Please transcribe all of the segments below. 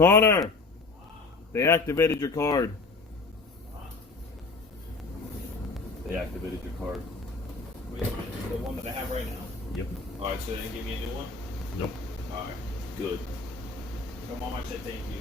Connor! They activated your card. They activated your card. Wait, the one that I have right now? Yep. Alright, so they didn't give me a new one? Nope. Alright. Good. So Mom, I said thank you.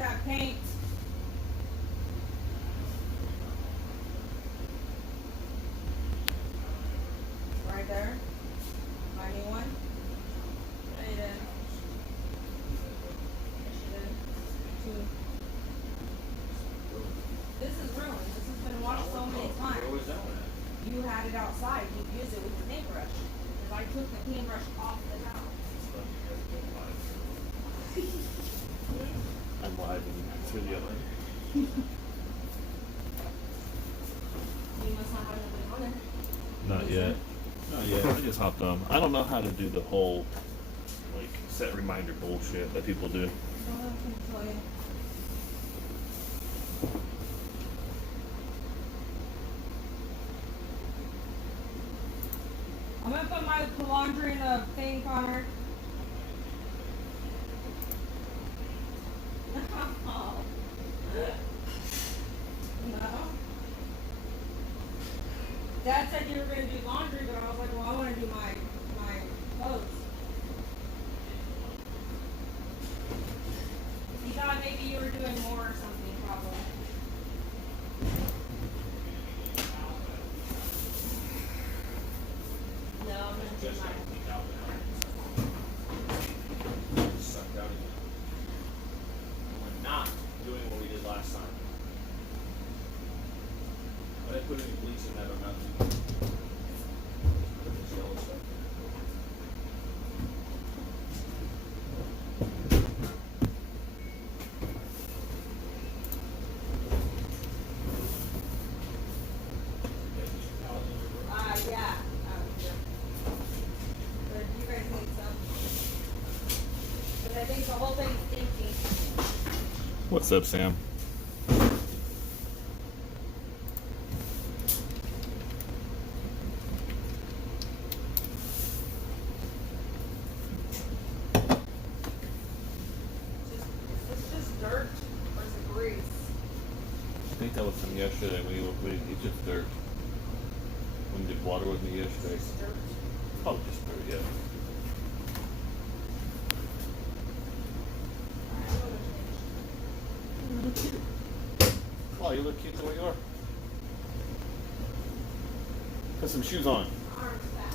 that paint. Right there. My new one. Yeah, you did. Yes, you did. Two. This is ruined. This has been washed so many times. Where was that one at? You had it outside. You used it with your paintbrush. Because I took the paintbrush off the towel. I'm live through the other. You must not have anything on it. Not yet. Not yet. I just hopped on. I don't know how to do the whole like set reminder bullshit that people do. Oh, I can tell you. I'm gonna put my laundry in the thing, Connor. No. Dad said you were gonna do laundry, but I was like, well, I want to do my clothes. He thought maybe you were doing more or something, probably. No, I'm gonna do Just mine. sucked out again. We're not doing what we did last time. But I put any bleach in that or nothing. Put this yellow stuff in. Yeah. Yeah. But you guys need some. But I think the whole thing's empty. What's up, Sam? It's just dirt or some grease. I think that was from yesterday. It's just dirt. When you did water with me yesterday. It's dirt. Oh, just dirt, yeah. Oh, you look cute the way you are. Put some shoes on. Arms back.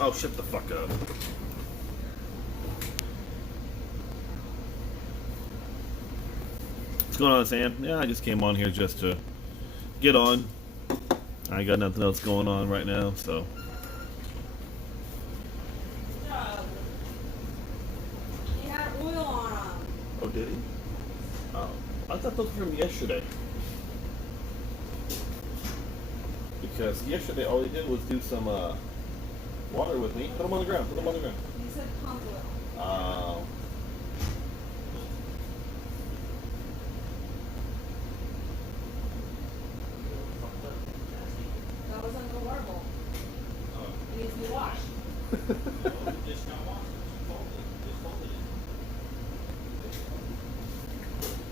Oh, shut the fuck up. What's going on, Sam? Yeah, I just came on here just to get on. I got nothing else going on right now, so. He had oil on them. Oh, did he? Oh, I thought those were from yesterday. Because yesterday all he did was do some water with me. Put them on the ground. Put them on the ground. He said pump oil. Oh. That was under the water bowl. Oh. It needs to be washed. No, just got washed. Just folded. Just folded it.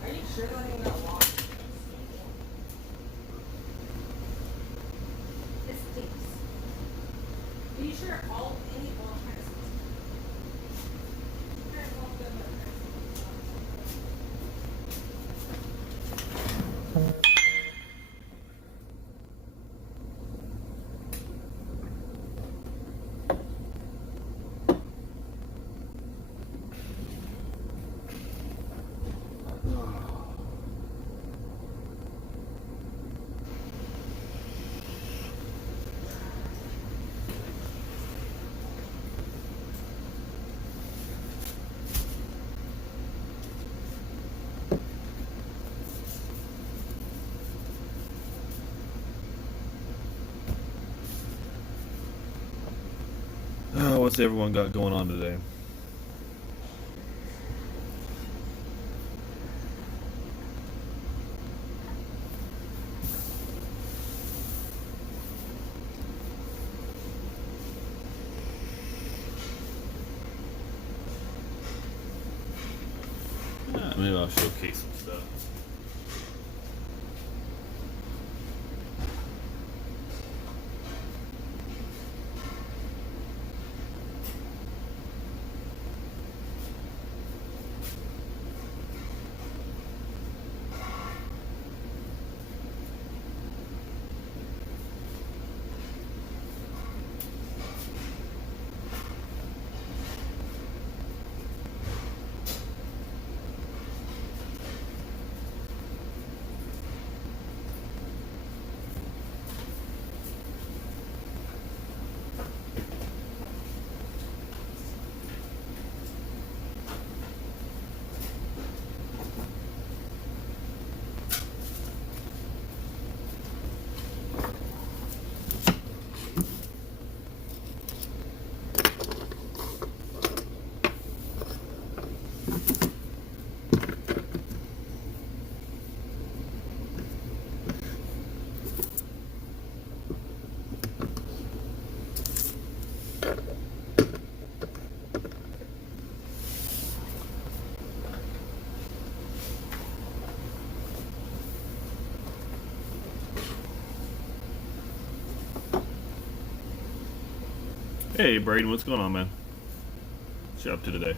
Are you sure that ain't gonna wash? It stinks. Are you sure any oil kind of stinks? Kind of smells good, but it kind of stinks. Oh, what's everyone got going on today? Maybe I'll showcase some stuff. Hey, Braden, what's going on, man? What you up to today?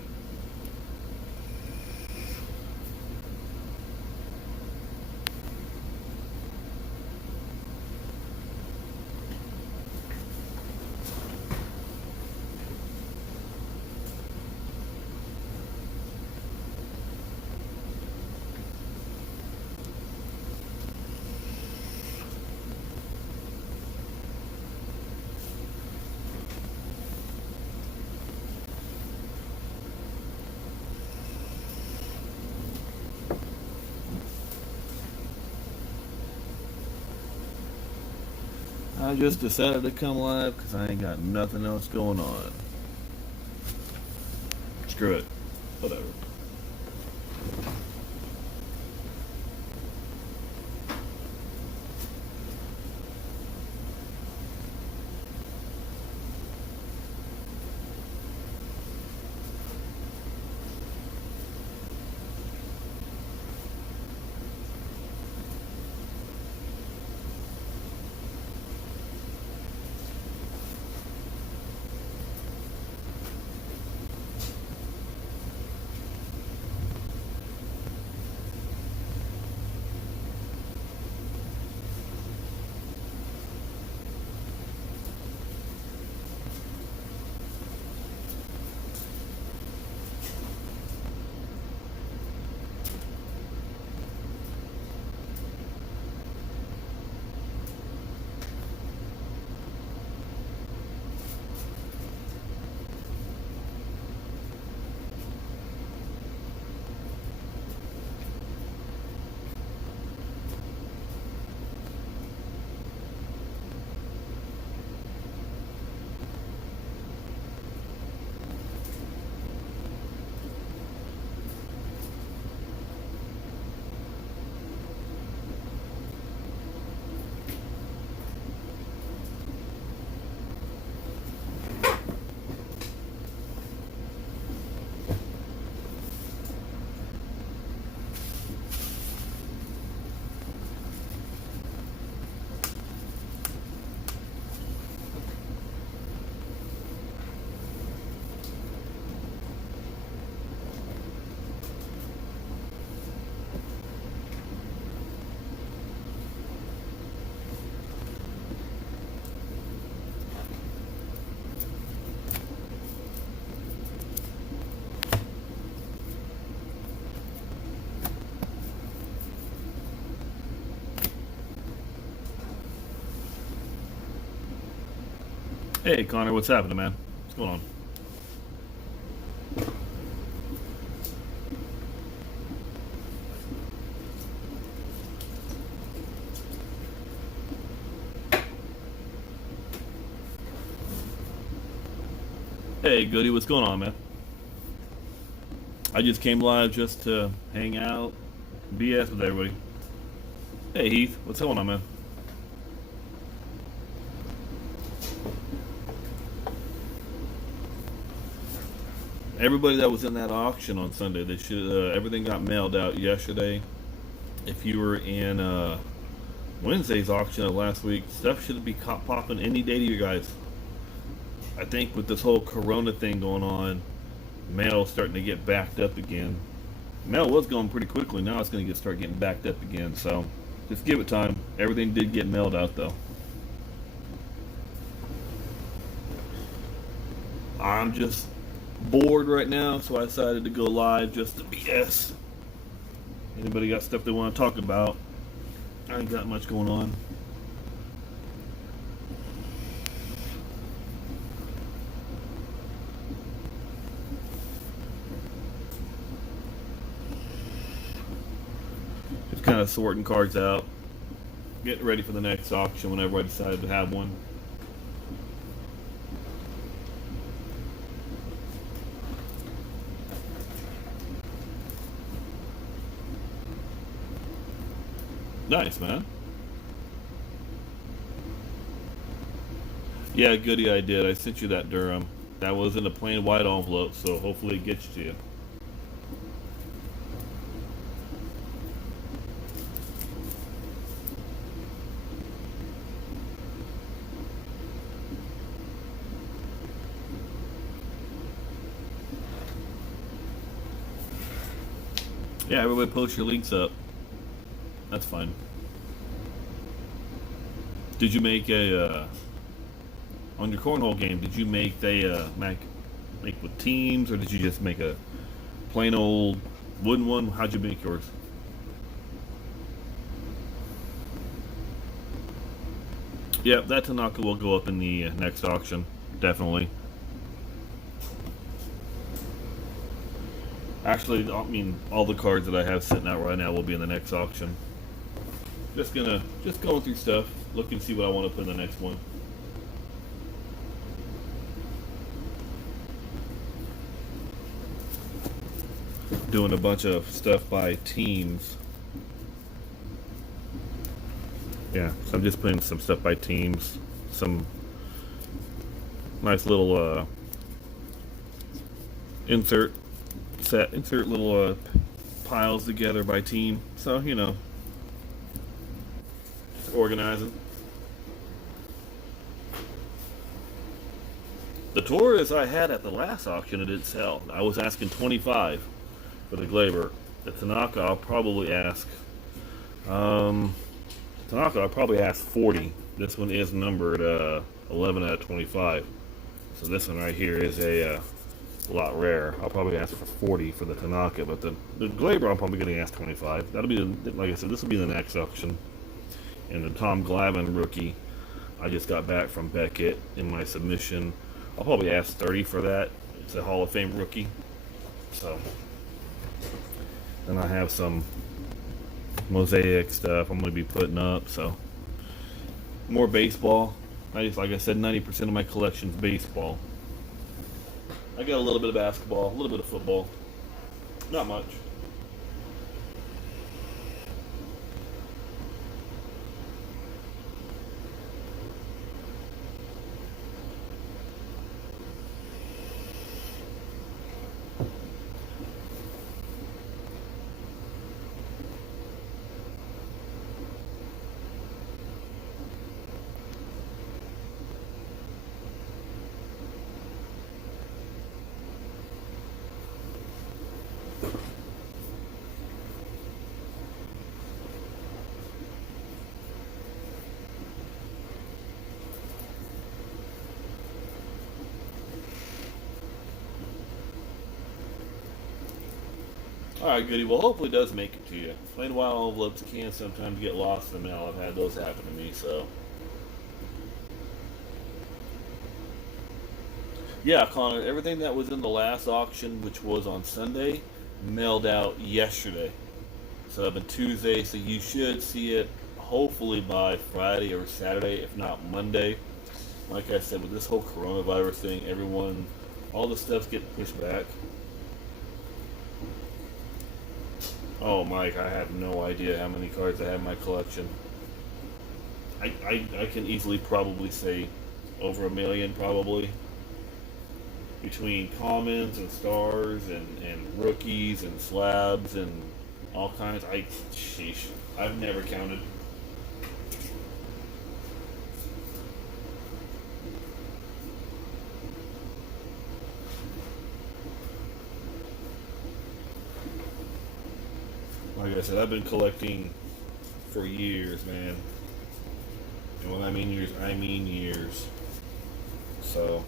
I just decided to come live because I ain't got nothing else going on. Screw it. Whatever. Hey, Connor, what's happening, man? What's going on? Hey, Goody, what's going on, man? I just came live just to hang out, BS with everybody. Hey, Heath, what's going on, man? Everybody that was in that auction on Sunday, they should everything got mailed out yesterday. If you were in Wednesday's auction of last week, stuff should be popping any day to you guys. I think with this whole Corona thing going on, mail's starting to get backed up again. Mail was going pretty quickly. Now it's going to start getting backed up again. So just give it time. Everything did get mailed out though. I'm just bored right now, so I decided to go live just to BS. Anybody got stuff they want to talk about? I ain't got much going on. Just kind of sorting cards out, getting ready for the next auction whenever I decide to have one. Nice, man. Yeah, goody, I did. I sent you that Durham. That was in a plain white envelope, so hopefully it gets to you. Yeah, everybody post your links up. That's fine. Did you make a on your cornhole game? Did you make make with teams, or did you just make a plain old wooden one? How'd you make yours? Yeah, that Tanaka will go up in the next auction, definitely. Actually, I mean, all the cards that I have sitting out right now will be in the next auction. Just going through stuff, look and see what I want to put in the next one. Doing a bunch of stuff by teams. Yeah, so I'm just putting some stuff by teams. Some nice little insert little piles together by team. So, you know, just organizing. The Taurus I had at the last auction, it didn't sell. I was asking 25 for the Glaber. The Tanaka, I'll probably ask. Tanaka, I'll probably ask 40. This one is numbered 11 out of 25. So this one right here is a lot rare. I'll probably ask for 40 for the Tanaka, but the Glaber I'm probably going to ask 25. That'll be, like I said, this will be the next auction. And the Tom Glavine rookie, I just got back from Beckett in my submission. I'll probably ask 30 for that. It's a Hall of Fame rookie. So then I have some mosaic stuff I'm going to be putting up. So more baseball. Like I said, 90% of my collection is baseball. I got a little bit of basketball, a little bit of football. Not much. Alright, goody. Well, hopefully it does make it to you. Plain while envelopes can sometimes get lost in the mail. I've had those happen to me, so. Yeah, Connor, everything that was in the last auction, which was on Sunday, mailed out yesterday. So I've been Tuesday, so you should see it hopefully by Friday or Saturday, if not Monday. Like I said, with this whole coronavirus thing, all the stuff's getting pushed back. Oh, Mike, I have no idea how many cards I have in my collection. I can easily probably say over 1 million, probably. Between commons and stars and rookies and slabs and all kinds. Sheesh. I've never counted. Like I said, I've been collecting for years, man. And when I mean years, I mean years. So.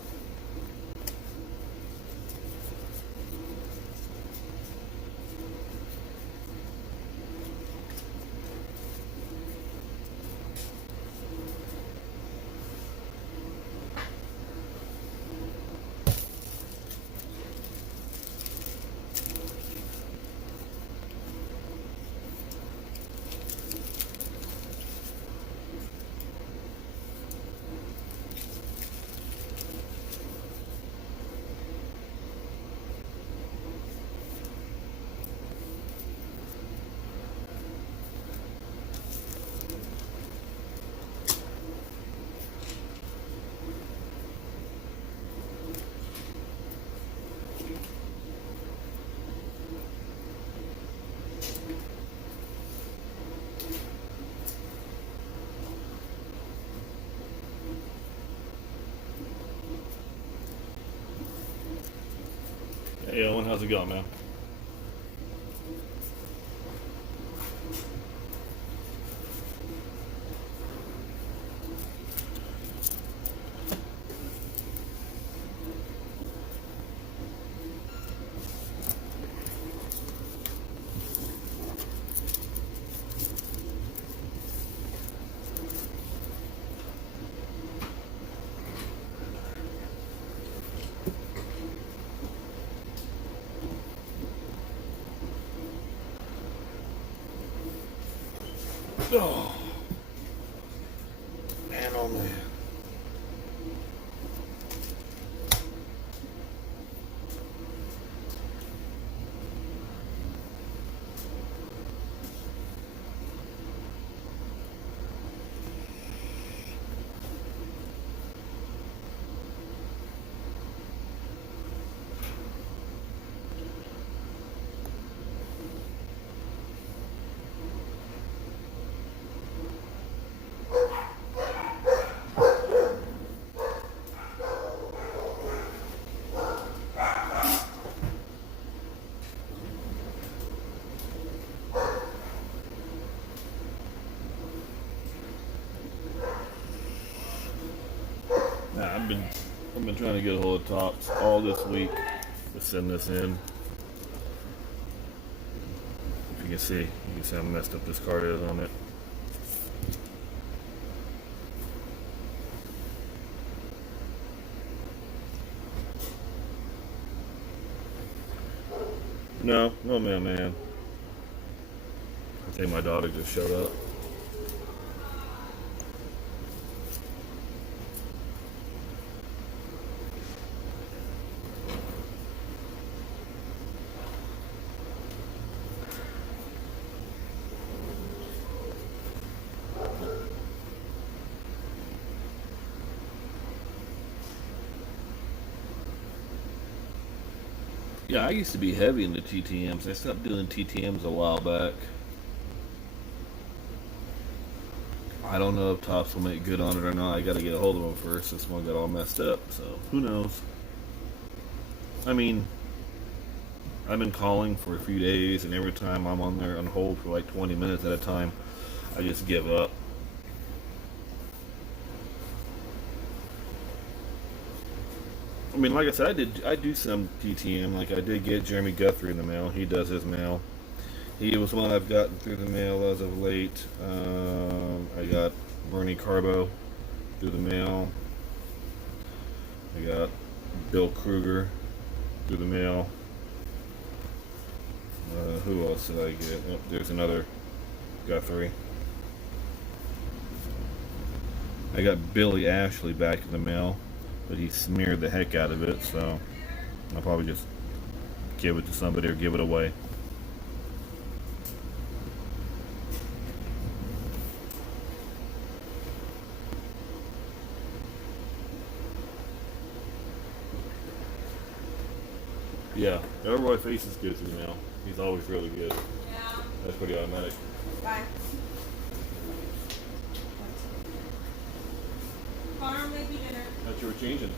Hey Owen, how's it going, man? Oh, man, oh man. Nah, I've been trying to get a hold of Tops all this week to send this in. If you can see how messed up this card is on it. No, no mailman. I think my daughter just showed up. Yeah, I used to be heavy into TTMs. I stopped doing TTMs a while back. I don't know if Tops will make good on it or not. I got to get a hold of them first. This one got all messed up, so who knows? I mean, I've been calling for a few days, and every time I'm on there on hold for like 20 minutes at a time, I just give up. I mean, like I said, I do some TTM. Like I did get Jeremy Guthrie in the mail. He does his mail. He was one I've gotten through the mail as of late. I got Bernie Carbo through the mail. I got Bill Kruger through the mail. Who else did I get? Oh, there's another Guthrie. I got Billy Ashley back in the mail, but he smeared the heck out of it, so I'll probably just give it to somebody or give it away. Yeah, Elroy Face is good through the mail. He's always really good. Yeah. That's pretty automatic. Bye. Farm maybe dinner. Thought you were changing.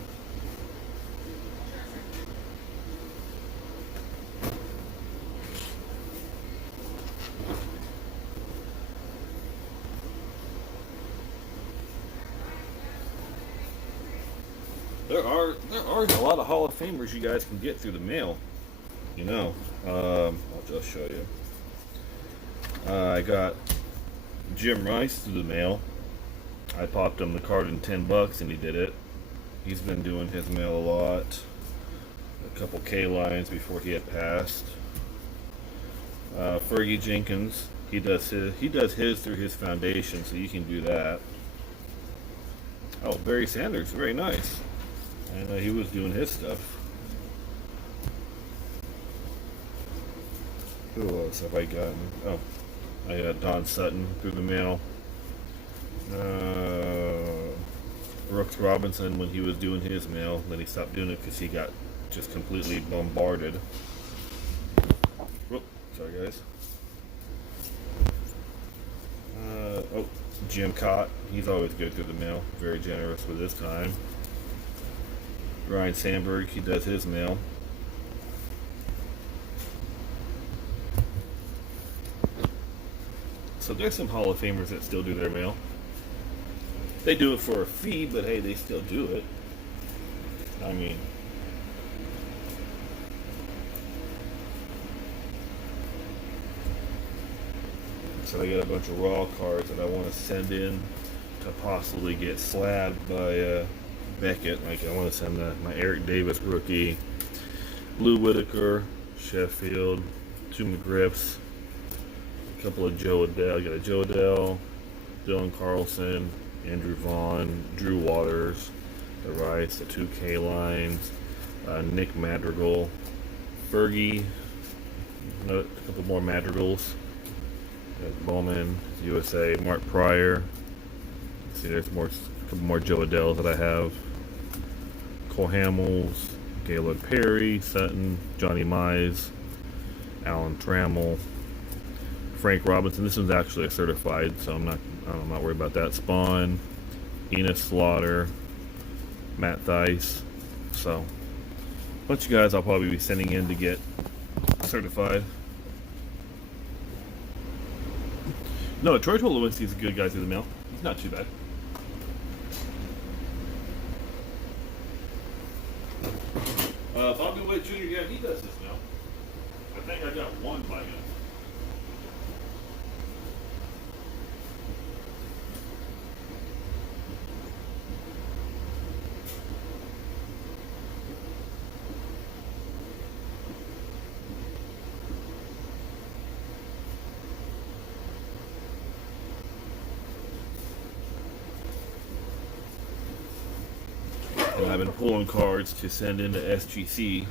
There are a lot of Hall of Famers you guys can get through the mail. You know, I'll just show you. I got Jim Rice through the mail. I popped him the card in $10 and he did it. He's been doing his mail a lot. A couple K lines before he had passed. Fergie Jenkins, he does his through his foundation, so you can do that. Oh, Barry Sanders, very nice. And he was doing his stuff. Who else have I gotten? Oh, I got Don Sutton through the mail. Brooks Robinson when he was doing his mail, then he stopped doing it because he got just completely bombarded. Whoop, sorry guys. Jim Cott, he's always good through the mail, very generous with his time. Ryan Sandberg, he does his mail. So there's some Hall of Famers that still do their mail. They do it for a fee, but hey, they still do it. I mean, so I got a bunch of raw cards that I want to send in to possibly get slabbed by Beckett. Like I want to send my Eric Davis rookie, Lou Whitaker, Sheffield, two McGriffs, couple of Joe Adele. You got a Joe Adele, Dylan Carlson, Andrew Vaughn, Drew Waters, the Rice, the 2K lines, Nick Madrigal, Fergie, a couple more Madrigals, Bowman, USA, Mark Pryor. See, there's a couple more Joe Adeles that I have. Cole Hamels, Gaylord Perry, Sutton, Johnny Mize, Alan Trammell, Frank Robinson. This one's actually a certified, so I'm not worried about that. Spawn, Enos Slaughter, Matt Thice. So a bunch of guys I'll probably be sending in to get certified. No, Troy Tulowitzki's a good guy through the mail. He's not too bad. Bobby Witt Jr., yeah, he does this now. I think I got one by him. And I've been pulling cards to send into SGC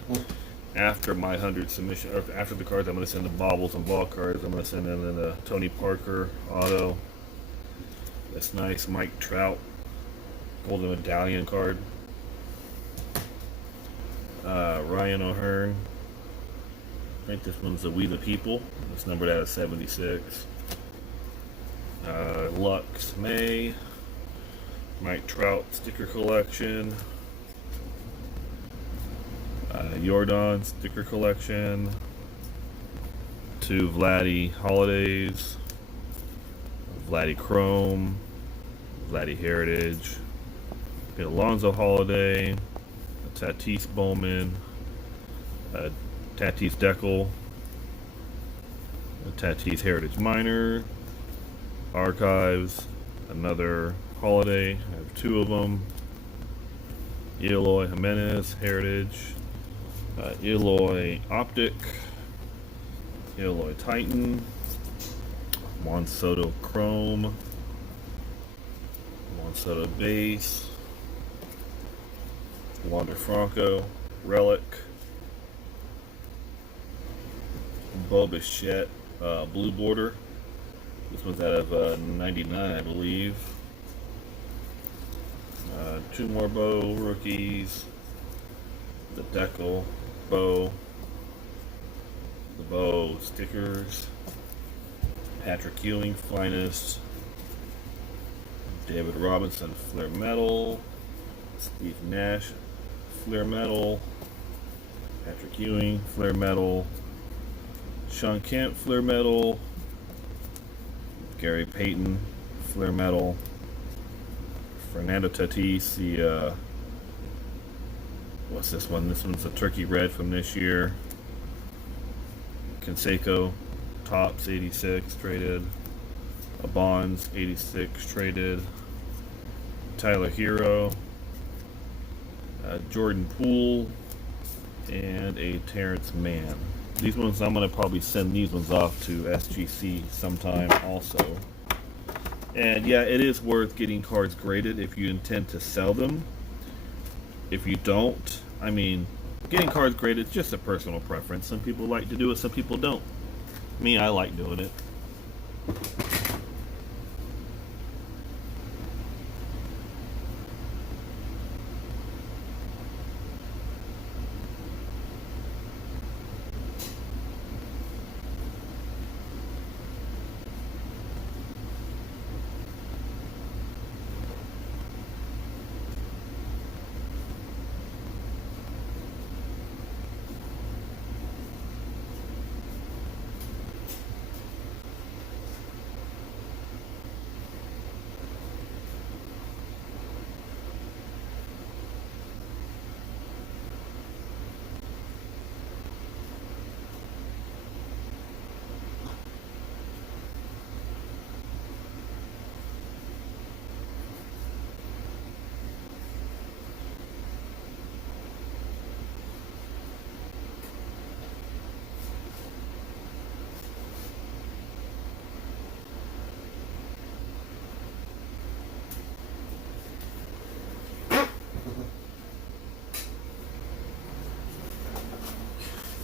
after my 100 submission, or after the cards. I'm going to send the bobbles and ball cards. I'm going to send in the Tony Parker auto. That's nice. Mike Trout golden medallion card. Ryan O'Hearn. I think this one's the We the People. It's numbered out of 76. Lux May. Mike Trout sticker collection. Jordan sticker collection. 2 Vladdy Holidays. Vladdy Chrome. Vladdy Heritage. Got Alonzo Holiday. A Tatis Bowman. A Tatis Deckel. A Tatis Heritage Minor. Archives. Another Holiday. I have 2 of them. Eloy Jimenez Heritage. Eloy Optic. Eloy Titan. Juan Soto Chrome. Juan Soto Base. Wander Franco Relic. Bo Bichette Blue Border. This one's out of 99, I believe. 2 more Bo rookies. The Deckel Bo. The Bo stickers. Patrick Ewing Finest. David Robinson Flair Metal. Steve Nash Flair Metal. Patrick Ewing Flair Metal. Sean Kemp Flair Metal. Gary Payton Flair Metal. Fernando Tatis, the what's this one? This one's a Turkey Red from this year. Canseco Tops 86 traded. A Bonds 86 traded. Tyler Hero. Jordan Poole. And a Terrence Mann. These ones, I'm going to probably send these ones off to SGC sometime also. And yeah, it is worth getting cards graded if you intend to sell them. If you don't, I mean, getting cards graded is just a personal preference. Some people like to do it, some people don't. Me, I like doing it.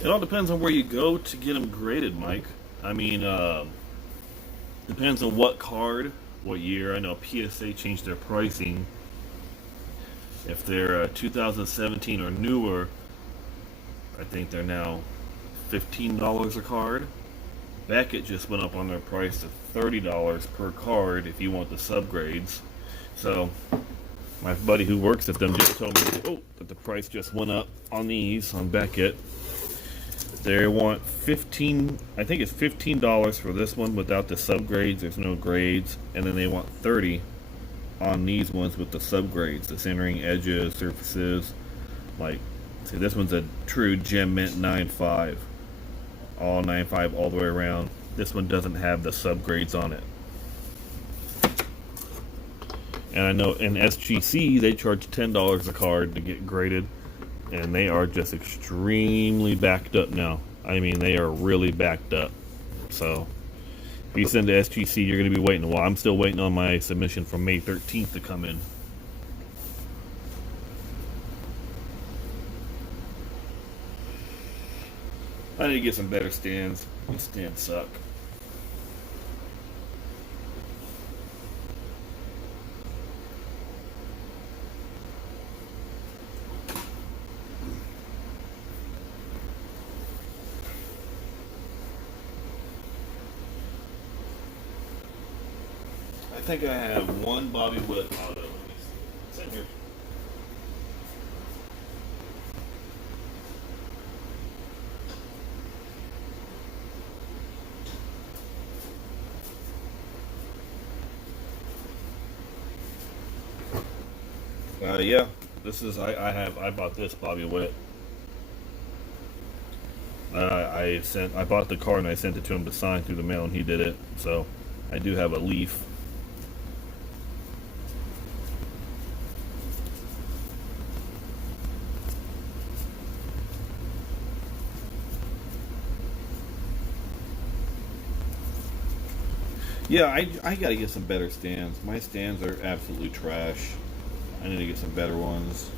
It all depends on where you go to get them graded, Mike. I mean, depends on what card, what year. I know PSA changed their pricing. If they're 2017 or newer, I think they're now $15 a card. Beckett just went up on their price to $30 per card if you want the subgrades. So my buddy who works at them just told me that the price just went up on these on Beckett. They want I think it's $15 for this one without the subgrades. There's no grades, and then they want $30 on these ones with the subgrades, the centering, edges, surfaces. Like, see, this one's a true Gem Mint 9.5, all 9.5 all the way around. This one doesn't have the subgrades on it. And I know in SGC they charge $10 a card to get graded, and they are just extremely backed up now. I mean, they are really backed up. So if you send to SGC, you're going to be waiting a while. I'm still waiting on my submission from May 13th to come in. I need to get some better stands. These stands suck. I think I have one Bobby Wood auto. Let me see. It's in here. Yeah, this is I bought this Bobby Witt. I bought the card and I sent it to him to sign through the mail, and he did it. So I do have a leaf. Yeah, I gotta get some better stands. My stands are absolutely trash. I need to get some better ones.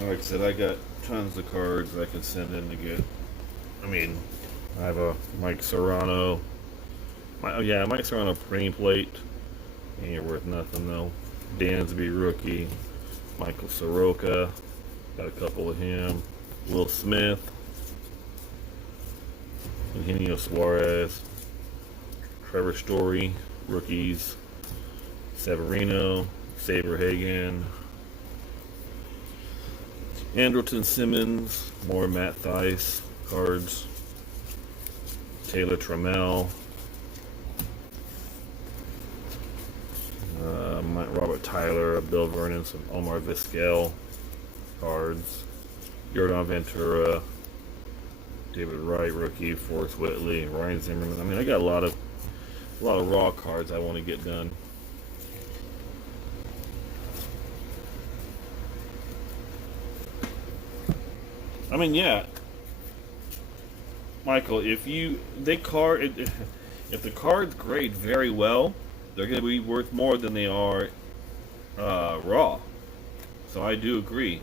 Like I said, I got tons of cards I can send in to get. I mean, I have a Mike Serrano. Mike Serrano printing plate. Ain't worth nothing though. Dansby rookie. Michael Soroka. Got a couple of him. Will Smith. Eugenio Suarez. Trevor Story. Rookies. Severino. Saberhagen. Andrelton Simmons. More Matt Theis cards. Taylor Trammell. Robert Tyler, Bill Vernon, some Omar Vizquel cards. Jordan Ventura, David Wright, rookie, Forrest Whitley, Ryan Zimmerman. I mean, I got a lot of raw cards I want to get done. I mean, yeah, Michael, if the cards grade very well, they're going to be worth more than they are raw. So I do agree.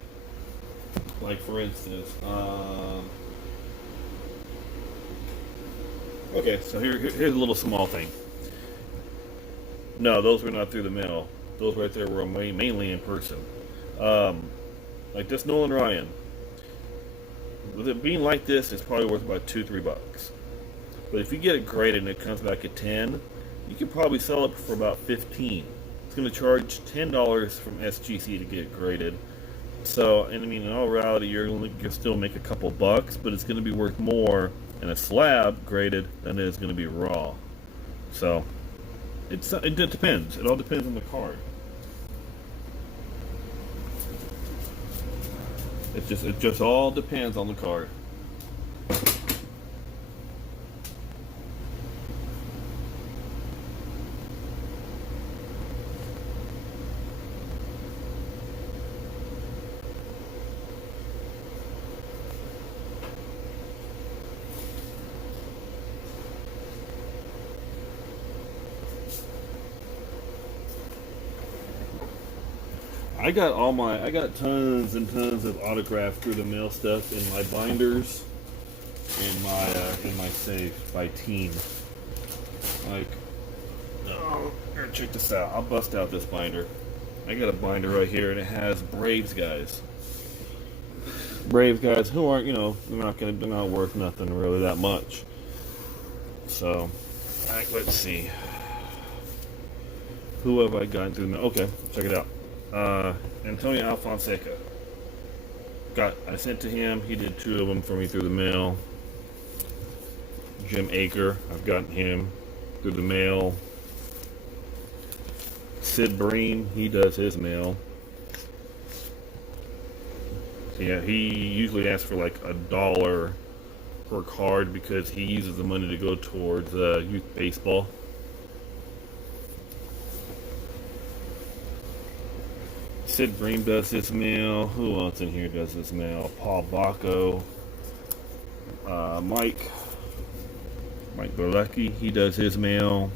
Like, for instance, okay, so here's a little small thing. No, those were not through the mail. Those right there were mainly in person. Like this Nolan Ryan. With it being like this, it's probably worth about $2-3. But if you get it graded and it comes back at 10, you can probably sell it for about 15. It's going to charge $10 from SGC to get it graded. So, and I mean, in all reality, you'll still make a couple bucks, but it's going to be worth more in a slab graded than it is going to be raw. So, it depends. It all depends on the card. It just all depends on the card. I got tons and tons of autographed through the mail stuff in my binders, in my safe by team. Like, oh, here, check this out. I'll bust out this binder. I got a binder right here, and it has Braves guys. Braves guys who aren't, they're not worth nothing really that much. So, let's see. Who have I gotten through? Okay, check it out. Antonio Alfonseca. I sent to him. He did 2 of them for me through the mail. Jim Aker, I've gotten him through the mail. Sid Bream, he does his mail. Yeah, he usually asks for like $1 per card because he uses the money to go towards youth baseball. Sid Bream does his mail. Who else in here does his mail? Paul Bacco. Mike Berlecki, he does his mail.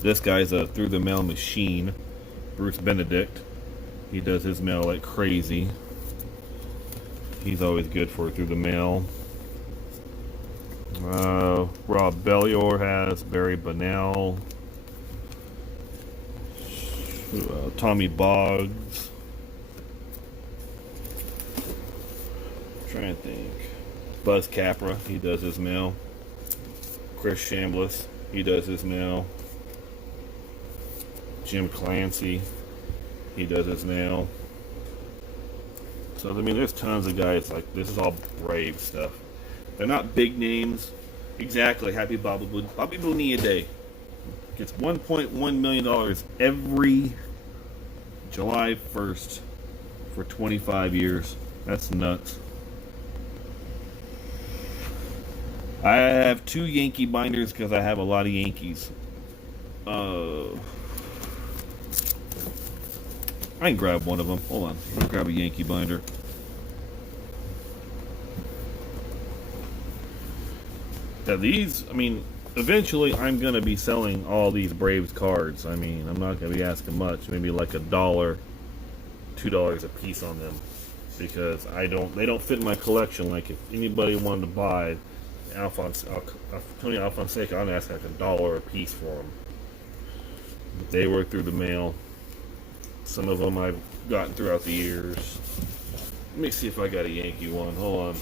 This guy's a through the mail machine. Bruce Benedict. He does his mail like crazy. He's always good for through the mail. Rob Bellior has Barry Bonnell. Tommy Boggs. I'm trying to think. Buzz Capra, he does his mail. Chris Chambliss, he does his mail. Jim Clancy, he does his mail. So, I mean, there's tons of guys. Like, this is all Brave stuff. They're not big names. Exactly. Happy Bobby Bonilla Day. Gets $1.1 million every July 1st for 25 years. That's nuts. I have 2 Yankee binders because I have a lot of Yankees. I can grab one of them. Hold on. I'll grab a Yankee binder. Now these, I mean, eventually I'm going to be selling all these Braves cards. I mean, I'm not going to be asking much. Maybe like $1, $2 a piece on them. Because they don't fit in my collection. Like if anybody wanted to buy Tony Alfonseca, I'm going to ask like $1 a piece for them. But they work through the mail. Some of them I've gotten throughout the years. Let me see if I got a Yankee one. Hold on.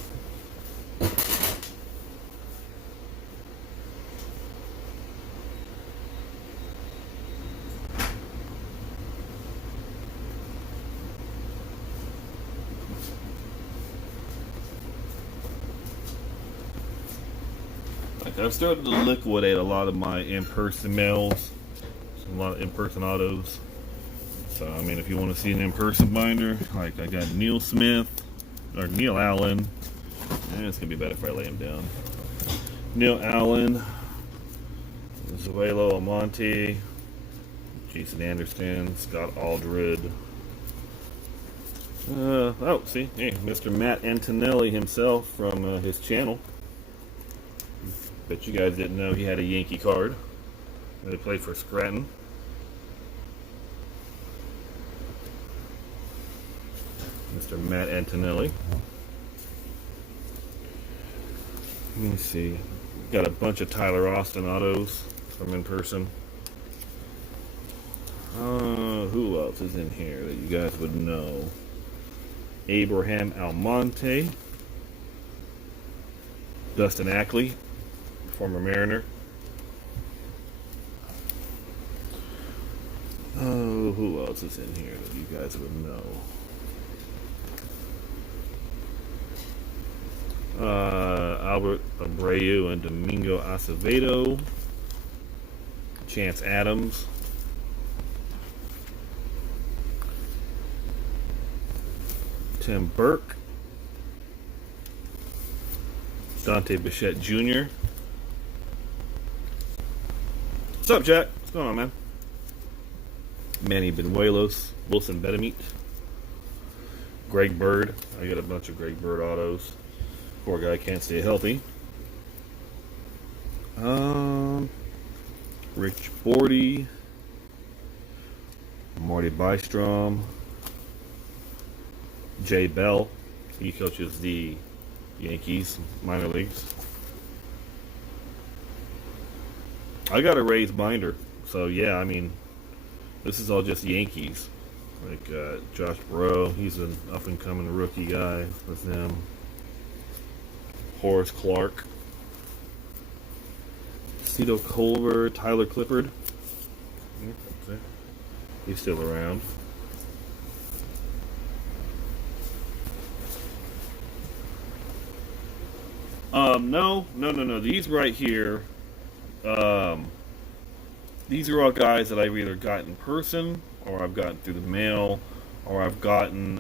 Like I've started to liquidate a lot of my in-person mails. A lot of in-person autos. So, I mean, if you want to see an in-person binder, like I got Neil Allen. It's going to be better if I lay him down. Neil Allen, Zuelo Almonte, Jason Anderson, Scott Aldred. See, hey, Mr. Matt Antonelli himself from his channel. Bet you guys didn't know he had a Yankee card. They played for Scranton. Mr. Matt Antonelli. Let me see. Got a bunch of Tyler Austin autos from in person. Who else is in here that you guys would know? Abraham Almonte. Dustin Ackley, former Mariner. Oh, who else is in here that you guys would know? Albert Abreu and Domingo Acevedo. Chance Adams. Tim Burke. Dante Bichette Jr. What's up, Jack? What's going on, man? Manny Benuelos. Wilson Betemit. Greg Bird. I got a bunch of Greg Bird autos. Poor guy can't stay healthy. Rich Bordy. Marty Bystrom, Jay Bell. He coaches the Yankees minor leagues. I got a Rays binder, so yeah, I mean, this is all just Yankees. Like Josh Burrow, he's an up and coming rookie guy with them. Horace Clark, Cito Culver, Tyler Clippard. He's still around. No. These right here, these are all guys that I've either got in person, or I've gotten through the mail, or I've gotten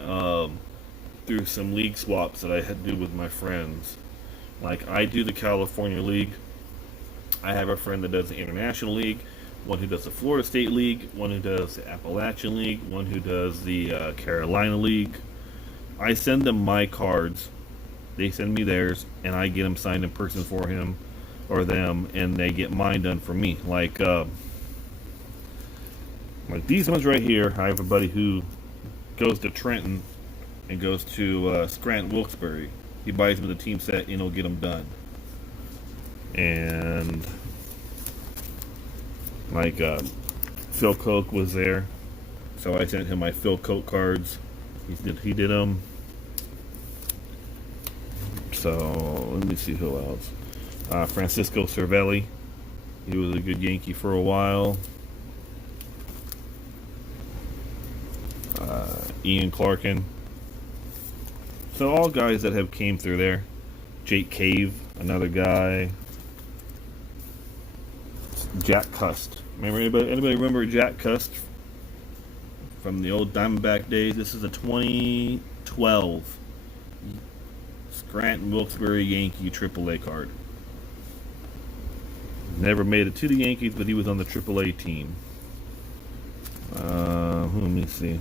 through some league swaps that I had to do with my friends. Like, I do the California League. I have a friend that does the International League, one who does the Florida State League, one who does the Appalachian League, one who does the Carolina League. I send them my cards. They send me theirs, and I get them signed in person for him or them, and they get mine done for me. Like these ones right here, I have a buddy who goes to Trenton and goes to Scranton Wilkes-Barre. He buys me the team set, and he'll get them done. And like Phil Koch was there, so I sent him my Phil Koch cards. He did them. So let me see who else. Francisco Cervelli. He was a good Yankee for a while. Ian Clarkin. So all guys that have came through there. Jake Cave, another guy. Jack Cust. Remember anybody remember Jack Cust from the old Diamondback days? This is a 2012 Scranton Wilkes-Barre Yankee AAA card. Never made it to the Yankees, but he was on the AAA team. Let me see.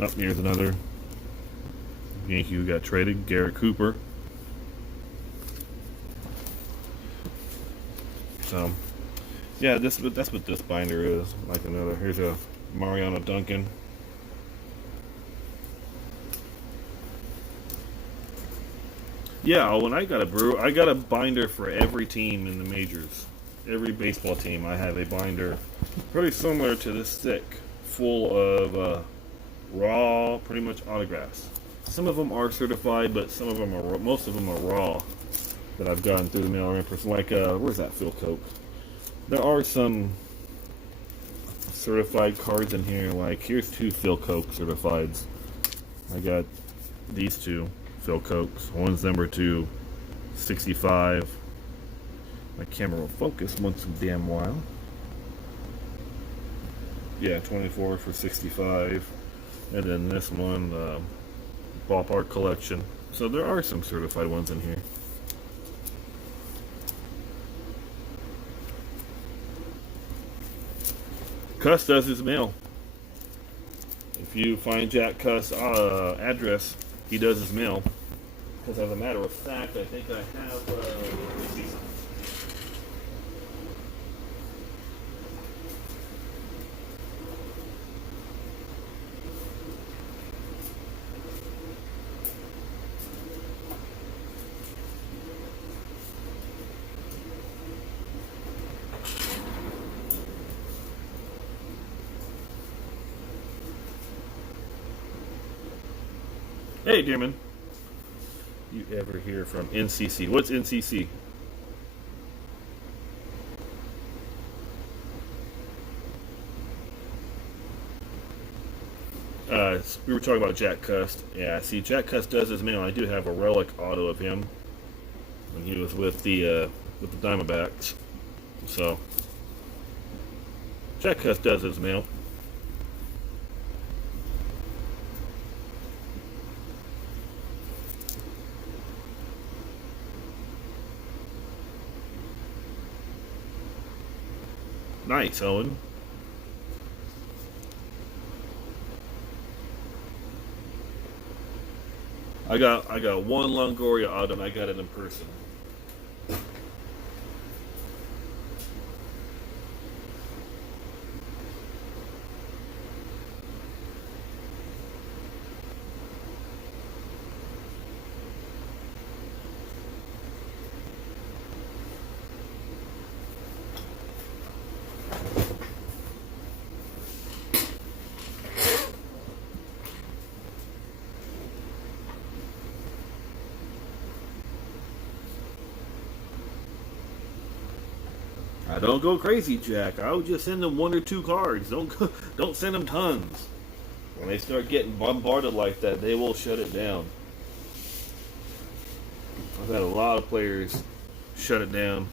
Oh, here's another Yankee who got traded, Garrett Cooper. So, yeah, that's what this binder is. Like another. Here's a Mariano Duncan. Yeah, when I got I got a binder for every team in the majors. Every baseball team, I have a binder pretty similar to this thick, full of raw, pretty much autographs. Some of them are certified, but most of them are raw that I've gotten through the mail or in person. Like, where's that Phil Koch? There are some certified cards in here. Like, here's 2 Phil Koch certifieds. I got these 2 Phil Kochs. One's number 265. My camera will focus once a damn while. Yeah, 24 for 65. And then this one, Ballpark Collection. So there are some certified ones in here. Cuss does his mail. If you find Jack Cuss' address, he does his mail. Because as a matter of fact, I think I have. Let me see. Hey, Dearman. You ever hear from NCC? What's NCC? We were talking about Jack Cust. Yeah, see, Jack Cust does his mail. I do have a relic auto of him when he was with the Diamondbacks. So, Jack Cust does his mail. Nice, Owen. I got one Longoria autumn. I got it in person. Don't go crazy, Jack. I would just send them 1 or 2 cards. Don't send them tons. When they start getting bombarded like that, they will shut it down. I've had a lot of players shut it down.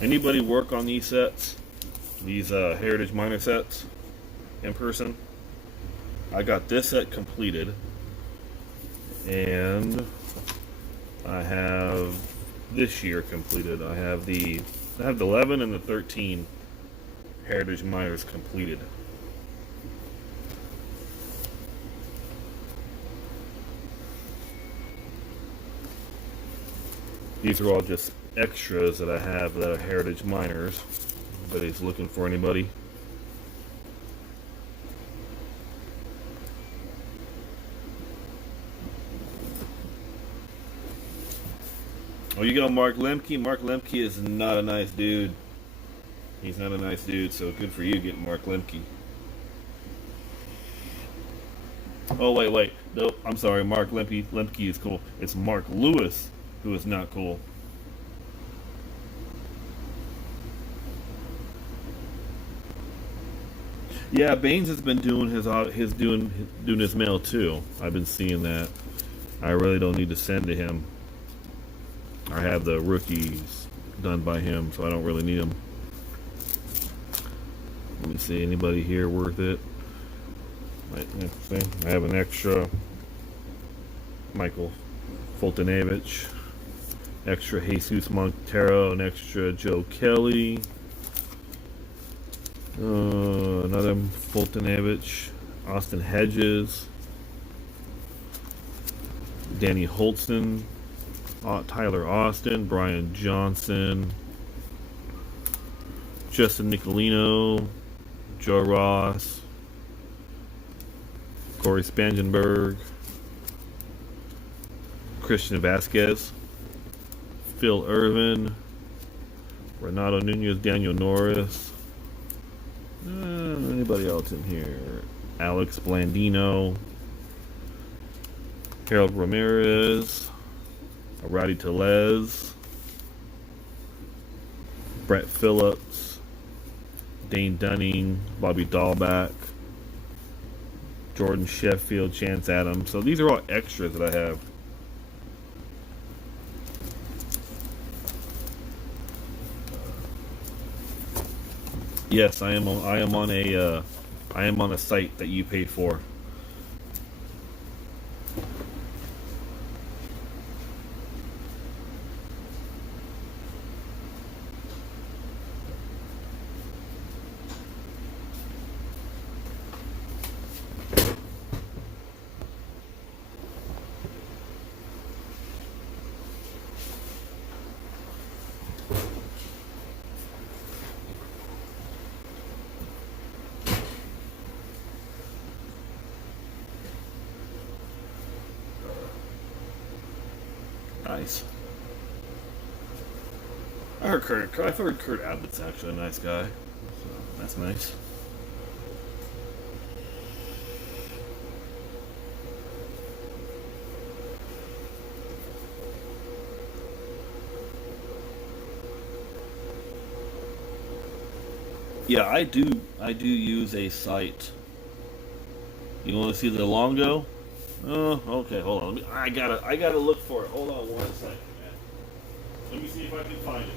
Anybody work on these sets? These Heritage Minor sets in person? I got this set completed, and I have this year completed. I have the 11 and the 13 Heritage Minors completed. These are all just extras that I have that are Heritage Minors. Anybody's looking for anybody? Oh, you got Mark Lemke? Mark Lemke is not a nice dude. He's not a nice dude, so good for you getting Mark Lemke. Oh, wait. No, I'm sorry. Mark Lemke is cool. It's Mark Lewis who is not cool. Yeah, Baines has been doing his mail too. I've been seeing that. I really don't need to send to him. I have the rookies done by him, so I don't really need them. Let me see, anybody here worth it? I have an extra Michael Fultonavich, extra Jesus Montero, an extra Joe Kelly, another Fultonavich, Austin Hedges, Danny Holtzen, Tyler Austin, Brian Johnson, Justin Nicolino, Joe Ross, Corey Spangenberg, Christian Vasquez, Phil Irvin, Renato Nunez, Daniel Norris, anybody else in here? Alex Blandino, Harold Ramirez, Roddy Telez, Brett Phillips, Dane Dunning, Bobby Dahlback, Jordan Sheffield, Chance Adams. So these are all extras that I have. Yes, I am on a site that you paid for. Nice. I've heard Kurt Abbott's actually a nice guy. So that's nice. Yeah, I do use a site. You want to see the Longo? Oh, okay. Hold on. I gotta look for it. Hold on 1 second, man. Let me see if I can find it.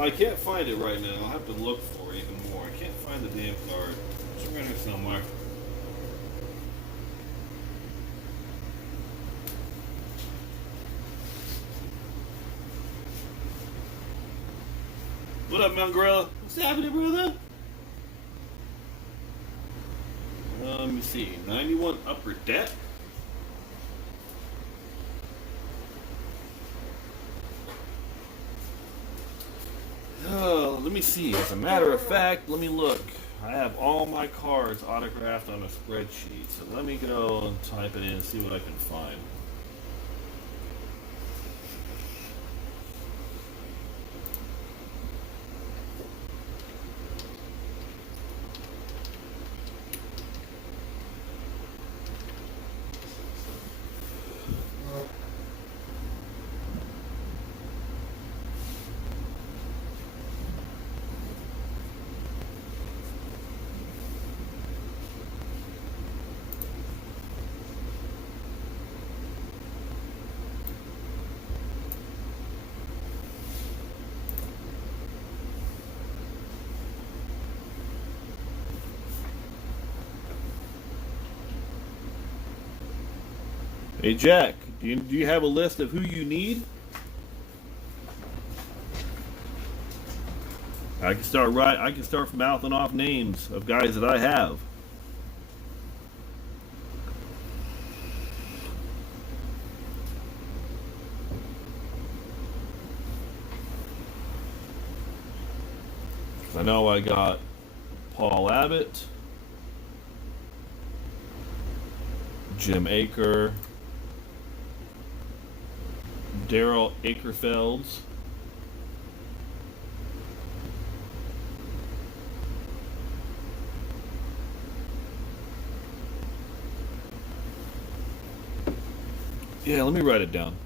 Oh, I can't find it right now. I'll have to look for it even more. I can't find the damn card. It's around here somewhere. What up, Mount Gorilla? What's happening, brother? Let me see. 91 upper deck. Let me see. As a matter of fact, let me look. I have all my cards autographed on a spreadsheet. So let me go and type it in and see what I can find. Hey Jack, do you have a list of who you need? I can start mouthing off names of guys that I have. I know I got Paul Abbott, Jim Aker, Daryl Akerfelds, yeah, let me write it down.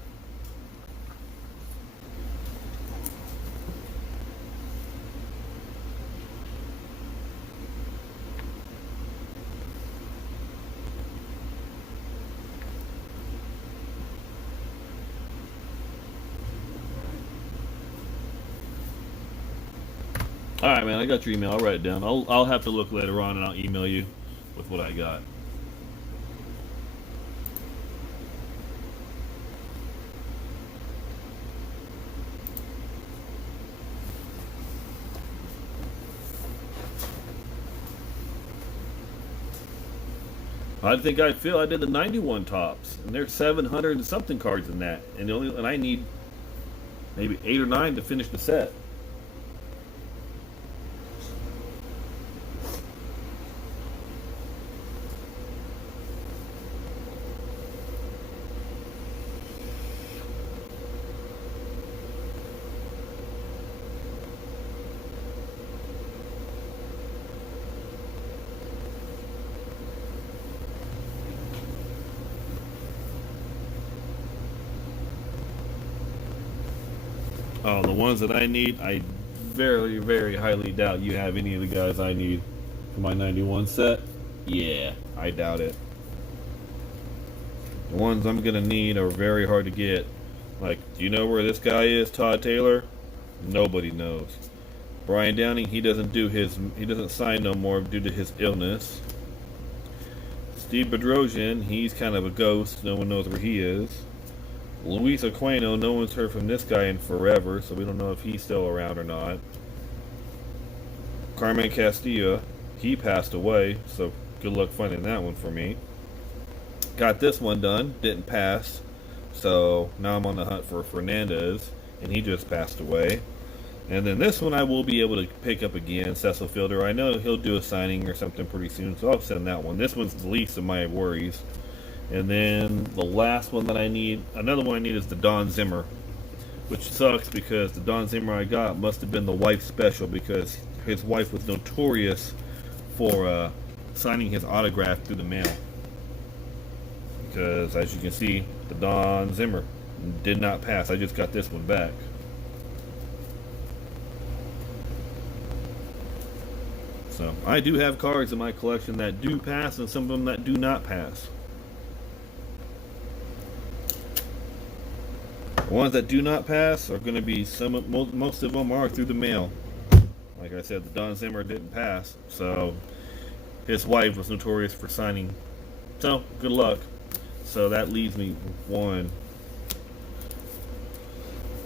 All right, man. I got your email. I'll write it down. I'll have to look later on, and I'll email you with what I got. I think I did the 91 tops, and there's 700 and something cards in that, and I need maybe 8 or 9 to finish the set. Oh, the ones that I need, I very, very highly doubt you have any of the guys I need for my 91 set. Yeah, I doubt it. The ones I'm going to need are very hard to get. Like, do you know where this guy is, Todd Taylor? Nobody knows. Brian Downing, he doesn't sign no more due to his illness. Steve Bedrosian, he's kind of a ghost. No one knows where he is. Luis Aquino, no one's heard from this guy in forever, so we don't know if he's still around or not. Carmen Castilla, he passed away, so good luck finding that one for me. Got this one done, didn't pass, so now I'm on the hunt for Fernandez, and he just passed away. And then this one I will be able to pick up again, Cecil Fielder. I know he'll do a signing or something pretty soon, so I'll send that one. This one's the least of my worries. And then the last one that I need, another one I need is the Don Zimmer, which sucks because the Don Zimmer I got must have been the wife special because his wife was notorious for signing his autograph through the mail. Because as you can see, the Don Zimmer did not pass. I just got this one back. So I do have cards in my collection that do pass and some of them that do not pass. The ones that do not pass are going to be most of them are through the mail. Like I said, the Don Zimmer didn't pass, so his wife was notorious for signing. So good luck. So that leaves me 1,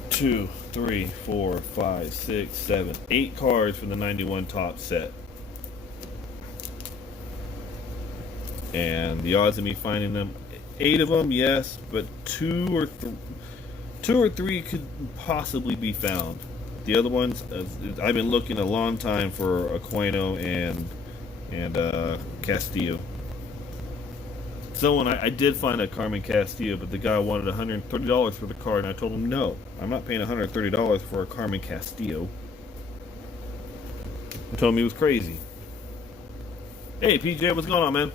2, 3, 4, 5, 6, 7, 8 cards from the 91 top set. And the odds of me finding them, 8 of them, yes, but 2 or 3 could possibly be found. The other ones, I've been looking a long time for Aquino and Castillo. So I did find a Carmen Castillo, but the guy wanted $130 for the card, and I told him no, I'm not paying $130 for a Carmen Castillo. I told him he was crazy. Hey PJ, what's going on, man?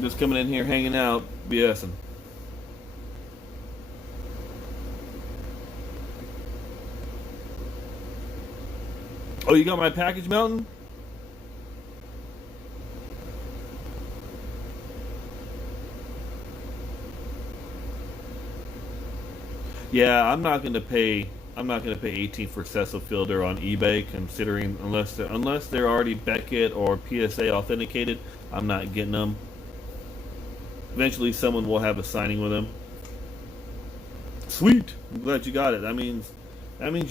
Just coming in here, hanging out, BSing. Oh, you got my package, Melton? Yeah, I'm not gonna pay 18 for Cecil Fielder on eBay, considering unless they're already Beckett or PSA authenticated, I'm not getting them. Eventually, someone will have a signing with them. Sweet. I'm glad you got it. That means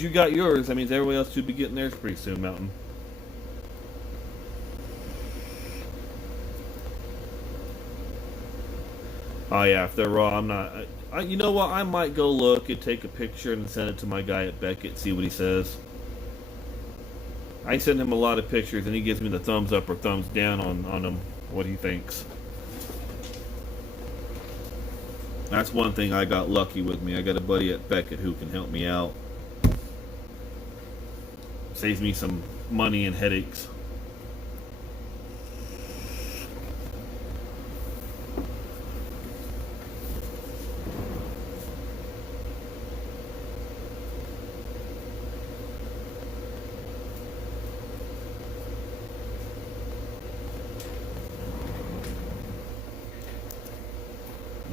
you got yours. That means everybody else should be getting theirs pretty soon, Mountain. Oh yeah, if they're raw, I'm not. You know what? I might go look and take a picture and send it to my guy at Beckett, see what he says. I send him a lot of pictures, and he gives me the thumbs up or thumbs down on them, what he thinks. That's one thing I got lucky with me. I got a buddy at Beckett who can help me out. Saves me some money and headaches.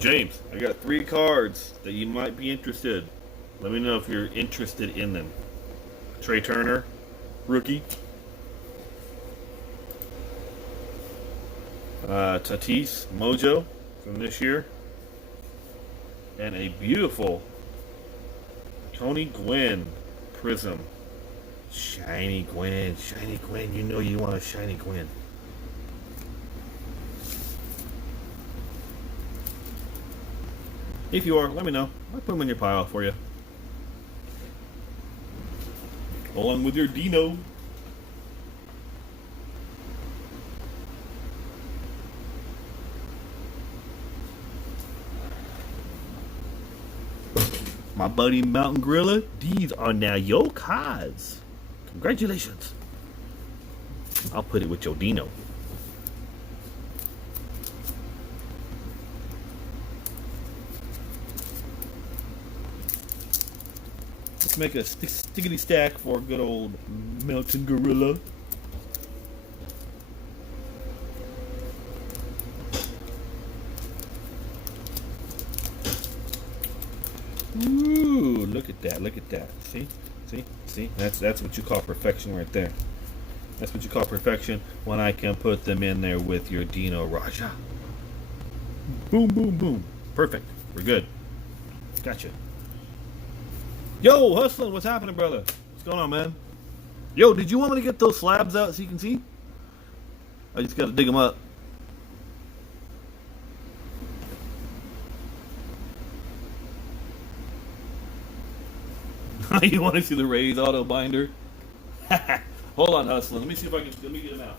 James, I got 3 cards that you might be interested. Let me know if you're interested in them. Trey Turner, rookie. Tatis Mojo from this year. And a beautiful Tony Gwynn Prism. Shiny Gwynn, you know you want a shiny Gwynn. If you are, let me know. I'll put them in your pile for you. Along with your Dino. My buddy Mountain Gorilla, these are now your cards. Congratulations. I'll put it with your Dino. Let's make a stickety stack for good old Mountain Gorilla. Ooh, look at that. See? That's what you call perfection right there. That's what you call perfection when I can put them in there with your Dino Raja. Boom, boom, boom. Perfect. We're good. Gotcha. Yo, hustling, what's happening, brother? What's going on, man? Yo, did you want me to get those slabs out so you can see? I just gotta dig them up. You want to see the Rays auto binder? Hold on, hustling. Let me see if I can. Let me get them out.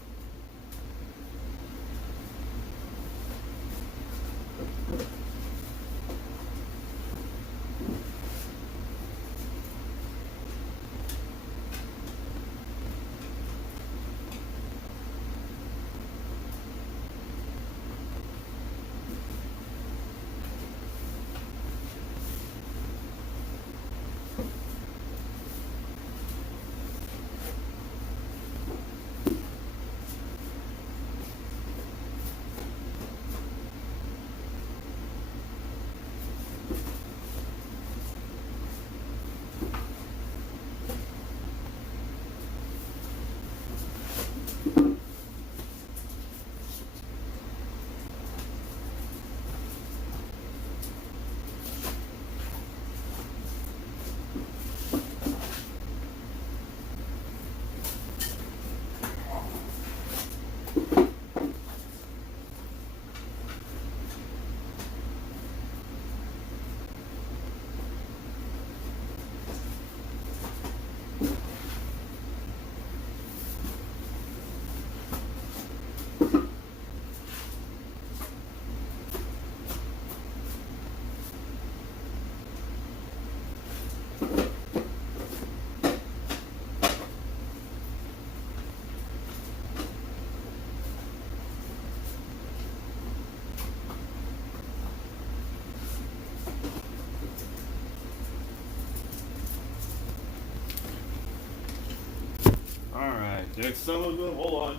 There's some of them. Hold on.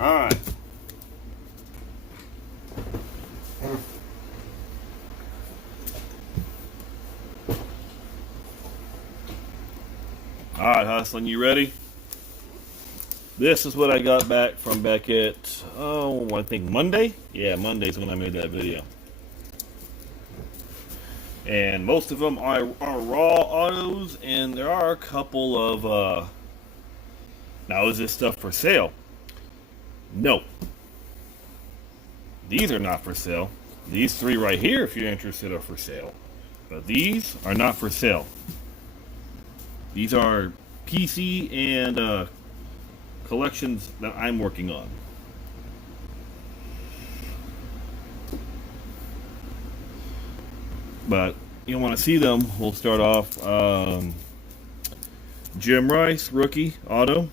All right. All right, Hustling, you ready? This is what I got back from Beckett. Oh, I think Monday? Yeah, Monday's when I made that video. And most of them are raw autos, and there are a couple of, now is this stuff for sale? No. These are not for sale. These three right here, if you're interested, are for sale. But these are not for sale. These are PC and collections that I'm working on. But you want to see them, we'll start off Jim Rice, rookie, auto.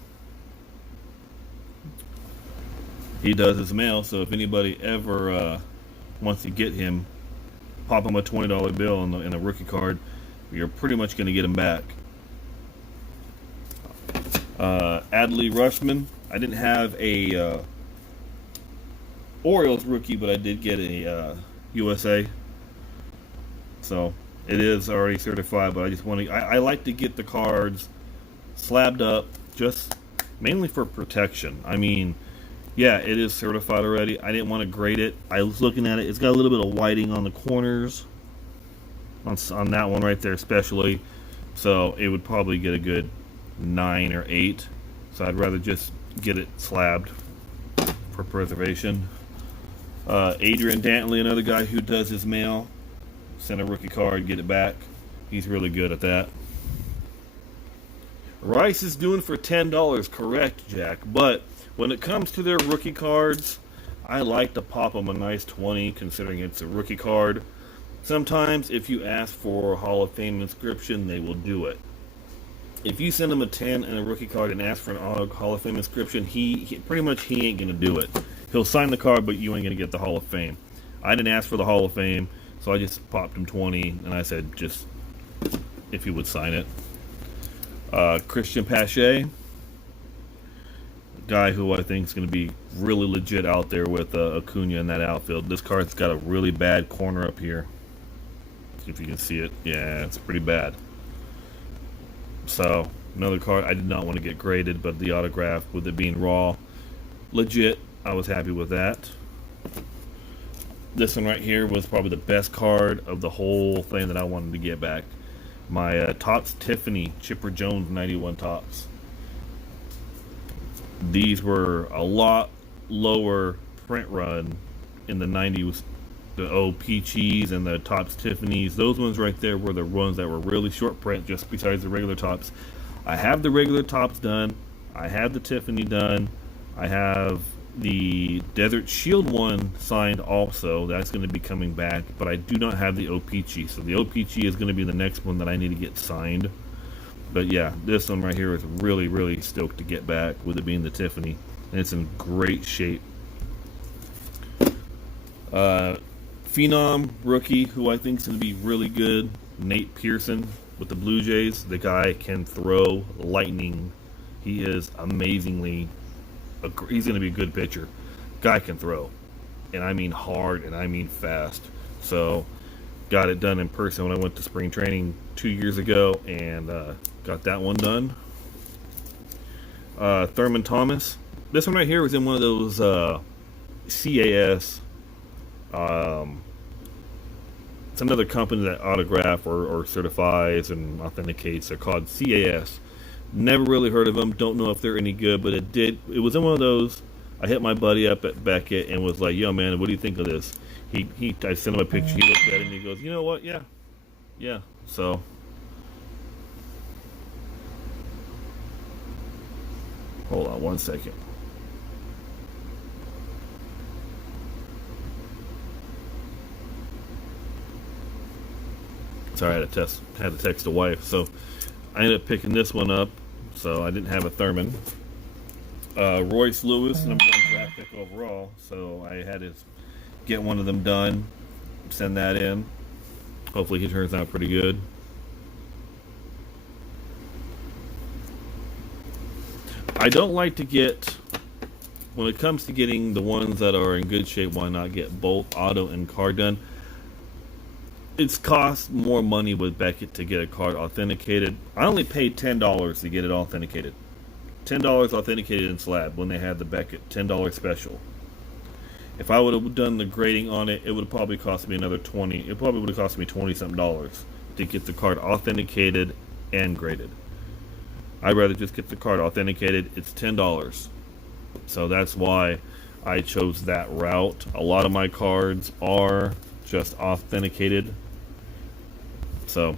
He does his mail, so if anybody ever wants to get him, pop him a $20 bill in a rookie card, you're pretty much going to get him back. Adley Rushman. I didn't have a Orioles rookie, but I did get a USA. So it is already certified, but I just want to. I like to get the cards slabbed up, just mainly for protection. I mean, yeah, it is certified already. I didn't want to grade it. I was looking at it. It's got a little bit of whiting on the corners, on that one right there especially. So it would probably get a good 9 or 8. So I'd rather just get it slabbed for preservation. Adrian Dantley, another guy who does his mail. Send a rookie card, get it back. He's really good at that. Rice is doing for $10, correct, Jack. But when it comes to their rookie cards, I like to pop them a nice 20, considering it's a rookie card. Sometimes, if you ask for a Hall of Fame inscription, they will do it. If you send him a 10 and a rookie card and ask for an Hall of Fame inscription, he pretty much he ain't gonna do it. He'll sign the card, but you ain't gonna get the Hall of Fame. I didn't ask for the Hall of Fame, so I just popped him 20, and I said just if he would sign it. Christian Pache, guy who I think is going to be really legit out there with Acuna in that outfield. This card's got a really bad corner up here. If you can see it, yeah, it's pretty bad. So another card I did not want to get graded, but the autograph with it being raw, legit, I was happy with that. This one right here was probably the best card of the whole thing that I wanted to get back. My Topps Tiffany Chipper Jones 91 Topps. These were a lot lower print run in the 90s. The old Peachies and the Topps Tiffany's. Those ones right there were the ones that were really short print, just besides the regular Topps. I have the regular Topps done. I have the Tiffany done. I have the Desert Shield one signed also. That's going to be coming back, but I do not have the O-Peachy. So the O-Peachy is going to be the next one that I need to get signed. But yeah, this one right here is really, really stoked to get back, with it being the Tiffany. And it's in great shape. Phenom rookie, who I think is going to be really good, Nate Pearson with the Blue Jays. The guy can throw lightning. He is amazingly. He's going to be a good pitcher. Guy can throw, and I mean hard, and I mean fast. So, got it done in person when I went to spring training 2 years ago, and got that one done. Thurman Thomas. This one right here was in one of those CAS. It's another company that autograph or certifies and authenticates. They're called CAS. Never really heard of them. Don't know if they're any good, but it was in one of those. I hit my buddy up at Beckett and was like, "Yo, man, what do you think of this?" I sent him a picture. He looked at it and he goes, "You know what? Yeah." So. Hold on 1 second. Sorry, I had to text the wife. So I ended up picking this one up. So I didn't have a Thurman. Royce Lewis, #1 draft pick overall. So I had to get one of them done, send that in. Hopefully he turns out pretty good. I don't like to get, when it comes to getting the ones that are in good shape, why not get both auto and card done? It's cost more money with Beckett to get a card authenticated. I only paid $10 to get it authenticated. $10 authenticated in slab when they had the Beckett $10 special. If I would have done the grading on it, it would have probably cost me another $20. It probably would have cost me $20-something to get the card authenticated and graded. I'd rather just get the card authenticated. It's $10. So that's why I chose that route. A lot of my cards are just authenticated. So,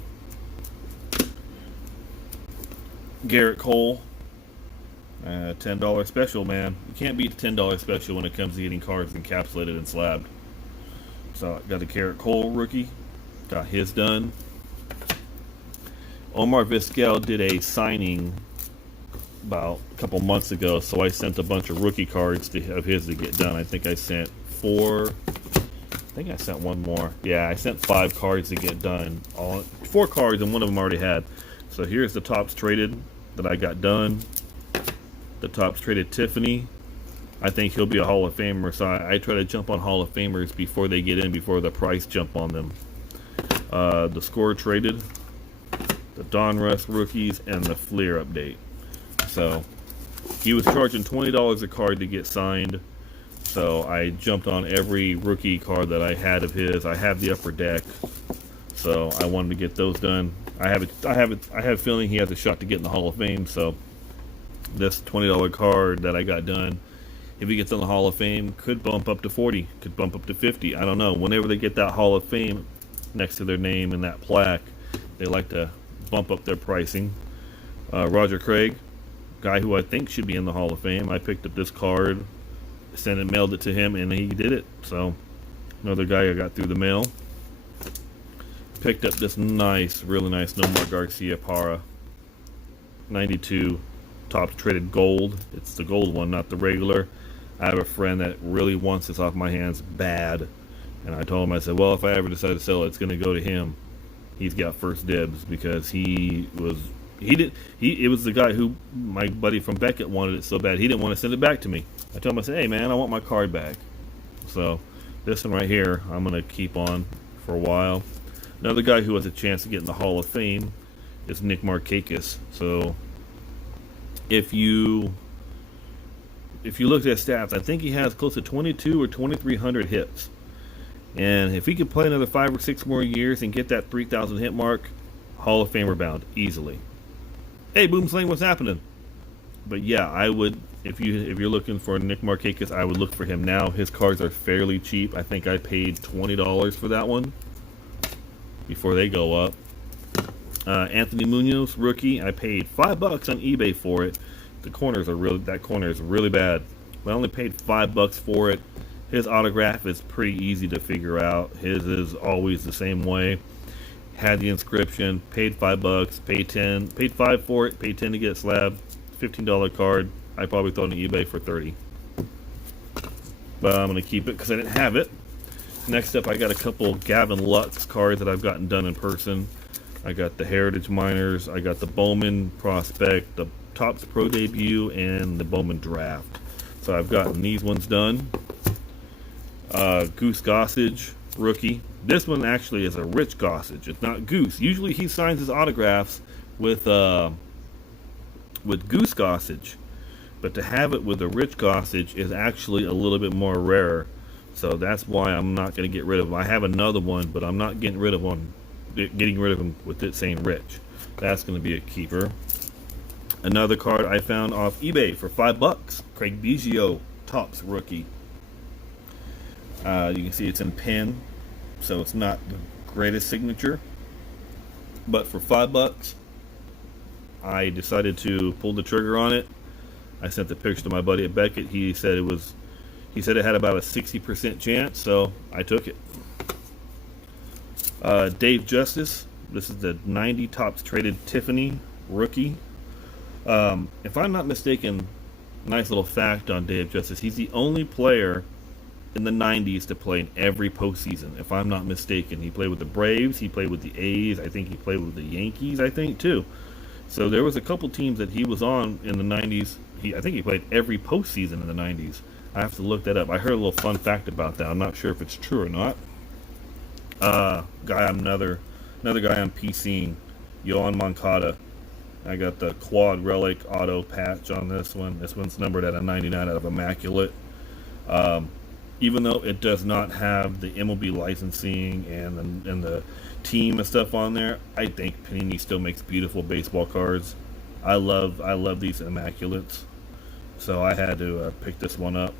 Garrett Cole, $10 special, man. You can't beat the $10 special when it comes to getting cards encapsulated and slabbed. So, I got the Garrett Cole rookie. Got his done. Omar Vizquel did a signing about a couple months ago, so I sent a bunch of rookie cards of his to get done. I think I sent 4. I think I sent one more. Yeah, I sent 5 cards to get done. 4 cards, and one of them I already had. So here's the tops traded that I got done. The tops traded Tiffany. I think he'll be a Hall of Famer, so I try to jump on Hall of Famers before they get in, before the price jump on them. The score traded, the Donruss rookies, and the Fleer update. So he was charging $20 a card to get signed. So I jumped on every rookie card that I had of his. I have the upper deck, so I wanted to get those done. I have a feeling he has a shot to get in the Hall of Fame. So this $20 card that I got done, if he gets in the Hall of Fame, could bump up to 40, could bump up to 50. I don't know. Whenever they get that Hall of Fame next to their name and that plaque, they like to bump up their pricing. Roger Craig, guy who I think should be in the Hall of Fame. I picked up this card, mailed it to him, and he did it. So another guy I got through the mail. Picked up this really nice Nomar Garcia Parra 92 top traded gold. It's the gold one, not the regular. I have a friend that really wants this off my hands bad, and I told him, I said, well, if I ever decide to sell it, it's going to go to him. He's got first dibs because it was the guy who my buddy from Beckett wanted it so bad he didn't want to send it back to me. I told him, I said, hey man, I want my card back. So this one right here, I'm going to keep on for a while. Another guy who has a chance to get in the Hall of Fame is Nick Markakis. So if you look at his stats, I think he has close to 22 or 2,300 hits. And if he could play another 5 or 6 more years and get that 3,000 hit mark, Hall of Famer bound easily. Hey, Boom Sling, what's happening? But yeah, I would, if you're looking for Nick Markakis, I would look for him now. His cards are fairly cheap. I think I paid $20 for that one before they go up. Anthony Munoz, rookie, I paid $5 on eBay for it. That corner is really bad. But I only paid $5 for it. His autograph is pretty easy to figure out. His is always the same way. Had the inscription, paid $5, paid $5 for it, paid $10 to get it slabbed, $15 card. I probably throw it on eBay for $30. But I'm gonna keep it because I didn't have it. Next up, I got a couple Gavin Lutz cards that I've gotten done in person. I got the Heritage Miners, I got the Bowman Prospect, the Topps Pro Debut, and the Bowman Draft. So I've gotten these ones done. Goose Gossage, rookie. This one actually is a Rich Gossage. It's not Goose. Usually he signs his autographs with Goose Gossage, but to have it with a Rich Gossage is actually a little bit more rare. So that's why I'm not going to get rid of him. I have another one, but I'm not getting rid of him with it saying Rich. That's going to be a keeper. Another card I found off eBay for $5. Craig Biggio, Topps rookie. You can see it's in pen, so it's not the greatest signature. But for $5, I decided to pull the trigger on it. I sent the picture to my buddy at Beckett. He said it had about a 60% chance, so I took it. Dave Justice. This is the 90 Topps Traded Tiffany rookie. If I'm not mistaken, nice little fact on Dave Justice, he's the only player in the 90s to play in every postseason. If I'm not mistaken, he played with the Braves, he played with the A's, I think he played with the Yankees, I think too. So there was a couple teams that he was on in the 90s. I think he played every postseason in the 90s. I have to look that up. I heard a little fun fact about that. I'm not sure if it's true or not. Another guy I'm PCing, Yohan Moncada. I got the quad relic auto patch on this one. This one's numbered at a 99 out of Immaculate. Even though it does not have the MLB licensing and the team and stuff on there, I think Panini still makes beautiful baseball cards. I love these Immaculates, so I had to pick this one up.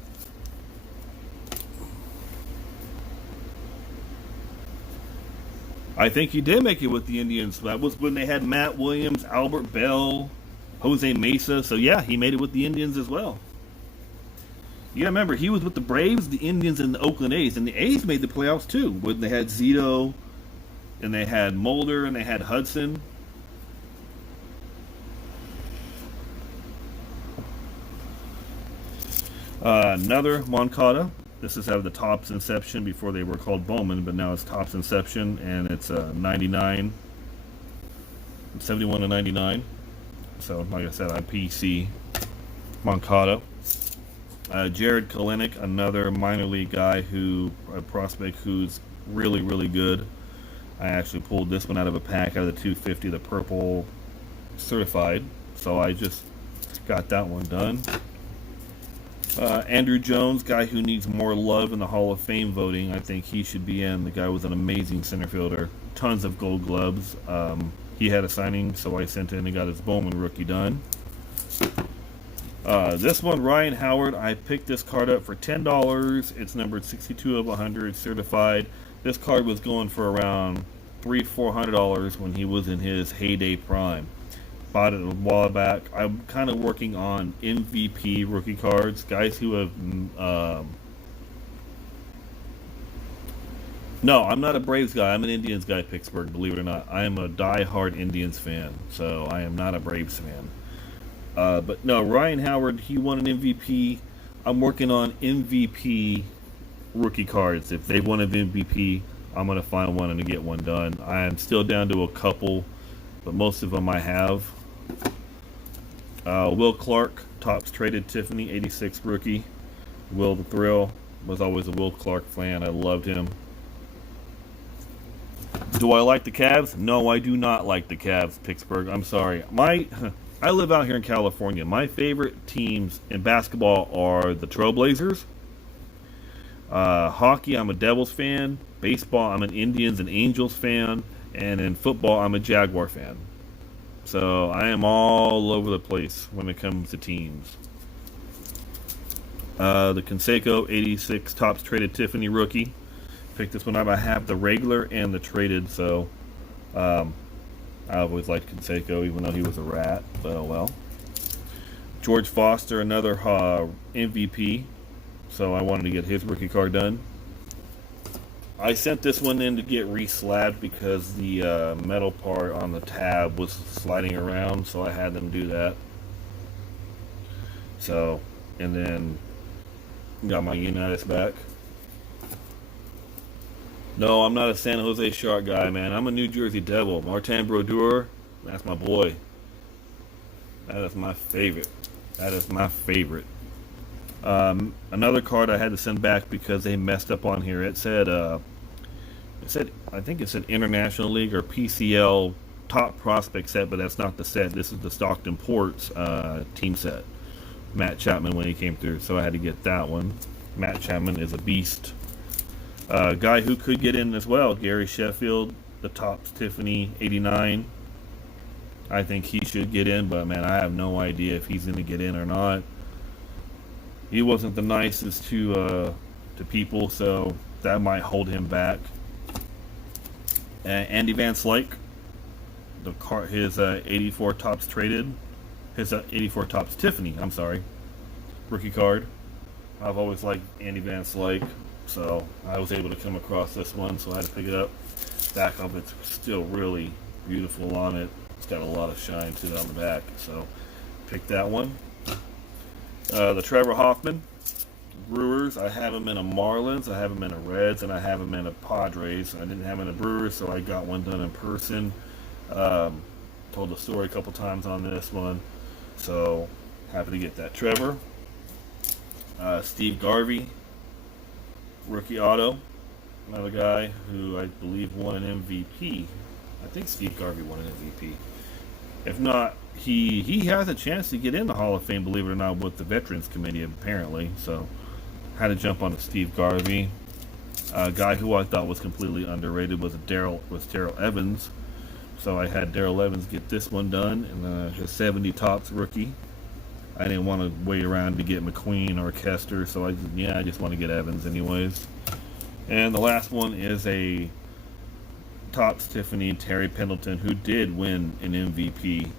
I think he did make it with the Indians. That was when they had Matt Williams, Albert Bell, Jose Mesa. So yeah, he made it with the Indians as well. You gotta remember, he was with the Braves, the Indians, and the Oakland A's. And the A's made the playoffs too, when they had Zito, and they had Mulder, and they had Hudson. Another Moncada. This is out of the Topps Inception before they were called Bowman, but now it's Topps Inception, and it's 99, 71 to 99. So, like I said, I PC Moncada. Jared Kalenic, another minor league guy a prospect who's really, really good. I actually pulled this one out of a pack out of the 250, the purple certified. So I just got that one done. Andrew Jones, guy who needs more love in the Hall of Fame voting. I think he should be in. The guy was an amazing center fielder. Tons of gold gloves. He had a signing, so I sent in and got his Bowman rookie done. This one, Ryan Howard, I picked this card up for $10. It's numbered 62 of 100, certified. This card was going for around $300-400 when he was in his heyday prime. Bought it a while back. I'm kind of working on MVP rookie cards, guys who have no, I'm not a Braves guy. I'm an Indians guy, Pittsburgh, believe it or not. I am a die-hard Indians fan, so I am not a Braves fan. But no, Ryan Howard, he won an MVP. I'm working on MVP rookie cards. If they won an MVP, I'm going to find one and get one done. I am still down to a couple, but most of them I have. Will Clark, Topps Traded Tiffany, 86 rookie. Will the Thrill, was always a Will Clark fan. I loved him. Do I like the Cavs? No, I do not like the Cavs, Pittsburgh. I'm sorry. I live out here in California. My favorite teams in basketball are the Trailblazers. Hockey, I'm a Devils fan. Baseball, I'm an Indians and Angels fan. And in football, I'm a Jaguar fan. So I am all over the place when it comes to teams. The Canseco 86 Topps Traded Tiffany rookie. Picked this one up. I have the regular and the traded, so I always liked Canseco, even though he was a rat, but oh well. George Foster, another MVP, so I wanted to get his rookie card done. I sent this one in to get re-slabbed because the metal part on the tab was sliding around, so I had them do that. So, and then got my Unitas back. No, I'm not a San Jose Shark guy, man. I'm a New Jersey Devil. Martin Brodeur, that's my boy. That is my favorite. That is my favorite. Another card I had to send back because they messed up on here. I think it said International League or PCL Top Prospect set, but that's not the set. This is the Stockton Ports team set. Matt Chapman when he came through, so I had to get that one. Matt Chapman is a beast. Guy who could get in as well, Gary Sheffield, the Topps Tiffany 89. I think he should get in, but man, I have no idea if he's going to get in or not. He wasn't the nicest to people, so that might hold him back. Andy Van Slyke, his 84 Topps traded, his 84 Topps Tiffany, I'm sorry, rookie card. I've always liked Andy Van Slyke, so I was able to come across this one, so I had to pick it up. Back of it's still really beautiful on it. It's got a lot of shine to it on the back, so pick that one. The Trevor Hoffman Brewers, I have him in a Marlins, I have him in a Reds, and I have him in a Padres. I didn't have him in a Brewers, so I got one done in person. Told the story a couple times on this one, so happy to get that. Trevor, Steve Garvey, rookie auto, another guy who I believe won an MVP. I think Steve Garvey won an MVP. If not, he has a chance to get in the Hall of Fame, believe it or not, with the Veterans Committee apparently. So had to jump on to Steve Garvey. A guy who I thought was completely underrated was Darrell Evans. So I had Darrell Evans get this one done, and his 70 Topps rookie. I didn't want to wait around to get McQueen or Kester, so I just want to get Evans anyways. And the last one is a Topps Tiffany Terry Pendleton, who did win an MVP.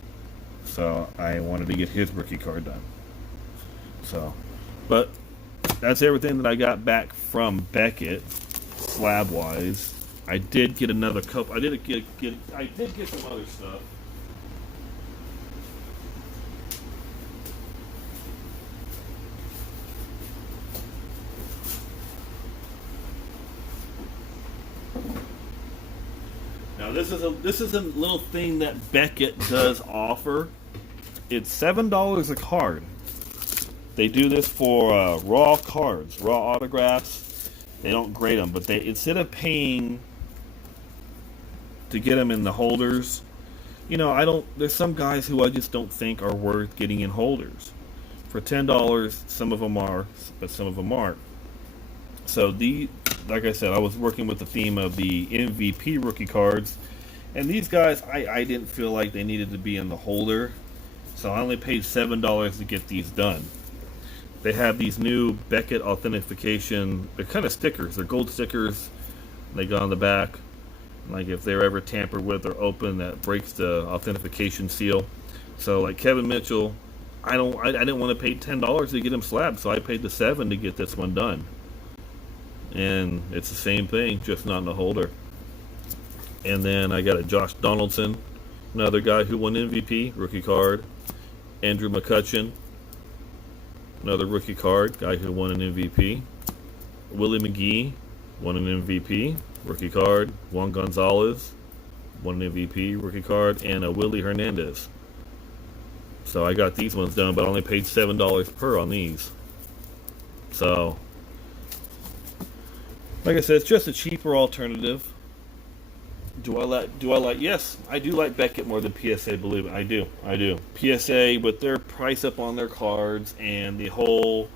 So I wanted to get his rookie card done. So, but that's everything that I got back from Beckett, slab wise. I did get another couple. I did get some other stuff. Now this is a little thing that Beckett does offer. It's $7 a card. They do this for raw cards, raw autographs. They don't grade them, but they, instead of paying to get them in the holders, there's some guys who I just don't think are worth getting in holders. For $10, some of them are, but some of them aren't. So like I said, I was working with the theme of the MVP rookie cards, and these guys, I didn't feel like they needed to be in the holder, so I only paid $7 to get these done. They have these new Beckett authentication, they're kind of stickers, they're gold stickers, they go on the back, like if they're ever tampered with or open, that breaks the authentication seal. So like Kevin Mitchell, I didn't want to pay $10 to get him slabbed, so I paid the $7 to get this one done. And it's the same thing, just not in the holder. And then I got a Josh Donaldson, another guy who won MVP, rookie card. Andrew McCutcheon, another rookie card, guy who won an MVP. Willie McGee, won an MVP, rookie card. Juan Gonzalez, won an MVP, rookie card. And a Willie Hernandez. So I got these ones done, but I only paid $7 per on these. So, like I said, it's just a cheaper alternative. Do I like? Yes, I do like Beckett more than PSA. Believe it, I do. PSA with their price up on their cards and the whole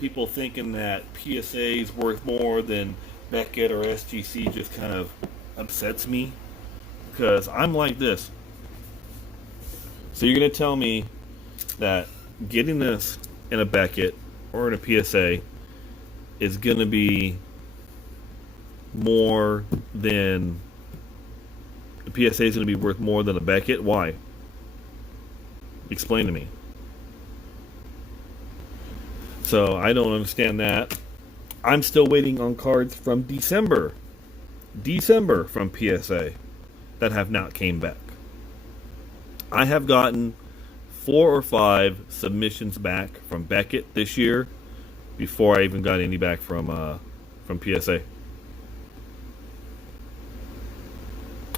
people thinking that PSA is worth more than Beckett or SGC just kind of upsets me, because I'm like this. So you're gonna tell me that getting this in a Beckett or in a PSA is gonna be more than the PSA is going to be worth more than a Beckett? Why? Explain to me. So I don't understand that. I'm still waiting on cards from December from PSA that have not came back. I have gotten 4 or 5 submissions back from Beckett this year before I even got any back from PSA.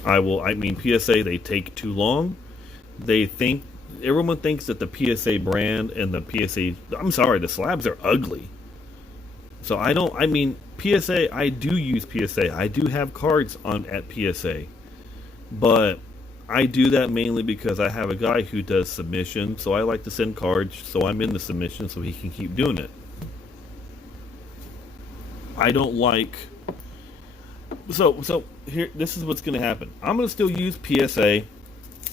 I mean, PSA, they take too long. They think everyone thinks that the PSA brand and the PSA. I'm sorry, the slabs are ugly. So I don't. I mean, PSA. I do use PSA. I do have cards on at PSA, but I do that mainly because I have a guy who does submission. So I like to send cards. So I'm in the submission, so he can keep doing it. I don't like. So here, this is what's going to happen. I'm going to still use PSA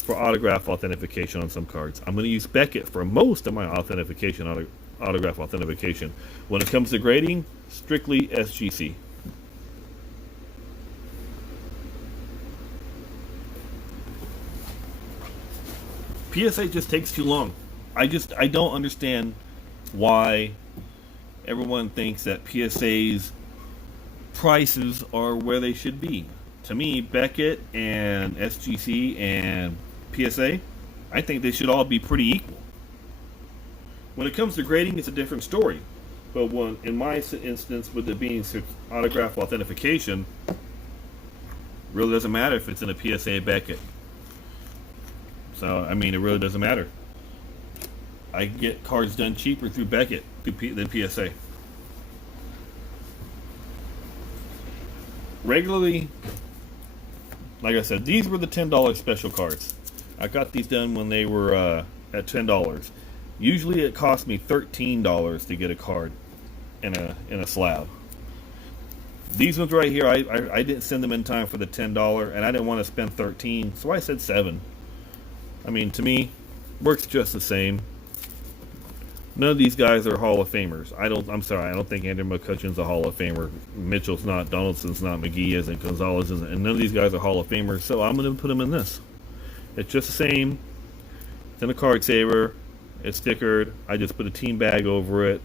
for autograph authentication on some cards. I'm going to use Beckett for most of my authentication, autograph authentication. When it comes to grading, strictly SGC. PSA just takes too long. I don't understand why everyone thinks that PSA's prices are where they should be. To me, Beckett and SGC and PSA, I think they should all be pretty equal. When it comes to grading, it's a different story. But in my instance, with it being autograph authentication, really doesn't matter if it's in a PSA Beckett. So, I mean, it really doesn't matter. I get cards done cheaper through Beckett than PSA. Regularly, like I said, these were the $10 special cards. I got these done when they were at $10. Usually it cost me $13 to get a card in a slab. These ones right here, I didn't send them in time for the $10, and I didn't want to spend $13, so I said $7. I mean, to me, works just the same. None of these guys are Hall of Famers. I'm sorry, I don't think Andrew McCutcheon's a Hall of Famer. Mitchell's not, Donaldson's not, McGee isn't, Gonzalez isn't, and none of these guys are Hall of Famers, so I'm going to put them in this. It's just the same. It's in a card saver. It's stickered. I just put a team bag over it.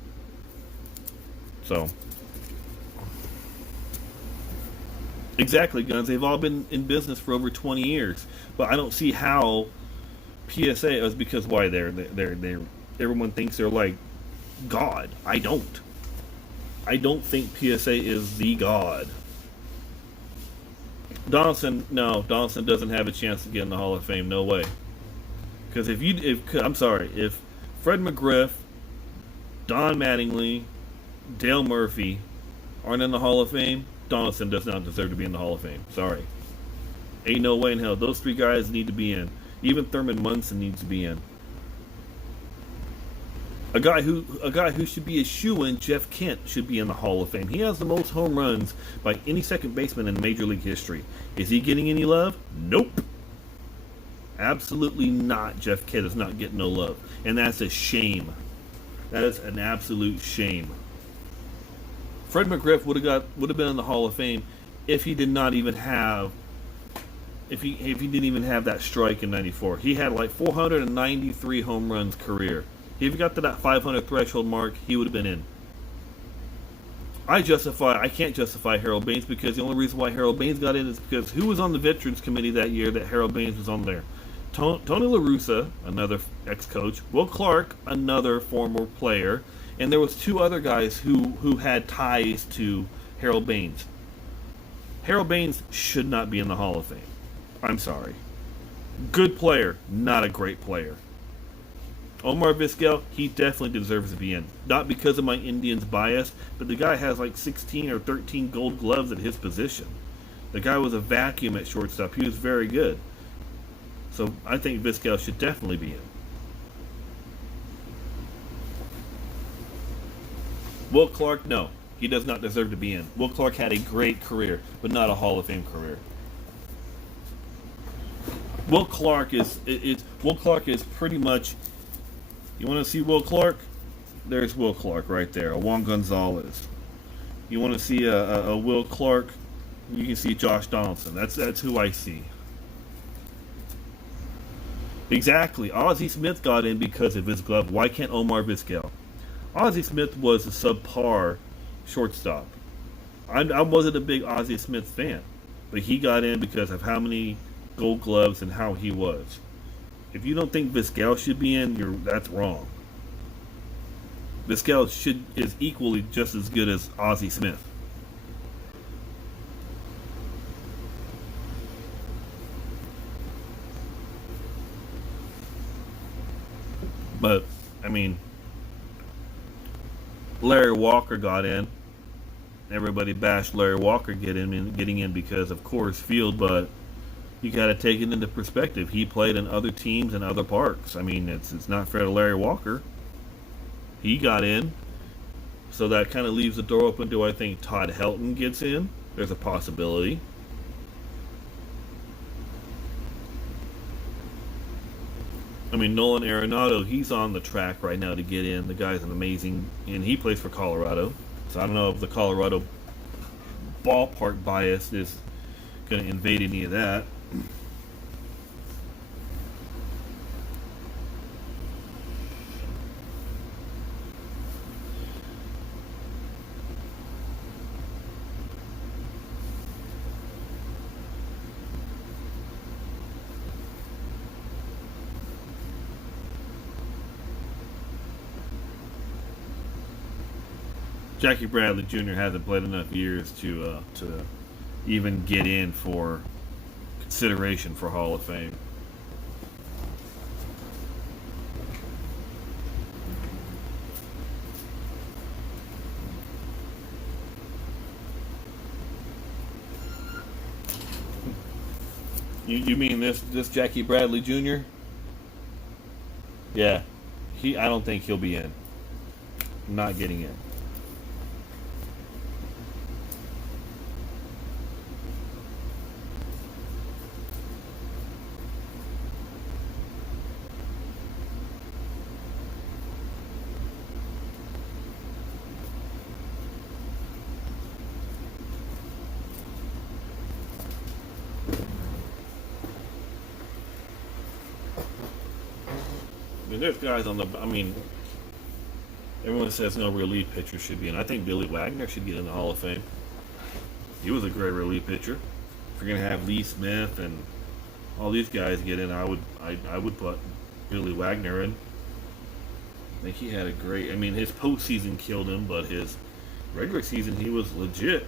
So. Exactly, Guns. They've all been in business for over 20 years. But I don't see how PSA is because why they're everyone thinks they're like God. I don't think PSA is the God. Donaldson doesn't have a chance to get in the Hall of Fame. No way. Because if Fred McGriff, Don Mattingly, Dale Murphy aren't in the Hall of Fame, Donaldson does not deserve to be in the Hall of Fame. Sorry. Ain't no way in hell. Those three guys need to be in. Even Thurman Munson needs to be in. A guy who should be a shoo-in, Jeff Kent, should be in the Hall of Fame. He has the most home runs by any second baseman in Major League history. Is he getting any love? Nope. Absolutely not. Jeff Kent is not getting no love. And that's a shame. That is an absolute shame. Fred McGriff would have been in the Hall of Fame if he did not even have if he didn't even have that strike in '94. He had like 493 home runs career. If he got to that 500 threshold mark, he would have been in. I can't justify Harold Baines because the only reason why Harold Baines got in is because who was on the Veterans Committee that year that Harold Baines was on there? Tony La Russa, another ex-coach, Will Clark, another former player, and there was two other guys who had ties to Harold Baines. Harold Baines should not be in the Hall of Fame. I'm sorry. Good player, not a great player. Omar Vizquel, he definitely deserves to be in. Not because of my Indians bias, but the guy has like 16 or 13 gold gloves at his position. The guy was a vacuum at shortstop. He was very good. So I think Vizquel should definitely be in. Will Clark, no. He does not deserve to be in. Will Clark had a great career, but not a Hall of Fame career. Will Clark is pretty much. You want to see Will Clark? There's Will Clark right there. A Juan Gonzalez. You want to see a Will Clark? You can see Josh Donaldson. That's who I see. Exactly. Ozzie Smith got in because of his glove. Why can't Omar Vizquel? Ozzie Smith was a subpar shortstop. I wasn't a big Ozzie Smith fan, but he got in because of how many gold gloves and how he was. If you don't think Vizquel should be in, that's wrong. Vizquel is equally just as good as Ozzie Smith. But I mean, Larry Walker got in. Everybody bashed Larry Walker getting in because of Coors Field, but you got to take it into perspective. He played in other teams and other parks. I mean, it's not fair to Larry Walker. He got in, so that kind of leaves the door open. Do I think Todd Helton gets in? There's a possibility. I mean, Nolan Arenado, he's on the track right now to get in. The guy's an amazing, and he plays for Colorado. So I don't know if the Colorado ballpark bias is going to invade any of that. Jackie Bradley Jr. hasn't played enough years to even get in for consideration for Hall of Fame. You mean this Jackie Bradley Jr.? Yeah, I don't think he'll be in. Not getting in. I mean, there's guys on the. I mean, everyone says no relief pitcher should be in. I think Billy Wagner should get in the Hall of Fame. He was a great relief pitcher. If you're gonna have Lee Smith and all these guys get in, I would put Billy Wagner in. I think he had a great. I mean, his postseason killed him, but his regular season he was legit.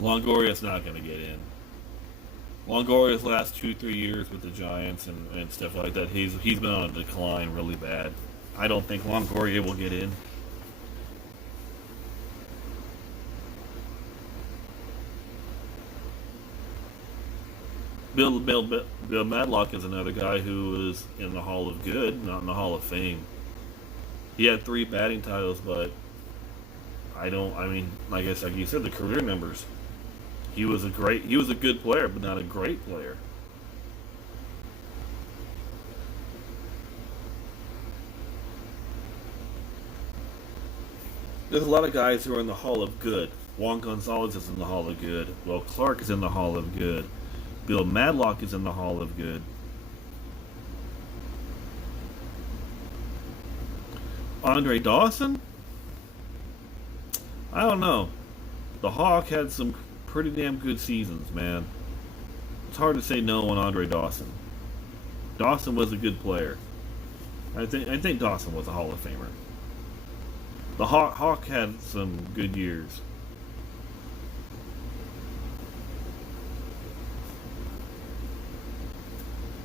Longoria's not going to get in. Longoria's last 2-3 years with the Giants and stuff like that, he's been on a decline really bad. I don't think Longoria will get in. Bill Madlock is another guy who is in the Hall of Good, not in the Hall of Fame. He had 3 batting titles, but I mean, like you said, the career numbers. He was a good player, but not a great player. There's a lot of guys who are in the Hall of Good. Juan Gonzalez is in the Hall of Good. Will Clark is in the Hall of Good. Bill Madlock is in the Hall of Good. Andre Dawson? I don't know. The Hawk had some pretty damn good seasons, man. It's hard to say no on Andre Dawson. Dawson was a good player. I think Dawson was a Hall of Famer. The Hawk had some good years.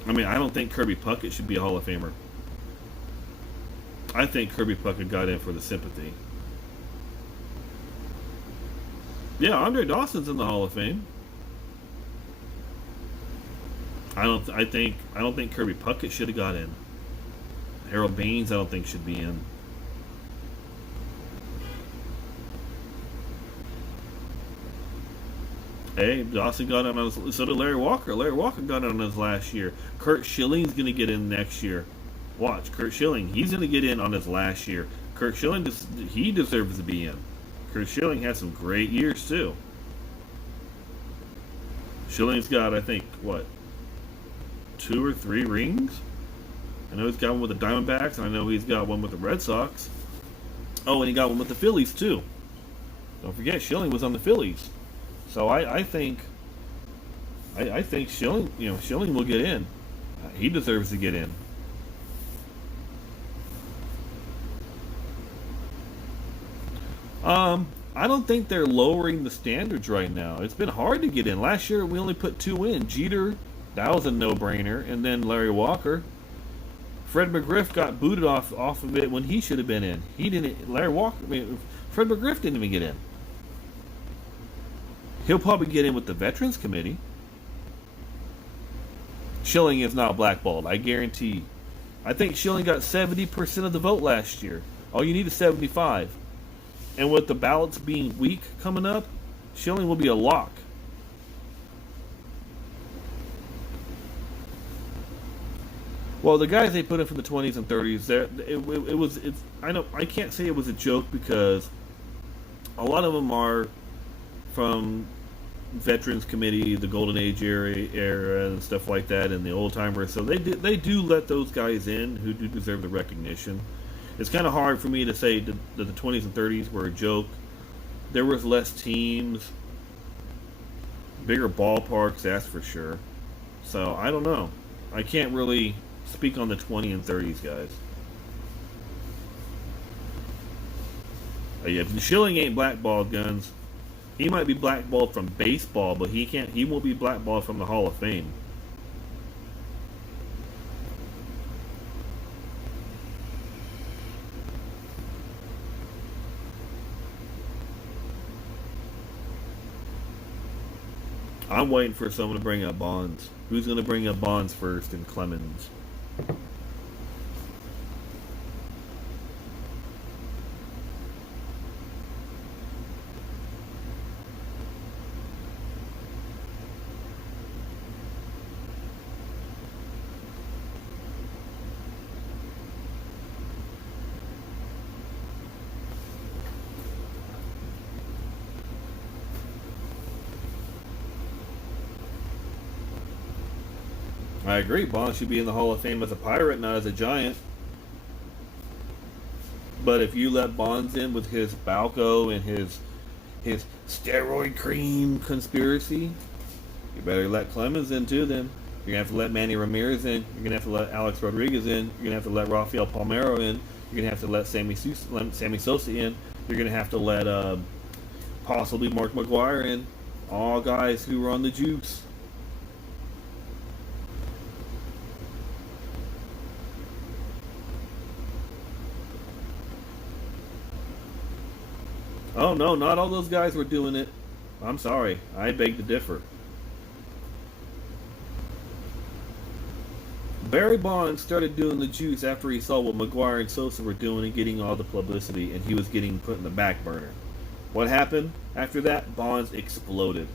I mean, I don't think Kirby Puckett should be a Hall of Famer. I think Kirby Puckett got in for the sympathy. Yeah, Andre Dawson's in the Hall of Fame. I don't think Kirby Puckett should have got in. Harold Baines, I don't think should be in. Hey, Dawson got in on his, so did Larry Walker. Larry Walker got in on his last year. Kurt Schilling's going to get in next year. Watch, Kurt Schilling. He's going to get in on his last year. Kurt Schilling, he deserves to be in. Kurt Schilling had some great years, too. Schilling's got, I think, what, 2 or 3 rings? I know he's got one with the Diamondbacks, and I know he's got one with the Red Sox. Oh, and he got one with the Phillies too. Don't forget, Schilling was on the Phillies. So I think Schilling, Schilling will get in. He deserves to get in. I don't think they're lowering the standards right now. It's been hard to get in. Last year we only put 2 in. Jeter, that was a no-brainer, and then Larry Walker. Fred McGriff got booted off of it when he should have been in. He didn't. Fred McGriff didn't even get in. He'll probably get in with the Veterans Committee. Schilling is not blackballed, I guarantee. I think Schilling got 70% of the vote last year. All you need is 75. And with the ballots being weak coming up, Schilling will be a lock. Well, the guys they put in from the 20s and 30s, I can't say it was a joke because a lot of them are from Veterans Committee, the Golden Age era and stuff like that, and the old timers. So they do let those guys in who do deserve the recognition. It's kind of hard for me to say that the 20s and 30s were a joke. There was less teams, bigger ballparks, that's for sure. So I don't know. I can't really speak on the 20 and 30s guys. If Schilling ain't blackballed, Guns, he might be blackballed from baseball, but he won't be blackballed from the Hall of Fame. I'm waiting for someone to bring up Bonds. Who's going to bring up Bonds first and Clemens? I agree. Bonds should be in the Hall of Fame as a Pirate, not as a Giant. But if you let Bonds in with his Balco and his steroid cream conspiracy, you better let Clemens in too. Then you're gonna have to let Manny Ramirez in. You're gonna have to let Alex Rodriguez in. You're gonna have to let Rafael Palmeiro in. You're gonna have to let Sammy Sosa in. You're gonna have to let possibly Mark McGwire in. All guys who were on the juice. Oh, no, not all those guys were doing it. I'm sorry. I beg to differ. Barry Bonds started doing the juice after he saw what McGwire and Sosa were doing and getting all the publicity, and he was getting put in the back burner. What happened after that? Bonds exploded.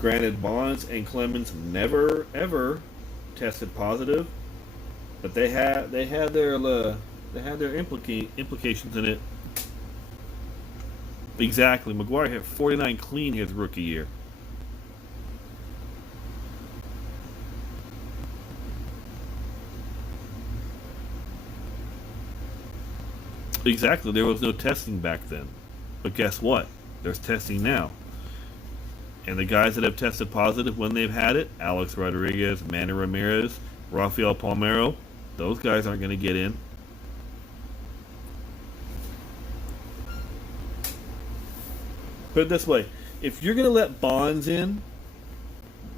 Granted, Bonds and Clemens never, ever tested positive, but they had their implications in it. Exactly. McGwire hit 49 clean his rookie year. Exactly. There was no testing back then, but guess what? There's testing now. And the guys that have tested positive when they've had it, Alex Rodriguez, Manny Ramirez, Rafael Palmeiro, those guys aren't going to get in. Put it this way, if you're going to let Bonds in,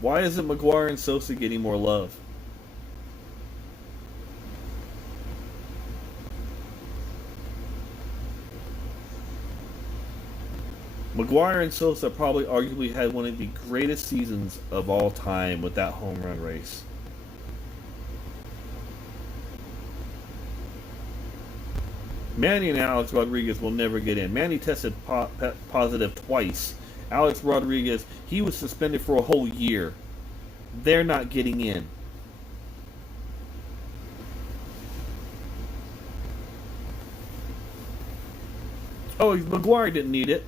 why isn't McGwire and Sosa getting more love? McGwire and Sosa probably arguably had one of the greatest seasons of all time with that home run race. Manny and Alex Rodriguez will never get in. Manny tested positive twice. Alex Rodriguez, he was suspended for a whole year. They're not getting in. Oh, McGwire didn't need it.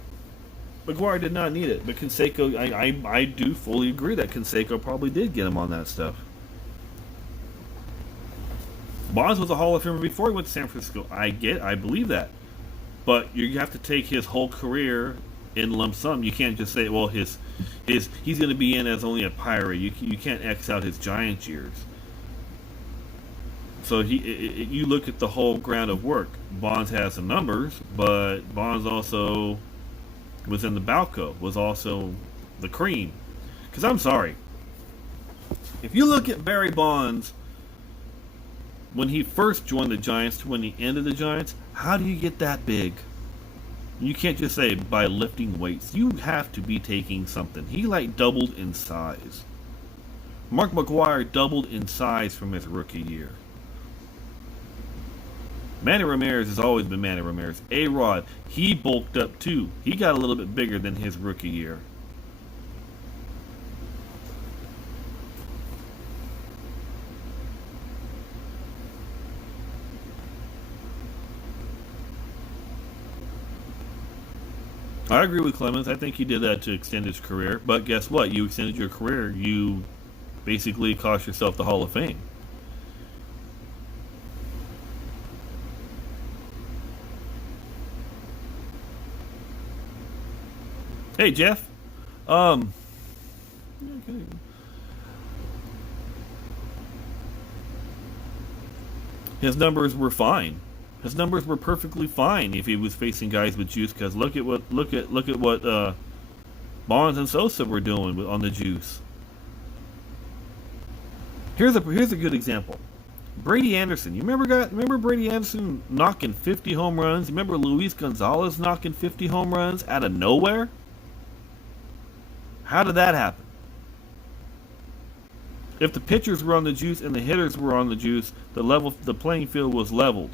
McGuire did not need it, but Canseco, I do fully agree that Canseco probably did get him on that stuff. Bonds was a Hall of Famer before he went to San Francisco. I believe that. But you have to take his whole career in lump sum. You can't just say, well, he's going to be in as only a Pirate. You can't X out his Giants years. So you look at the whole ground of work. Bonds has some numbers, but Bonds also was in the Balco, was also the cream. Because I'm sorry, if you look at Barry Bonds when he first joined the Giants to when he ended the Giants, how do you get that big? You can't just say by lifting weights. You have to be taking something. He like doubled in size. Mark McGwire doubled in size from his rookie year. Manny Ramirez has always been Manny Ramirez. A-Rod, he bulked up too. He got a little bit bigger than his rookie year. I agree with Clemens. I think he did that to extend his career. But guess what? You extended your career. You basically cost yourself the Hall of Fame. Hey, Jeff. His numbers were fine. His numbers were perfectly fine if he was facing guys with juice. Because look at what Bonds and Sosa were doing on the juice. Here's a good example. Brady Anderson. You remember Brady Anderson knocking 50 home runs? You remember Luis Gonzalez knocking 50 home runs out of nowhere? How did that happen? If the pitchers were on the juice and the hitters were on the juice, the playing field was leveled.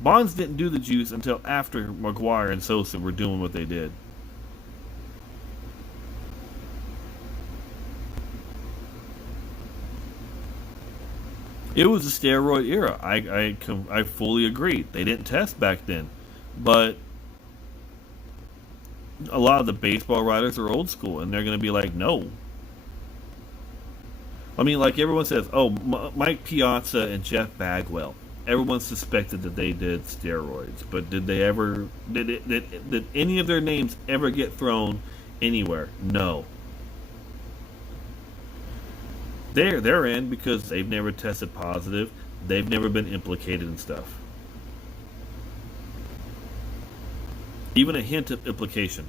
Bonds didn't do the juice until after McGwire and Sosa were doing what they did. It was a steroid era. I fully agree. They didn't test back then, but a lot of the baseball writers are old school, and they're going to be like, no. I mean, like everyone says, oh, Mike Piazza and Jeff Bagwell. Everyone suspected that they did steroids, but did they ever? Did any of their names ever get thrown anywhere? No. They're in because they've never tested positive. They've never been implicated in stuff. Even a hint of implication.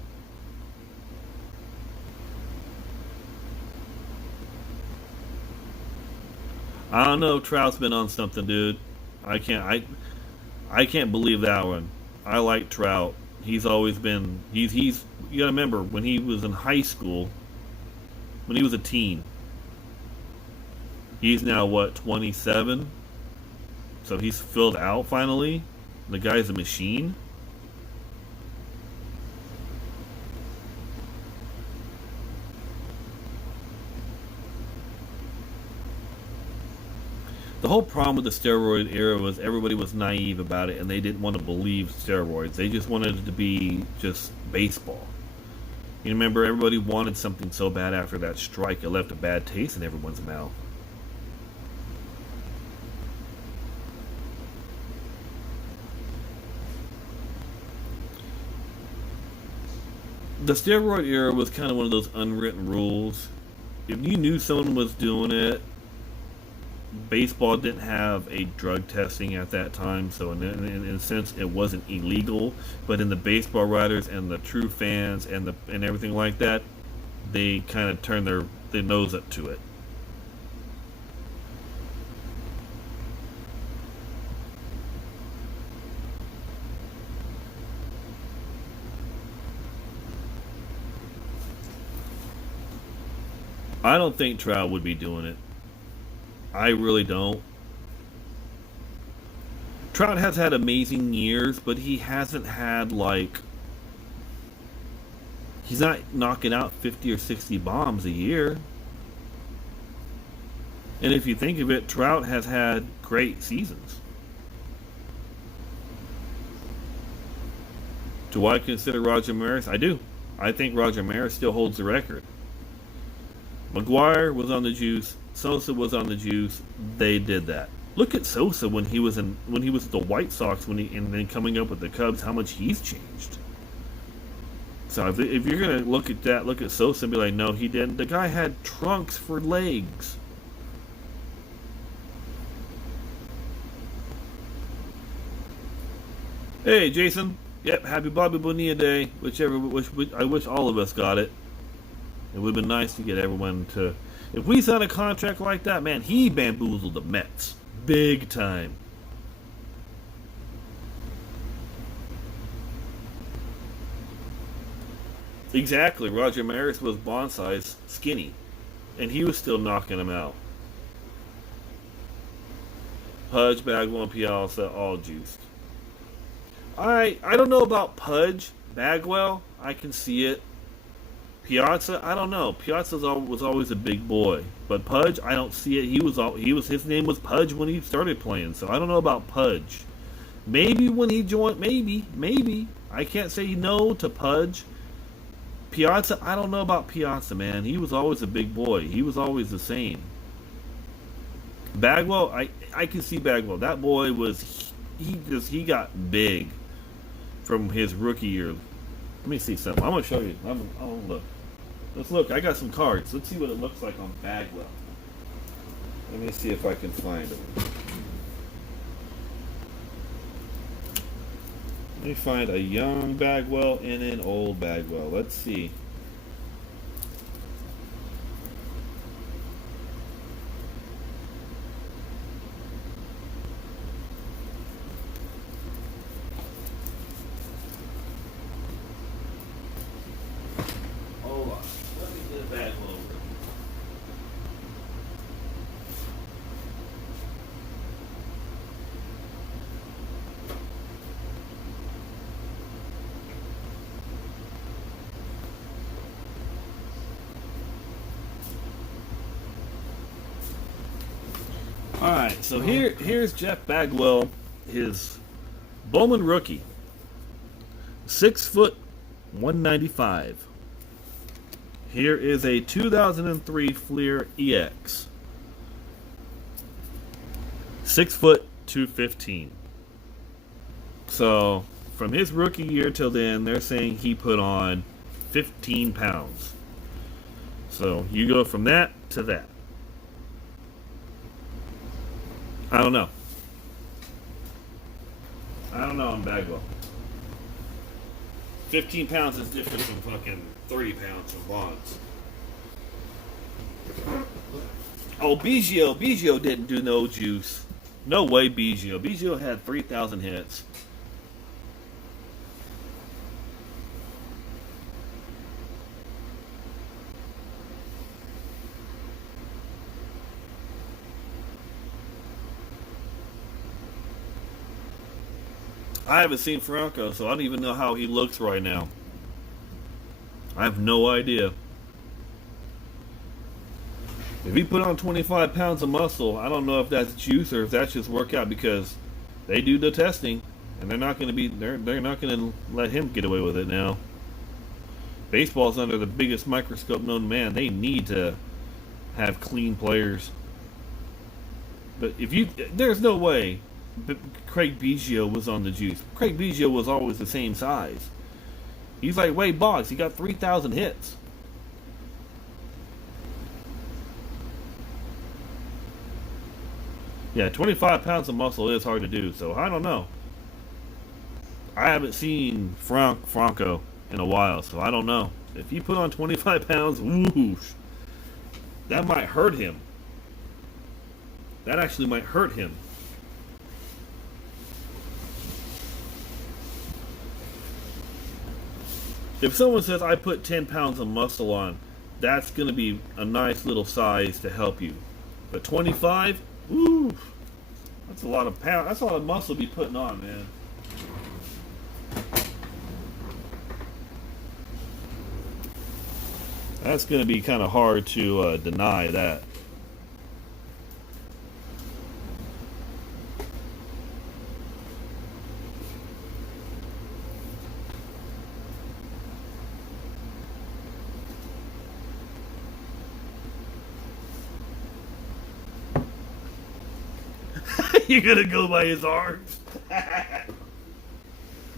I don't know if Trout's been on something, dude. I can't believe that one. I like Trout. He's always been you gotta remember when he was in high school, when he was a teen. He's now what, 27? So he's filled out finally. The guy's a machine. The whole problem with the steroid era was everybody was naive about it and they didn't want to believe steroids. They just wanted it to be just baseball. You remember everybody wanted something so bad after that strike, it left a bad taste in everyone's mouth. The steroid era was kind of one of those unwritten rules. If you knew someone was doing it, baseball didn't have a drug testing at that time, so in a sense it wasn't illegal. But in the baseball writers and the true fans and everything like that, they kind of turned their nose up to it. I don't think Trout would be doing it. I really don't. Trout has had amazing years, but he hasn't had he's not knocking out 50 or 60 bombs a year. And if you think of it, Trout has had great seasons. Do I consider Roger Maris? I do. I think Roger Maris still holds the record. McGuire was on the juice. Sosa was on the juice. They did that. Look at Sosa when he was with the White Sox and then coming up with the Cubs. How much he's changed. So if you're gonna look at that, look at Sosa and be like, no, he didn't. The guy had trunks for legs. Hey, Jason. Yep, happy Bobby Bonilla Day. I wish all of us got it. It would have been nice to get everyone to. If we signed a contract like that, man, he bamboozled the Mets big time. Exactly. Roger Maris was bonsai's skinny, and he was still knocking him out. Pudge, Bagwell, and Piazza all juiced. I don't know about Pudge, Bagwell. I can see it. Piazza, I don't know. Piazza was always a big boy, but Pudge, I don't see it. His name was Pudge when he started playing, so I don't know about Pudge. Maybe when he joined, maybe. I can't say no to Pudge. Piazza, I don't know about Piazza, man. He was always a big boy. He was always the same. Bagwell, I can see Bagwell. That boy he got big from his rookie year. Let me see something. I'm gonna show you. Look. Let's look. I got some cards. Let's see what it looks like on Bagwell. Let me see if I can find them. Let me find a young Bagwell and an old Bagwell. Let's see. Hold on. Let me get a Bagwell over. Alright, so here's Jeff Bagwell, his Bowman rookie. 6 foot 195. Here is a 2003 Fleer EX. 6 foot 215. So from his rookie year till then, they're saying he put on 15 pounds. So you go from that to that. I don't know. On Bagwell. 15 pounds is different from fucking 30 pounds from Bonds. Oh, Biggio didn't do no juice. No way, Biggio. Biggio had 3,000 hits. I haven't seen Franco, so I don't even know how he looks right now. I have no idea. If he put on 25 pounds of muscle, I don't know if that's juice or if that's just workout, because they do the testing and they're not going to let him get away with it now. Baseball's under the biggest microscope known to man. They need to have clean players. But there's no way Craig Biggio was on the juice. Craig Biggio was always the same size. He's like Wade Boggs. He got 3,000 hits. Yeah, 25 pounds of muscle is hard to do, so I don't know. I haven't seen Franco in a while, so I don't know. If he put on 25 pounds, whoosh, that might hurt him. That actually might hurt him. If someone says, I put 10 pounds of muscle on, that's going to be a nice little size to help you. But 25, woo, that's a lot of pound. That's a lot of muscle to be putting on, man. That's going to be kind of hard to deny that. You're gonna go by his arms?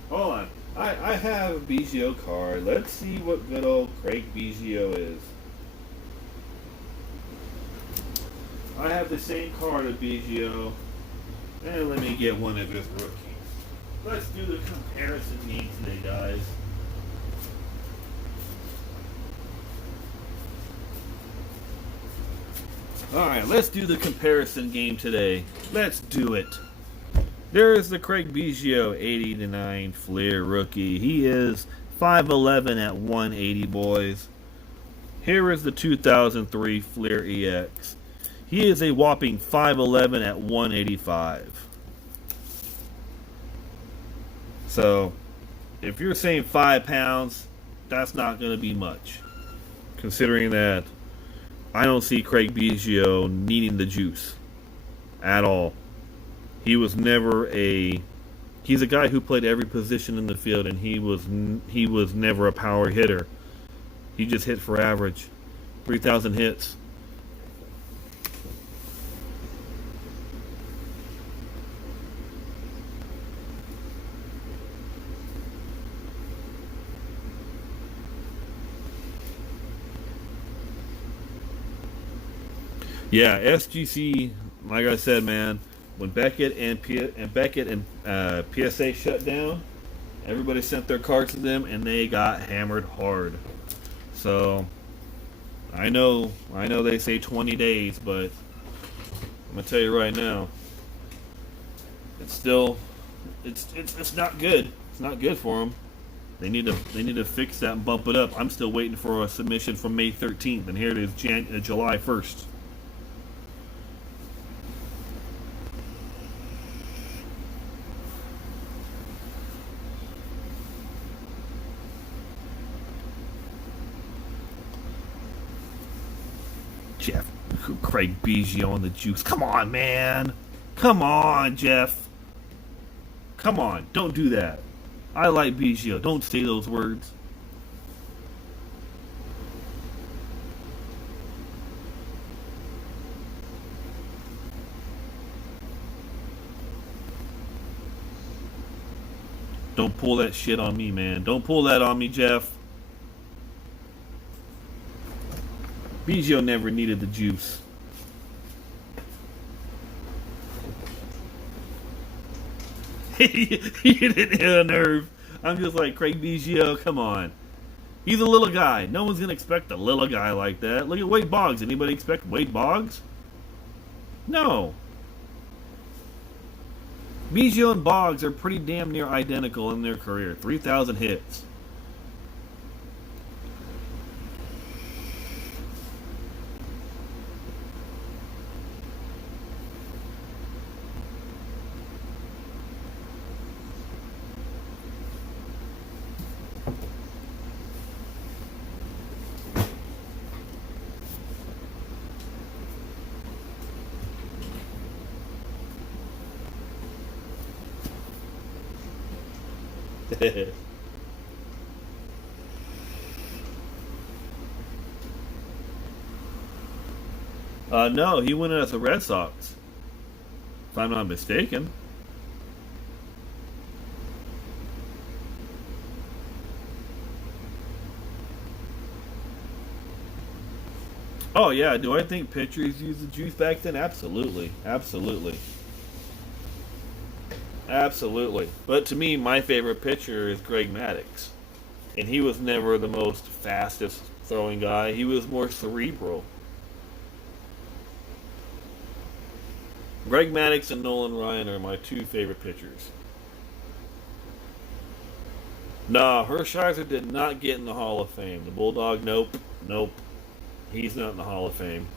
Hold on. I have a Biggio card. Let's see what good old Craig Biggio is. I have the same card of Biggio. And let me get one of his rookies. Let's do the comparison game today, guys. Alright, let's do the comparison game today. Let's do it. There is the Craig Biggio 80-9 Fleer rookie. He is 5'11 at 180, boys. Here is the 2003 Fleer EX. He is a whopping 5'11 at 185. So, if you're saying 5 pounds, that's not going to be much. Considering that I don't see Craig Biggio needing the juice at all. He was never a... He's a guy who played every position in the field, and he was never a power hitter. He just hit for average. 3,000 hits. Yeah, SGC, like I said, man, when Beckett and PSA shut down, everybody sent their cards to them, and they got hammered hard. So, I know they say 20 days, but I'm gonna tell you right now, it's still, it's not good. It's not good for them. They need to fix that and bump it up. I'm still waiting for a submission from May 13th, and here it is, July 1st. Jeff, Craig Biggio on the juice. Come on, man. Come on, Jeff. Come on. Don't do that. I like Biggio. Don't say those words. Don't pull that shit on me, man. Don't pull that on me, Jeff. Biggio never needed the juice. He didn't hit a nerve. I'm just like, Craig Biggio, come on. He's a little guy. No one's going to expect a little guy like that. Look at Wade Boggs. Anybody expect Wade Boggs? No. Biggio and Boggs are pretty damn near identical in their career. 3,000 hits. No, he went as the Red Sox, if I'm not mistaken. Oh yeah, do I think pitchers used the juice back then? Absolutely, absolutely. Absolutely. But to me, my favorite pitcher is Greg Maddux. And he was never the most fastest throwing guy. He was more cerebral. Greg Maddux and Nolan Ryan are my two favorite pitchers. Nah, Hershiser did not get in the Hall of Fame. The Bulldog, nope. Nope. He's not in the Hall of Fame.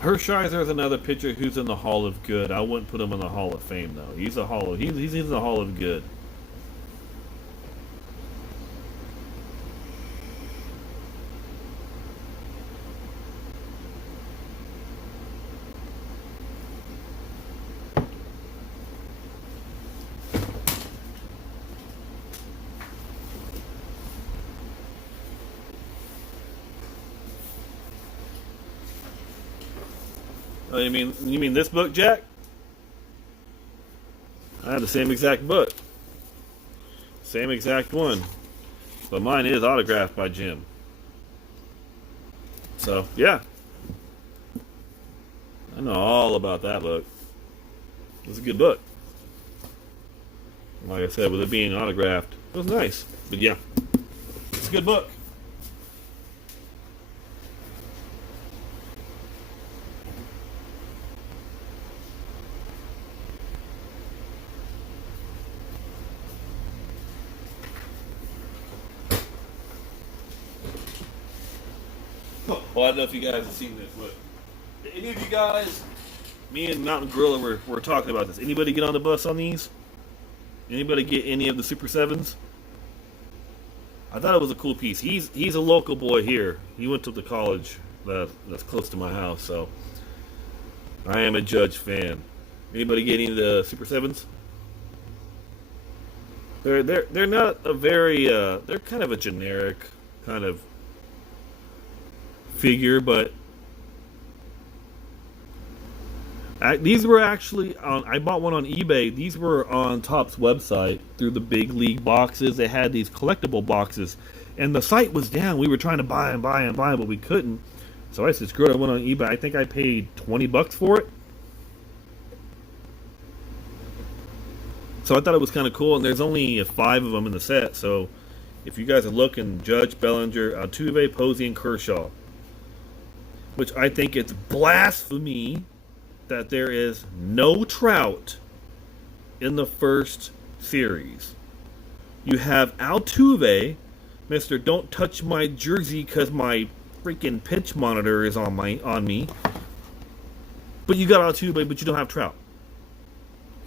Hershiser is another pitcher who's in the Hall of Good. I wouldn't put him in the Hall of Fame though. He's in the Hall of Good. Oh, you mean this book, Jack? I have the same exact book. Same exact one. But mine is autographed by Jim. So, yeah. I know all about that book. It's a good book. Like I said, with it being autographed, it was nice. But yeah, it's a good book. Well, I don't know if you guys have seen this, but any of you guys, me and Mountain Gorilla were talking about this. Anybody get on the bus on these? Anybody get any of the Super 7s? I thought it was a cool piece. He's a local boy here. He went to the college that's close to my house, so I am a Judge fan. Anybody get any of the Super 7s? They're not a very they're kind of a generic kind of figure, but these were actually on. I bought one on eBay. These were on Topps website through the big league boxes. They had these collectible boxes, and the site was down. We were trying to buy them, but we couldn't. So I said, "Screw it!" I went on eBay. I think I paid $20 for it. So I thought it was kind of cool, and there's only 5 of them in the set. So if you guys are looking, Judge, Bellinger, Altuve, Posey, and Kershaw, which I think it's blasphemy that there is no Trout in the first series. You have Altuve, Mr. Don't touch my jersey because my freaking pitch monitor is on me. But you got Altuve, but you don't have Trout.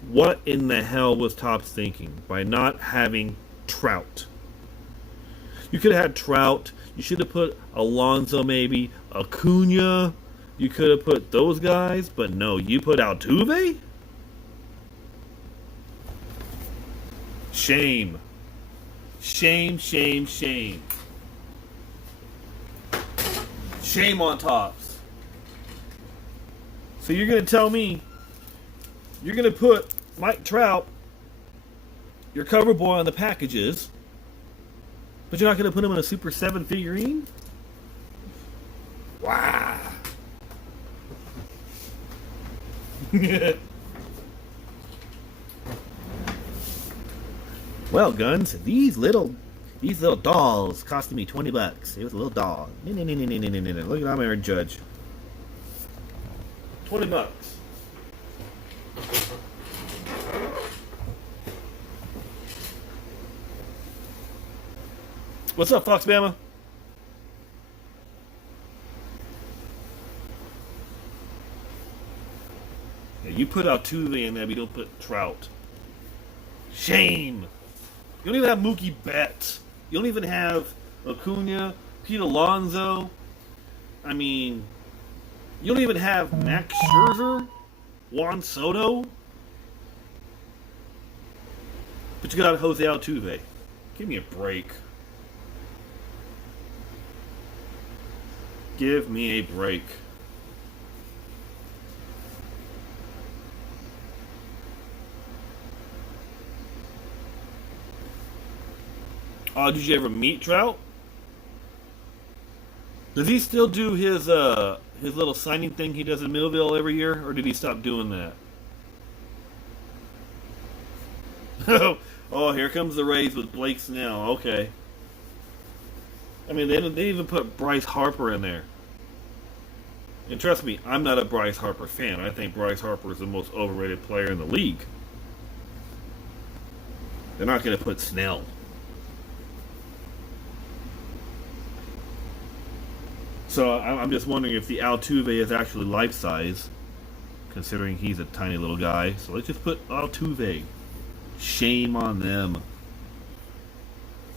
What in the hell was Topps thinking by not having Trout? You could have had Trout. You should have put Alonso, maybe Acuna. You could have put those guys, but no, you put Altuve? Shame. Shame, shame, shame. Shame on Topps. So you're going to tell me you're going to put Mike Trout, your cover boy, on the packages, but you're not going to put him in a Super 7 figurine? Wow. Well, Guns, these little dolls costed me $20. It was a little doll. No. Look at I'm Judge. $20. What's up, Fox Bama? Yeah, you put Altuve in there, but you don't put Trout. Shame. You don't even have Mookie Betts. You don't even have Acuna, Pete Alonso. I mean, you don't even have Max Scherzer, Juan Soto. But you got Jose Altuve. Give me a break. Give me a break. Oh, did you ever meet Trout? Does he still do his little signing thing he does in Millville every year, or did he stop doing that? Oh, here comes the Rays with Blake Snell. Okay. I mean, they even put Bryce Harper in there. And trust me, I'm not a Bryce Harper fan. I think Bryce Harper is the most overrated player in the league. They're not going to put Snell. So I'm just wondering if the Altuve is actually life-size, considering he's a tiny little guy. So let's just put Altuve. Shame on them.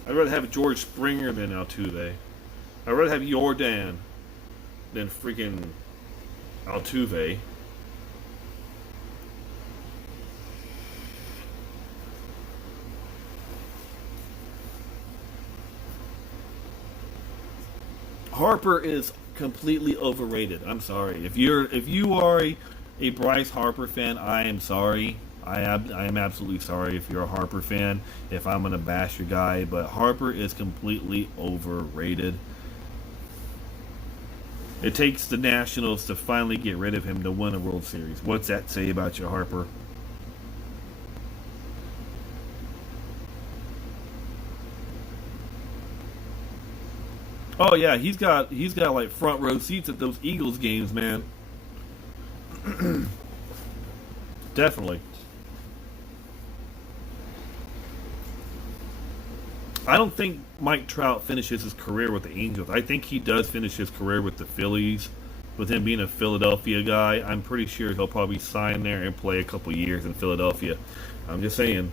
I'd rather have George Springer than Altuve. I'd rather have Jordan than freaking Altuve. Harper is completely overrated. I'm sorry. If you are a Bryce Harper fan, I am sorry. I am absolutely sorry if you're a Harper fan. If I'm gonna bash your guy, but Harper is completely overrated. It takes the Nationals to finally get rid of him to win a World Series. What's that say about you, Harper? Oh yeah, he's got like front row seats at those Eagles games, man. Definitely. I don't think Mike Trout finishes his career with the Angels. I think he does finish his career with the Phillies. With him being a Philadelphia guy, I'm pretty sure he'll probably sign there and play a couple years in Philadelphia. I'm just saying.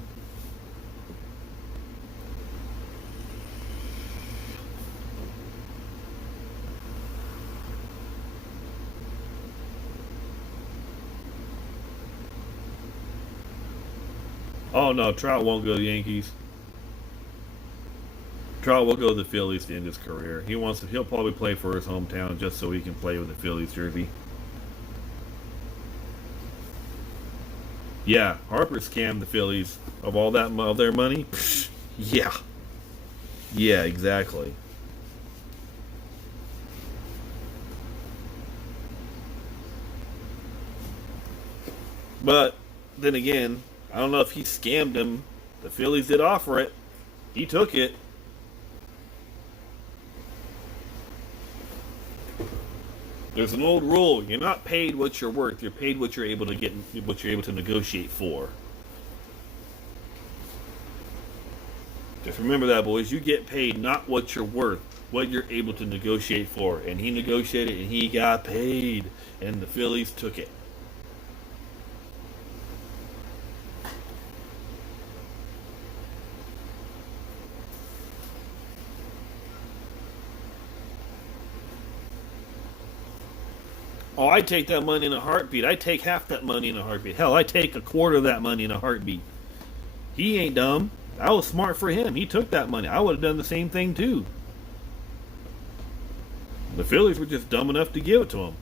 Oh no, Trout won't go to the Yankees. Trout will go to the Phillies to end his career. He wants to. He'll probably play for his hometown just so he can play with the Phillies jersey. Yeah, Harper scammed the Phillies of all that of their money. Psh, yeah, yeah, exactly. But then again, I don't know if he scammed him. The Phillies did offer it. He took it. There's an old rule: you're not paid what you're worth. You're paid what you're able to get, what you're able to negotiate for. Just remember that, boys. You get paid not what you're worth, what you're able to negotiate for. And he negotiated, and he got paid, and the Phillies took it. Oh, I take that money in a heartbeat. I take half that money in a heartbeat. Hell, I take a quarter of that money in a heartbeat. He ain't dumb. I was smart for him. He took that money. I would have done the same thing too. The Phillies were just dumb enough to give it to him.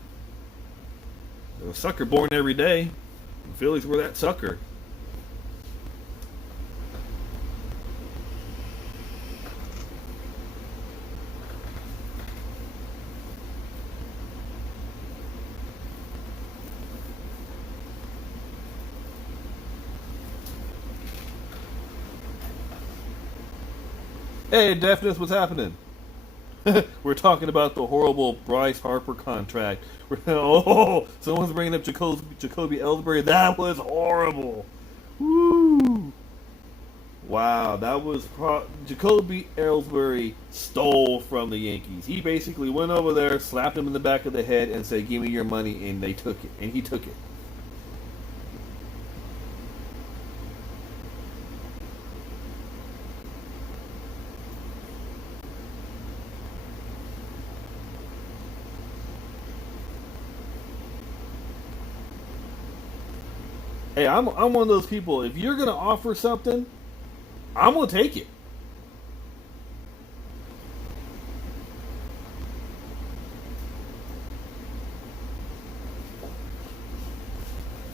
There's a sucker born every day. The Phillies were that sucker. Hey, Deafness, what's happening? We're talking about the horrible Bryce Harper contract. Oh, someone's bringing up Jacoby Ellsbury. That was horrible. Woo! Wow, that was Jacoby Ellsbury stole from the Yankees. He basically went over there, slapped him in the back of the head, and said, "Give me your money," and they took it, and he took it. Hey, I'm one of those people. If you're gonna offer something, I'm gonna take it.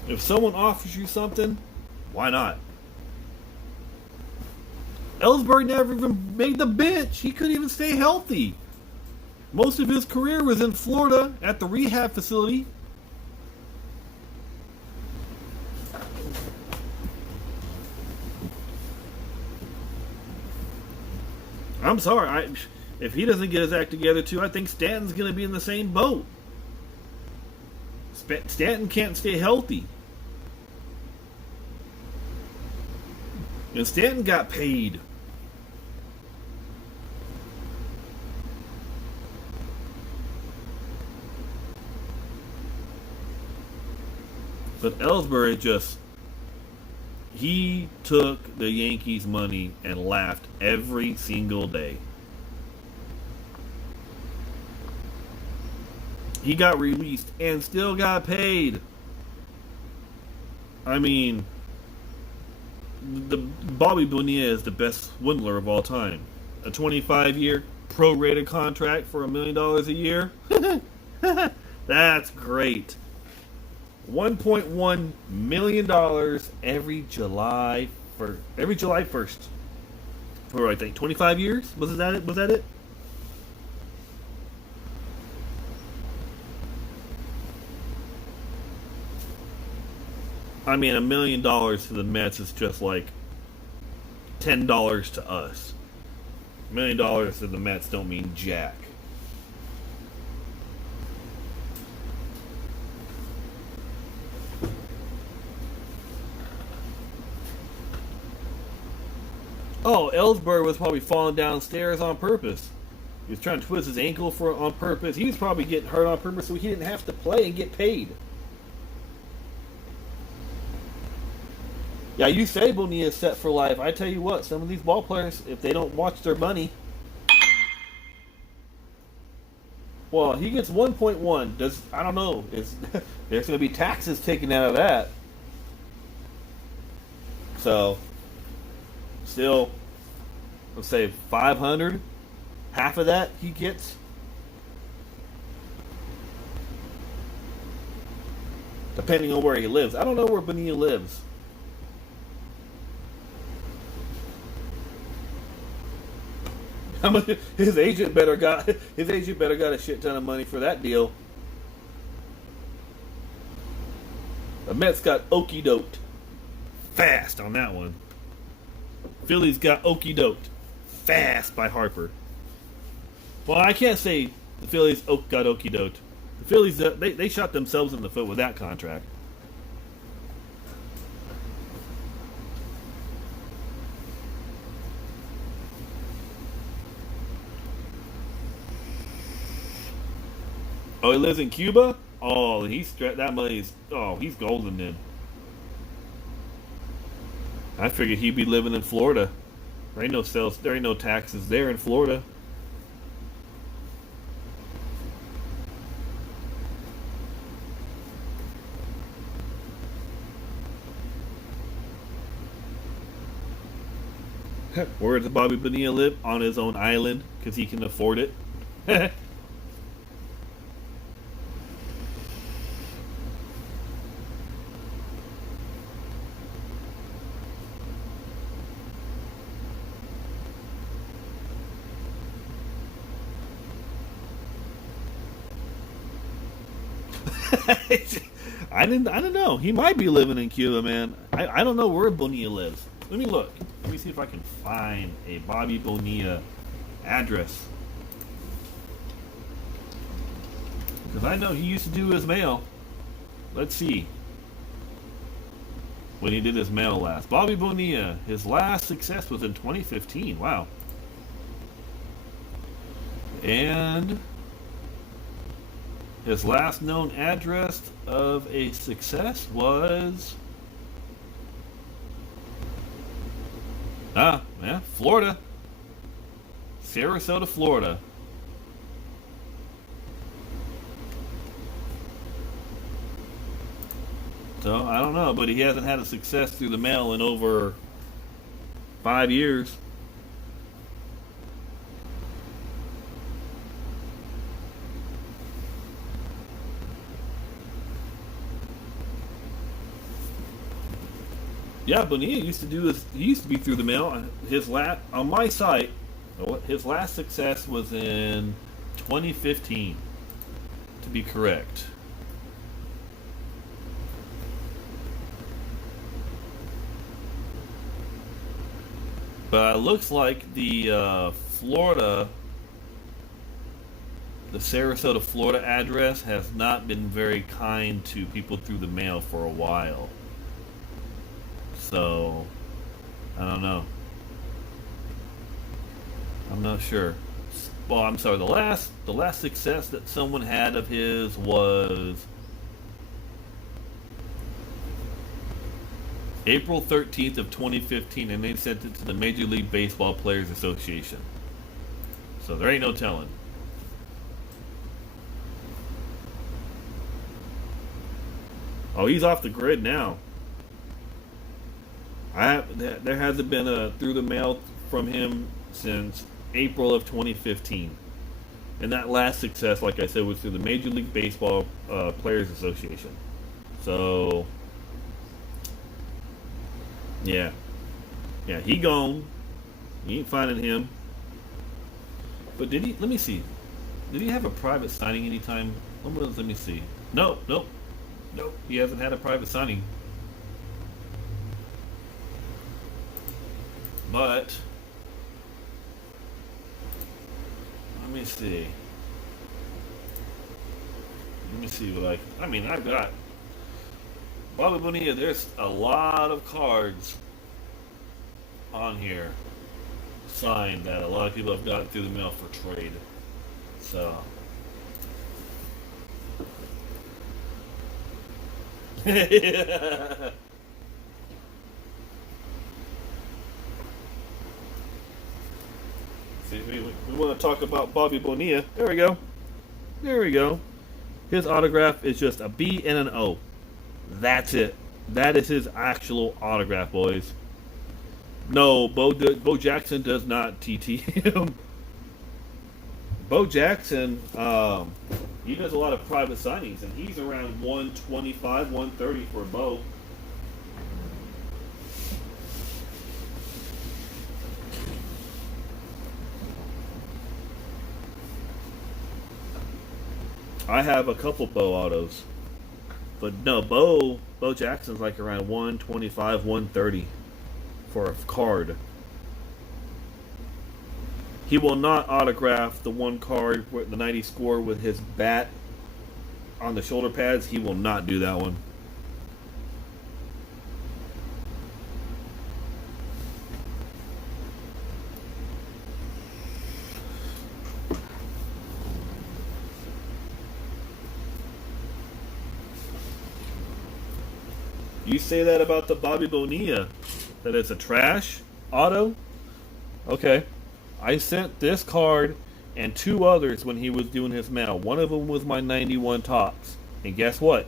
If someone offers you something, why not? Ellsbury never even made the bench. He couldn't even stay healthy. Most of his career was in Florida at the rehab facility. I'm sorry. If he doesn't get his act together too, I think Stanton's going to be in the same boat. Stanton can't stay healthy. And Stanton got paid. But Ellsbury he took the Yankees' money and laughed every single day. He got released and still got paid. I mean, the Bobby Bonilla is the best swindler of all time. A 25-year, prorated contract for $1 million a year. That's great. $1.1 million every July 1st. For I think 25 years? Was that it? Was that it? I mean, $1 million to the Mets is just like $10 to us. $1 million to the Mets don't mean jack. Oh, Ellsberg was probably falling downstairs on purpose. He was trying to twist his ankle on purpose. He was probably getting hurt on purpose so he didn't have to play and get paid. Yeah, you say Bonilla is set for life. I tell you what, some of these ball players, if they don't watch their money, well, he gets 1.1. I don't know. There's going to be taxes taken out of that. So, still, let's say 500. Half of that he gets. Depending on where he lives. I don't know where Bonilla lives. How much his agent better got a shit ton of money for that deal. The Mets got okey doked fast on that one. Phillies got okey doked fast by Harper. Well, I can't say the Phillies got okey doked. The Phillies they shot themselves in the foot with that contract. Oh, he lives in Cuba? Oh, that money's he's golden then. I figured he'd be living in Florida. There ain't no sales, there ain't no taxes there in Florida. Where does Bobby Bonilla live? On his own island, because he can afford it. I don't know. He might be living in Cuba, man. I don't know where Bonilla lives. Let me look. Let me see if I can find a Bobby Bonilla address. Because I know he used to do his mail. Let's see. When he did his mail last. Bobby Bonilla, his last success was in 2015. Wow. And his last known address of a success was Florida. Sarasota, Florida. So, I don't know, but he hasn't had a success through the mail in over 5 years. Yeah, Bonilla used to be through the mail. On my site, his last success was in 2015, to be correct. But it looks like the Sarasota, Florida address has not been very kind to people through the mail for a while. So, I don't know. I'm not sure. Well, I'm sorry. The last success that someone had of his was April 13th of 2015, and they sent it to the Major League Baseball Players Association. So there ain't no telling. Oh, he's off the grid now. There hasn't been a through the mail from him since April of 2015. And that last success, like I said, was through the Major League Baseball Players Association. So, yeah. Yeah, he gone. You ain't finding him. But did he, let me see. Did he have a private signing anytime? Let me see. No, nope. Nope. He hasn't had a private signing. But, let me see. Let me see what I mean, I've got Bobby Bonilla. There's a lot of cards on here signed that a lot of people have gotten through the mail for trade. So, see, we want to talk about Bobby Bonilla. There we go. There we go. His autograph is just a B and an O. That's it. That is his actual autograph, boys. No, Bo Jackson does not TT him. Bo Jackson, he does a lot of private signings, and he's around 125, 130 for Bo. I have a couple Bo autos. But no, Bo Jackson's like around 125, 130 for a card. He will not autograph the one card with the 90 score with his bat on the shoulder pads. He will not do that one. You say that about the Bobby Bonilla, that it's a trash auto? Okay. I sent this card and two others when he was doing his mail. One of them was my 91 tops. And guess what?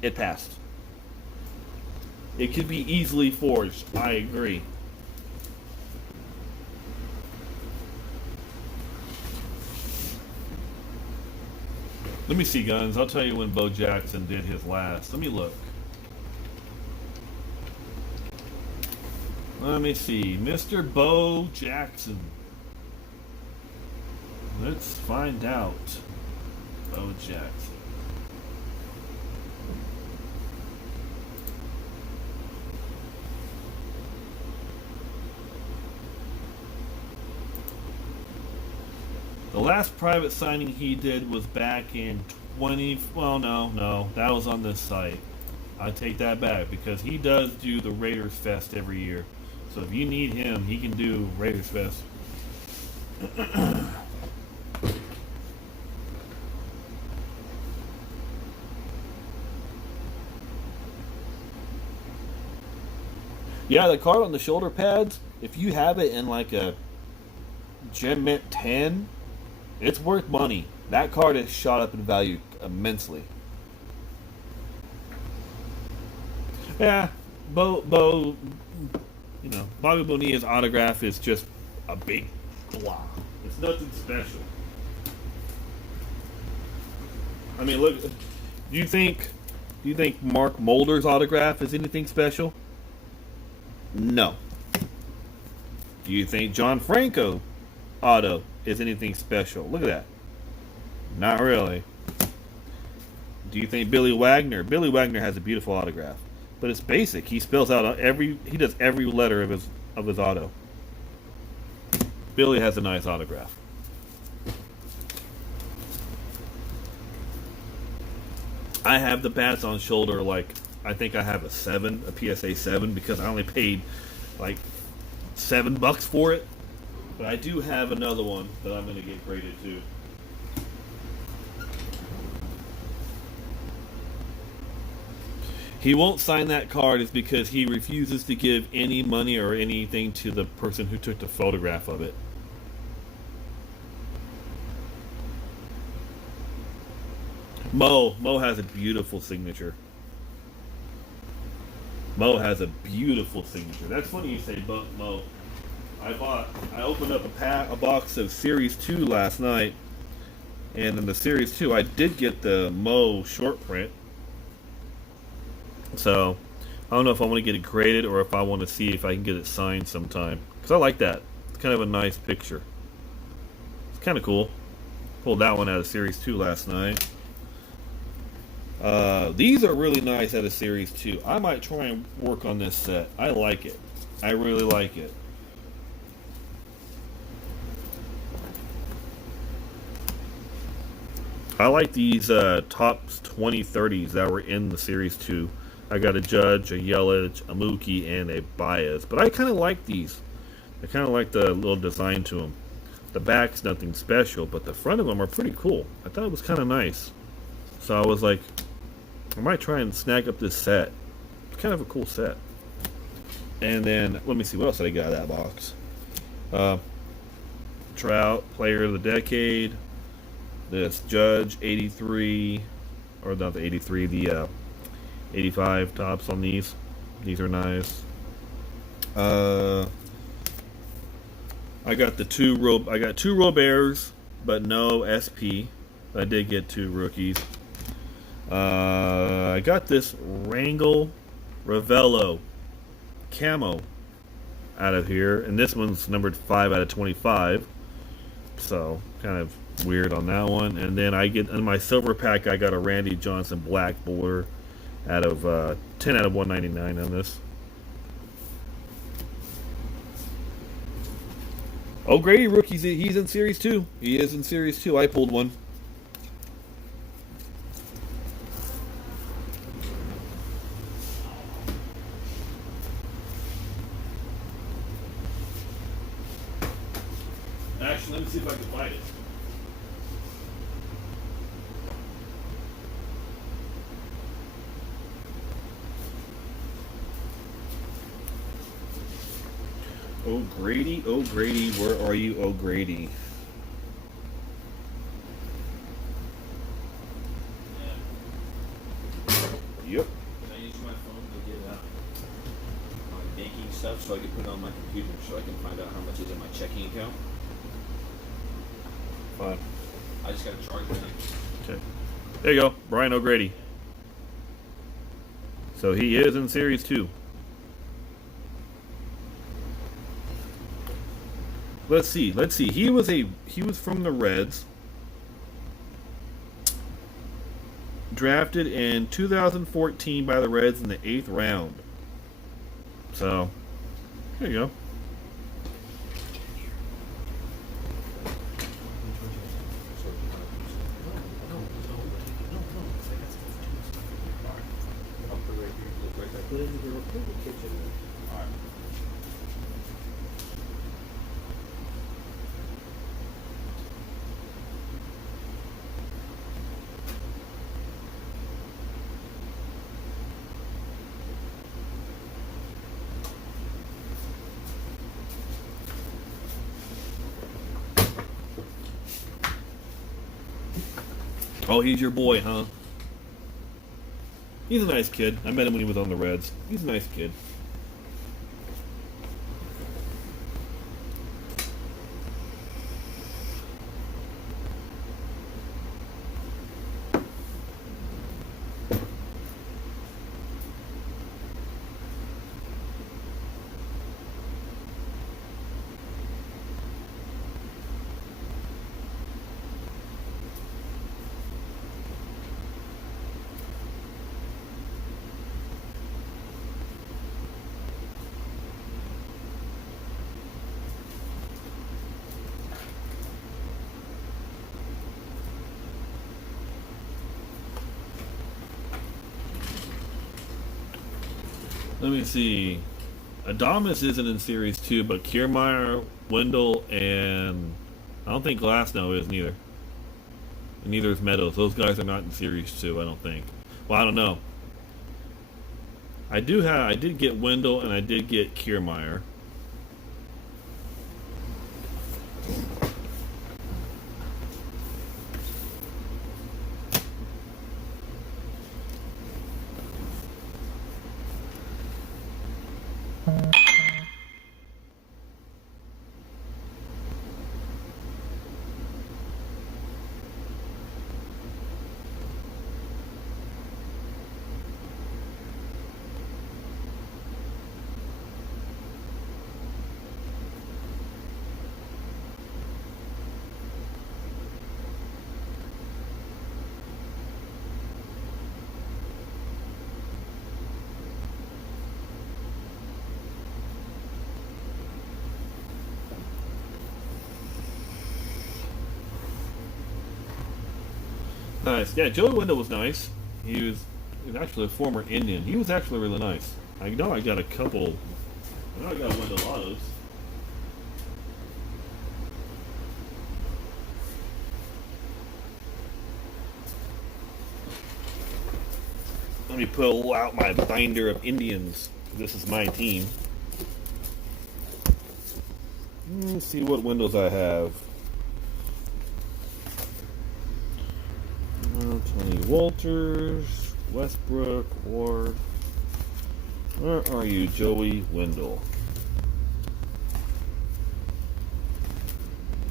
It passed. It could be easily forged. I agree. Let me see, Guns. I'll tell you when Bo Jackson did his last. Let me look. Let me see. Mr. Bo Jackson. Let's find out. Bo Jackson. The last private signing he did was back in 20... Well, no. That was on this site. I take that back because he does do the Raiders Fest every year. So if you need him, he can do Raiders Fest. Yeah, the card on the shoulder pads, if you have it in like a Gem Mint 10, it's worth money. That card has shot up in value immensely. Yeah, Bobby Bonilla's autograph is just a big blob. It's nothing special. I mean, look. Do you think Mark Mulder's autograph is anything special? No. Do you think John Franco auto is anything special? Look at that. Not really. Do you think Billy Wagner? Billy Wagner has a beautiful autograph, but it's basic. He spells out he does every letter of his auto. Billy has a nice autograph. I have the bats on shoulder, like I think I have a PSA 7, because I only paid like $7 for it. But I do have another one that I'm going to get graded to. He won't sign that card is because he refuses to give any money or anything to the person who took the photograph of it. Mo has a beautiful signature. Mo has a beautiful signature. That's funny you say Mo. I opened up a box of Series 2 last night, and in the Series 2, I did get the Mo short print. So, I don't know if I want to get it graded or if I want to see if I can get it signed sometime. Because I like that. It's kind of a nice picture. It's kind of cool. Pulled that one out of Series 2 last night. These are really nice out of Series 2. I might try and work on this set. I like it. I really like it. I like these Topps 2030s that were in the Series 2. I got a Judge, a Yelich, a Mookie, and a Baez. But I kind of like these. I kind of like the little design to them. The back's nothing special, but the front of them are pretty cool. I thought it was kind of nice. So I was like, I might try and snag up this set. It's kind of a cool set. And then, let me see, what else did I get out of that box? Trout, Player of the Decade. This Judge 83, or not the 83, the 85 tops on these. These are nice. I got two Roberts, but no SP. I did get 2 rookies. I got this Rangel Ravello camo out of here, and this one's numbered 5 out of 25. So kind of weird on that one. And then I get in my silver pack, I got a Randy Johnson black border out of 10 out of 199 on this. O'Grady rookies, he's in Series 2. He is in Series 2. I pulled one. Actually, let me see if I can find it. O'Grady, O'Grady, where are you, O'Grady? Yep. Can I use my phone to get my banking stuff so I can put it on my computer so I can find out how much is in my checking account? Fine. I just got to charge it. Okay. There you go, Brian O'Grady. So he is in Series 2. Let's see. He was from the Reds. Drafted in 2014 by the Reds in the 8th round. So, there you go. Oh, he's your boy, huh? He's a nice kid. I met him when he was on the Reds. He's a nice kid. Let me see. Adames isn't in Series 2, but Kiermaier, Wendell, and I don't think Glasnow is neither. And neither is Meadows. Those guys are not in Series 2, I don't think. Well, I don't know. I did get Wendell and I did get Kiermaier. Nice. Yeah, Joey Wendell was nice. He was actually a former Indian. He was actually really nice. I know I got a couple. I know I got Wendell autos. Let me pull out my binder of Indians. This is my team. Let's see what windows I have. Tony Walters, Westbrook, Ward. Where are you, Joey Wendell?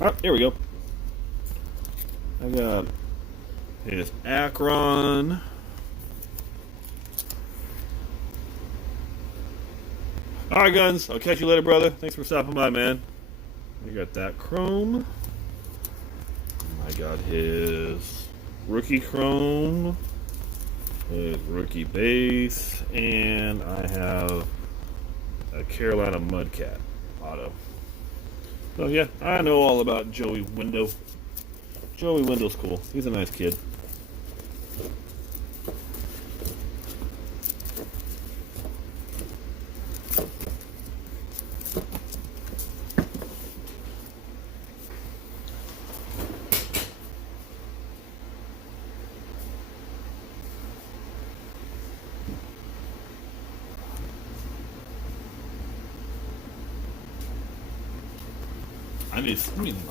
Ah, here we go. I got his Akron. Alright, Guns. I'll catch you later, brother. Thanks for stopping by, man. I got that Chrome. I got his rookie Chrome. His rookie base. And I have a Carolina Mudcat auto. So, yeah, I know all about Joey Wendell. Joey Wendell's cool. He's a nice kid.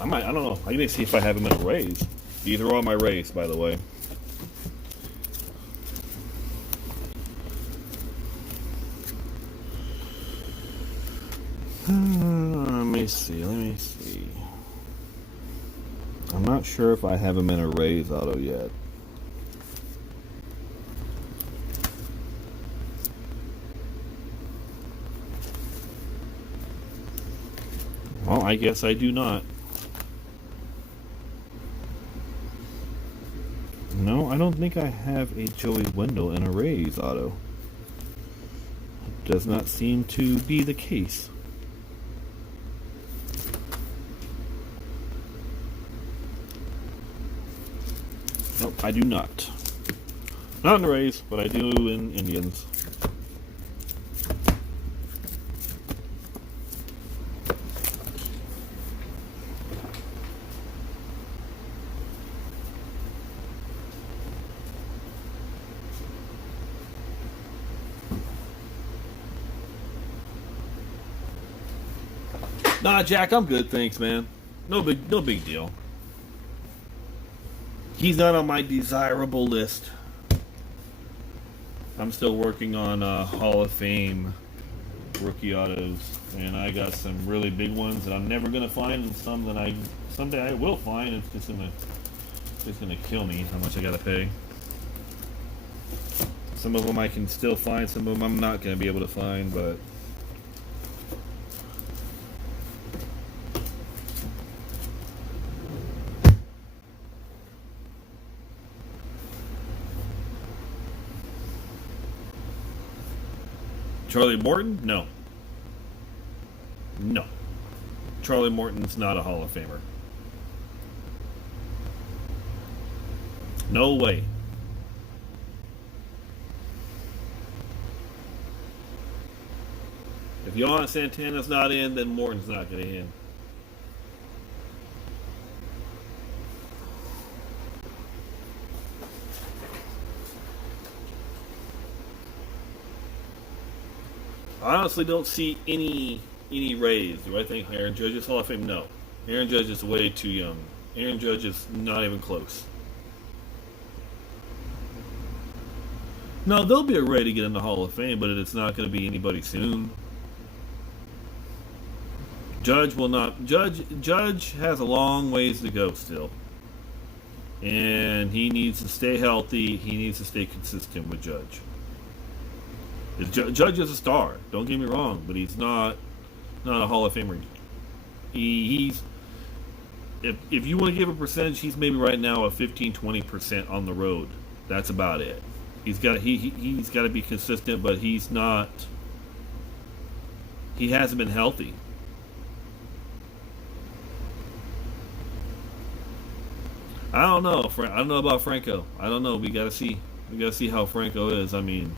I don't know. I need to see if I have him in a raise. These are all my raise, by the way. Let me see. I'm not sure if I have him in a raise auto yet. Well, I guess I do not. No, I don't think I have a Joey Wendell in a raise auto. It does not seem to be the case. Nope, I do not. Not in the raise, but I do in Indians. Nah, Jack, I'm good, thanks, man. No big deal. He's not on my desirable list. I'm still working on Hall of Fame rookie autos, and I got some really big ones that I'm never gonna find, and some that someday I will find. It's just gonna kill me how much I gotta pay. Some of them I can still find, some of them I'm not gonna be able to find, but. Charlie Morton? No. Charlie Morton's not a Hall of Famer. No way. If Yohan Santana's not in, then Morton's not going to in. I honestly don't see any raise. Do I think Aaron Judge is Hall of Fame? No. Aaron Judge is way too young. Aaron Judge is not even close. No, they'll be ready to get in the Hall of Fame, but it's not going to be anybody soon. Judge will not. Judge has a long ways to go still, and he needs to stay healthy. He needs to stay consistent with Judge. Judge is a star. Don't get me wrong, but he's not a Hall of Famer. He's if you want to give a percentage, he's maybe right now a 15-20% on the road. That's about it. He's got to be consistent, but he's not. He hasn't been healthy. I don't know. I don't know about Franco. I don't know. We gotta see. We gotta see how Franco is. I mean,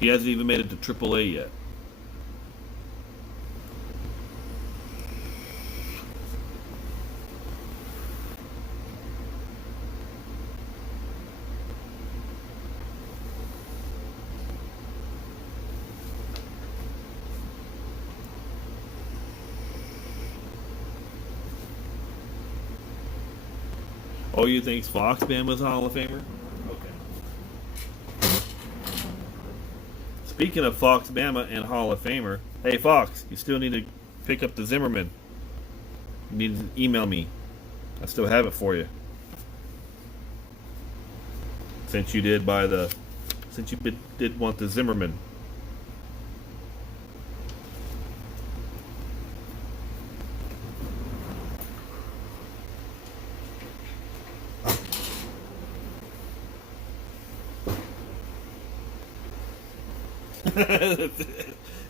he hasn't even made it to AAA yet. Oh, you think Fox Bama's a Hall of Famer? Okay. Speaking of Fox Bama and Hall of Famer, hey Fox, you still need to pick up the Zimmerman. You need to email me. I still have it for you. Since you did did want the Zimmerman.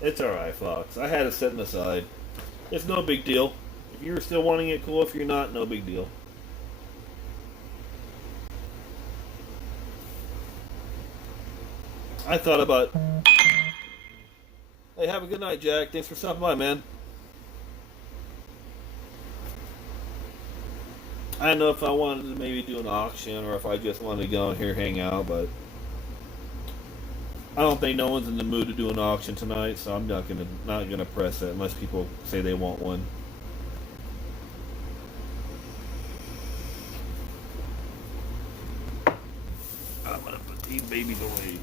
It's alright, Fox. I had it setting aside. It's no big deal. If you're still wanting it, cool. If you're not, no big deal. I thought about... Hey, have a good night, Jack. Thanks for stopping by, man. I don't know if I wanted to maybe do an auction or if I just wanted to go in here hang out, but... I don't think no one's in the mood to do an auction tonight, so I'm not gonna press it unless people say they want one. I'm gonna put these babies away.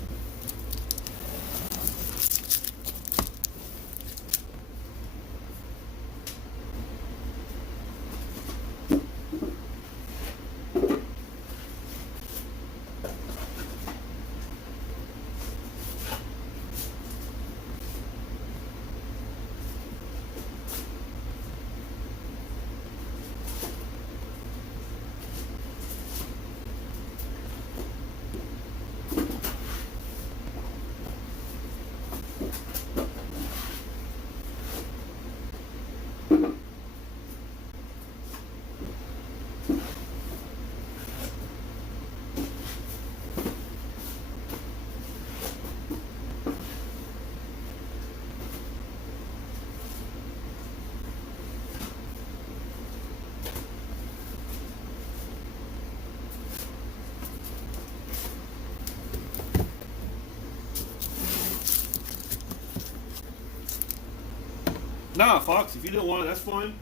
Nah, Fox, if you don't want it, that's fine.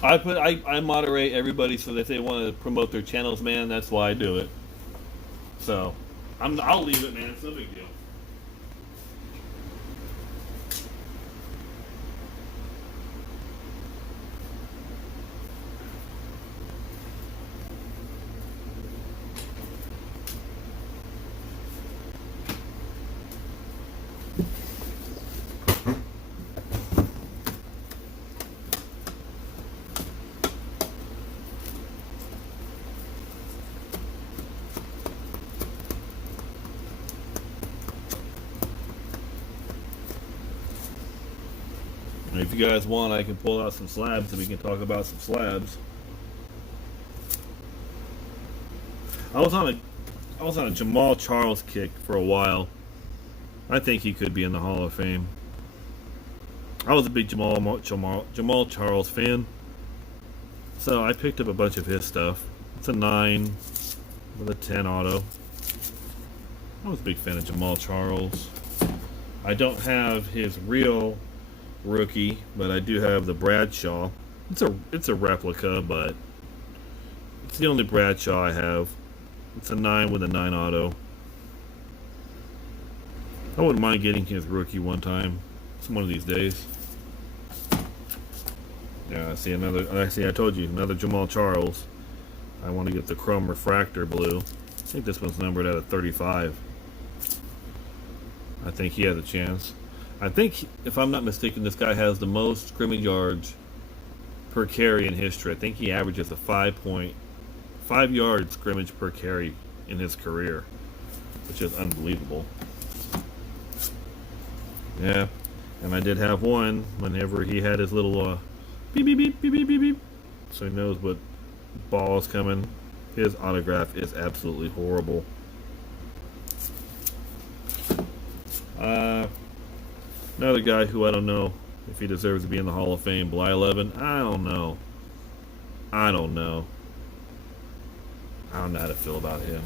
I moderate everybody so that if they want to promote their channels, man, that's why I do it. So I'll leave it, man. It's no big deal. And if you guys want, I can pull out some slabs and we can talk about some slabs. I was on a Jamal Charles kick for a while. I think he could be in the Hall of Fame. I was a big Jamal Charles fan, so I picked up a bunch of his stuff. It's a 9 with a 10 auto. I was a big fan of Jamal Charles. I don't have his real rookie, but I do have the Bradshaw. It's a replica, but it's the only Bradshaw I have. It's a 9 with a 9 auto. I wouldn't mind getting his rookie one time. It's one of these days. Yeah, I told you, another Jamal Charles. I want to get the Chrome Refractor Blue. I think this one's numbered at a 35. I think he has a chance. I think, if I'm not mistaken, this guy has the most scrimmage yards per carry in history. I think he averages a 5.5 yard scrimmage per carry in his career, which is unbelievable. Yeah, and I did have one whenever he had his little beep beep beep beep beep beep beep, so he knows what ball is coming. His autograph is absolutely horrible. Another guy who I don't know if he deserves to be in the Hall of Fame, Bly 11. I don't know. I don't know how to feel about him.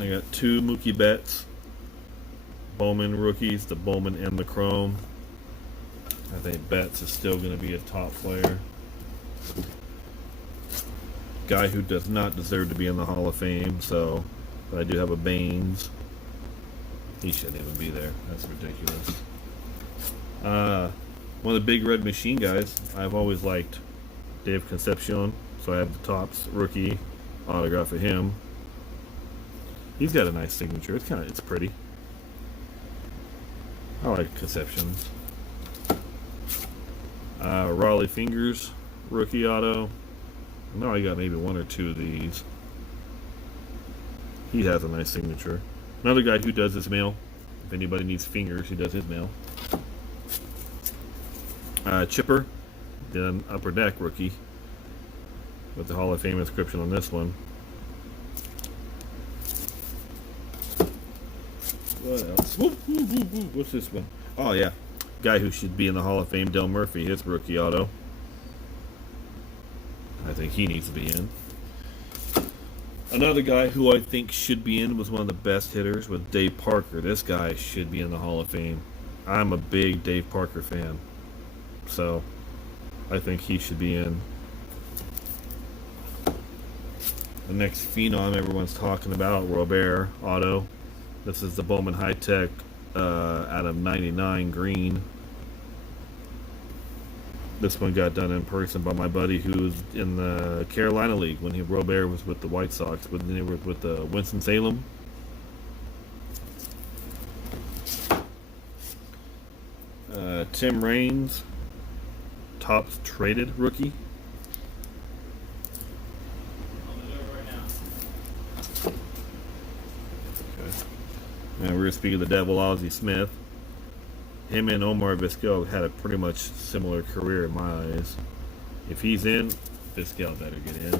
I got 2 Mookie Betts Bowman rookies, the Bowman and the Chrome. I think Betts is still going to be a top player. Guy who does not deserve to be in the Hall of Fame, but I do have a Baines. He shouldn't even be there. That's ridiculous. One of the big red machine guys, I've always liked Dave Concepcion, so I have the Topps rookie autograph of him. He's got a nice signature. It's pretty. I like Conceptions. Raleigh Fingers rookie auto. I know I got maybe 1 or 2 of these. He has a nice signature. Another guy who does his mail. If anybody needs fingers, he does his mail. Chipper, the Upper Deck rookie, with the Hall of Fame inscription on this one. What else? What's this one? Oh yeah, guy who should be in the Hall of Fame, Del Murphy, his rookie auto. I think he needs to be in. Another guy who I think should be in was one of the best hitters with Dave Parker. This guy should be in the Hall of Fame. I'm a big Dave Parker fan, so I think he should be in. The next phenom everyone's talking about, Robert auto. This is the Bowman High Tech out of 99 green. This one got done in person by my buddy who was in the Carolina League when Robert was with the White Sox, when they were with Winston-Salem. Tim Raines, Topps traded rookie. And we were speaking of the Devil, Ozzie Smith. Him and Omar Vizquel had a pretty much similar career in my eyes. If he's in, Vizquel better get in.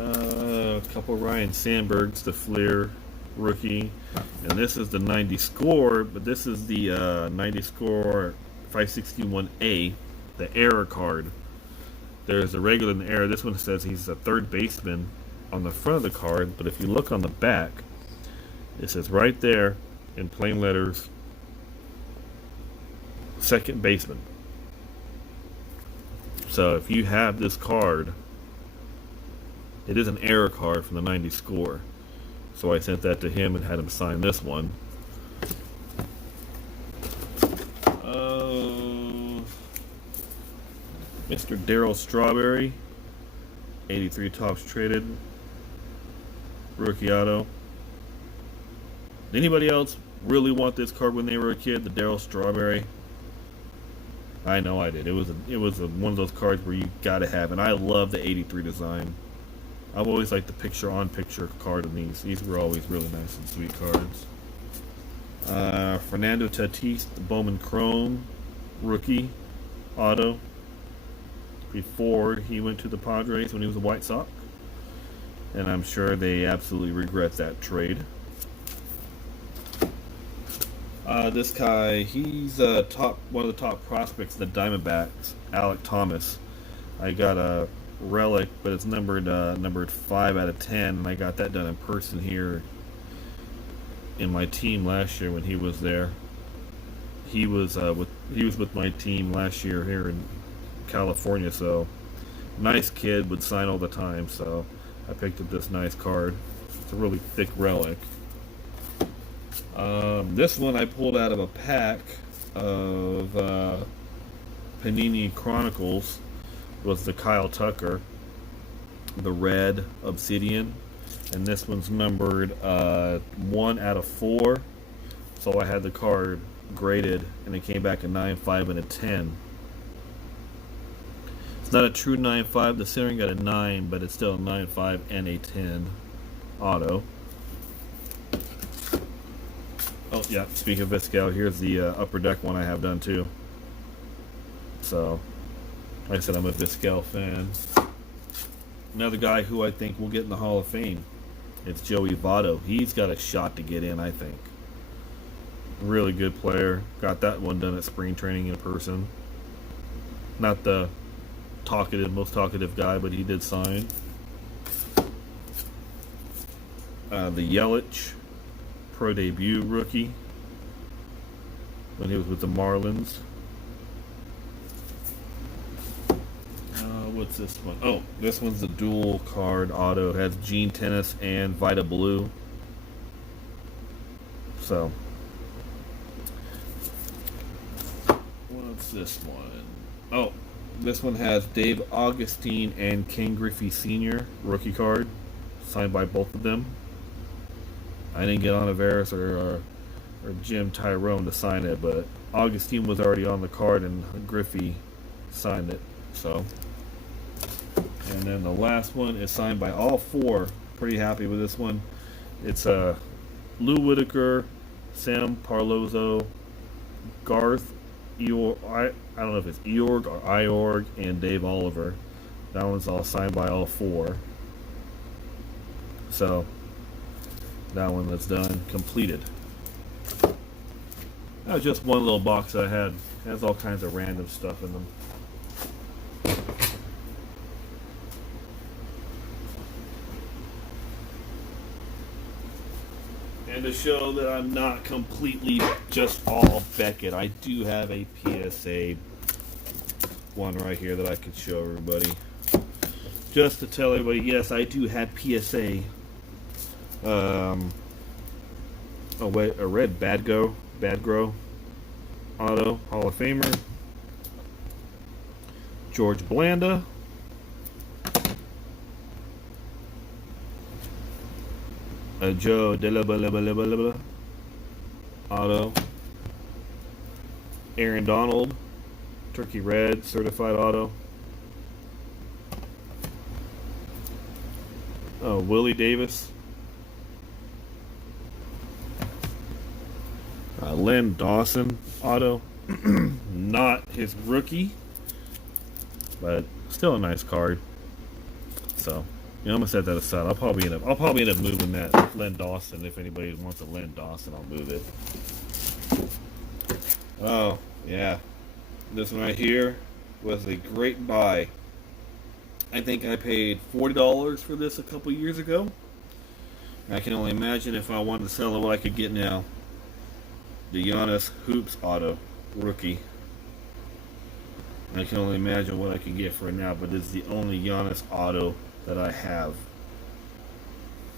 A couple Ryan Sandbergs, the Fleer rookie. And this is the 90 score, but this is the 90 score 561A, the error card. There's a regular and the error. This one says he's a third baseman on the front of the card, but if you look on the back, it says right there in plain letters, second baseman. So if you have this card, it is an error card from the 90 score. So I sent that to him and had him sign this one. Mr. Darryl Strawberry, 83 Topps traded, rookie auto. Did anybody else really want this card when they were a kid? The Darryl Strawberry. I know I did. It was one of those cards where you gotta have it. I love the 83 design. I've always liked the picture-on-picture card in these. These were always really nice and sweet cards. Fernando Tatis, the Bowman Chrome rookie auto. Before he went to the Padres when he was a White Sox. And I'm sure they absolutely regret that trade. This guy, he's one of the top prospects in the Diamondbacks, Alec Thomas. I got a relic, but it's numbered 5 out of 10, and I got that done in person here in my team last year when he was there. He was with my team last year here in California, so nice kid, would sign all the time, so I picked up this nice card. It's a really thick relic. This one I pulled out of a pack of Panini Chronicles. Was the Kyle Tucker, the red obsidian, and this one's numbered 1 out of 4, so I had the card graded and it came back a 9.5 and a 10. It's not a true 9.5, the centering got a 9, but it's still a 9.5 and a 10 auto. Oh yeah, speaking of Vizquel, here's the upper deck one I have done too. So, like I said, I'm a Vizquel fan. Another guy who I think will get in the Hall of Fame, it's Joey Votto. He's got a shot to get in, I think. Really good player. Got that one done at spring training in person. Not the most talkative guy, but he did sign. The Yelich pro debut rookie when he was with the Marlins. What's this one? Oh, this one's the dual card auto. It has Gene Tennis and Vita Blue. So, what's this one? Oh, this one has Dave Augustine and Ken Griffey Sr. rookie card, signed by both of them. I didn't get Olivares or Jim Tyrone to sign it, but Augustine was already on the card and Griffey signed it. So. And then the last one is signed by all 4. Pretty happy with this one. It's Lou Whitaker, Sam Parlozo, Garth, Eorg, I don't know if it's Eorg or Iorg, and Dave Oliver. That one's all signed by all 4. So, that one that's done, completed. That was just one little box I had. It has all kinds of random stuff in them. And to show that I'm not completely just all Beckett, I do have a PSA one right here that I could show everybody. Just to tell everybody, yes, I do have PSA. A red Badgrow auto, Hall of Famer. George Blanda. Joe Della auto. Aaron Donald, Turkey Red, certified auto. Oh, Willie Davis. Len Dawson auto. Not his rookie, but still a nice card. So. I'm gonna set that aside. I'll probably end up moving that Len Dawson. If anybody wants a Len Dawson, I'll move it. Oh yeah, this one right here was a great buy. I think I paid $40 for this a couple years ago. I can only imagine if I wanted to sell it what I could get now. The Giannis Hoops auto rookie. I can only imagine what I could get for it now, but it's the only Giannis auto that I have.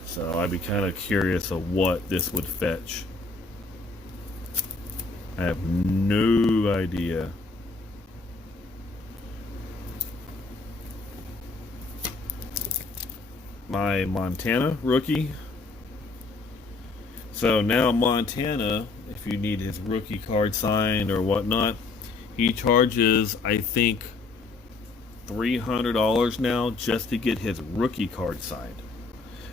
So I'd be kind of curious of what this would fetch. I have no idea. My Montana rookie. So now Montana, if you need his rookie card signed or whatnot, he charges, I think, $300 now just to get his rookie card signed.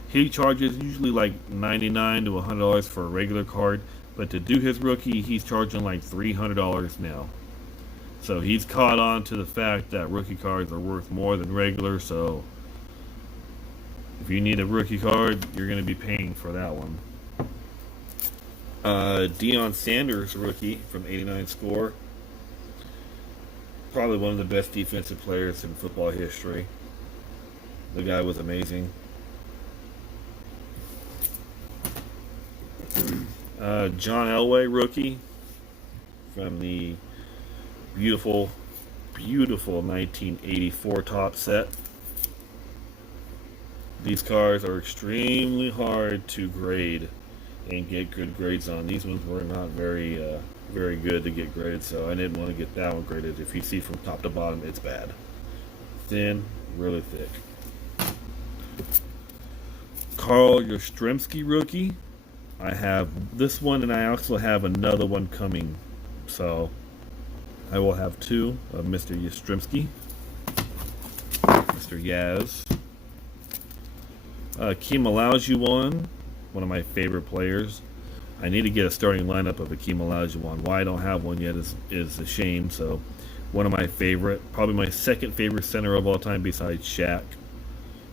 He charges usually like $99 to $100 for a regular card, but to do his rookie, he's charging like $300 now. So he's caught on to the fact that rookie cards are worth more than regular. So if you need a rookie card, you're going to be paying for that one. Deion Sanders rookie from 89 score. Probably one of the best defensive players in football history. The guy was amazing. John Elway rookie from the beautiful 1984 top set. These cards are extremely hard to grade and get good grades on. These ones were not very good to get graded, so I didn't want to get that one graded. If you see from top to bottom, it's bad. Thin, really thick. Carl Yastrzemski rookie. I have this one, and I also have another one coming. So I will have two of Mr. Yastrzemski. Mr. Yaz. Akeem Olajuwon, one of my favorite players. I need to get a starting lineup of Akeem Olajuwon. Why I don't have one yet is a shame. So one of my favorite, probably my second favorite center of all time besides Shaq.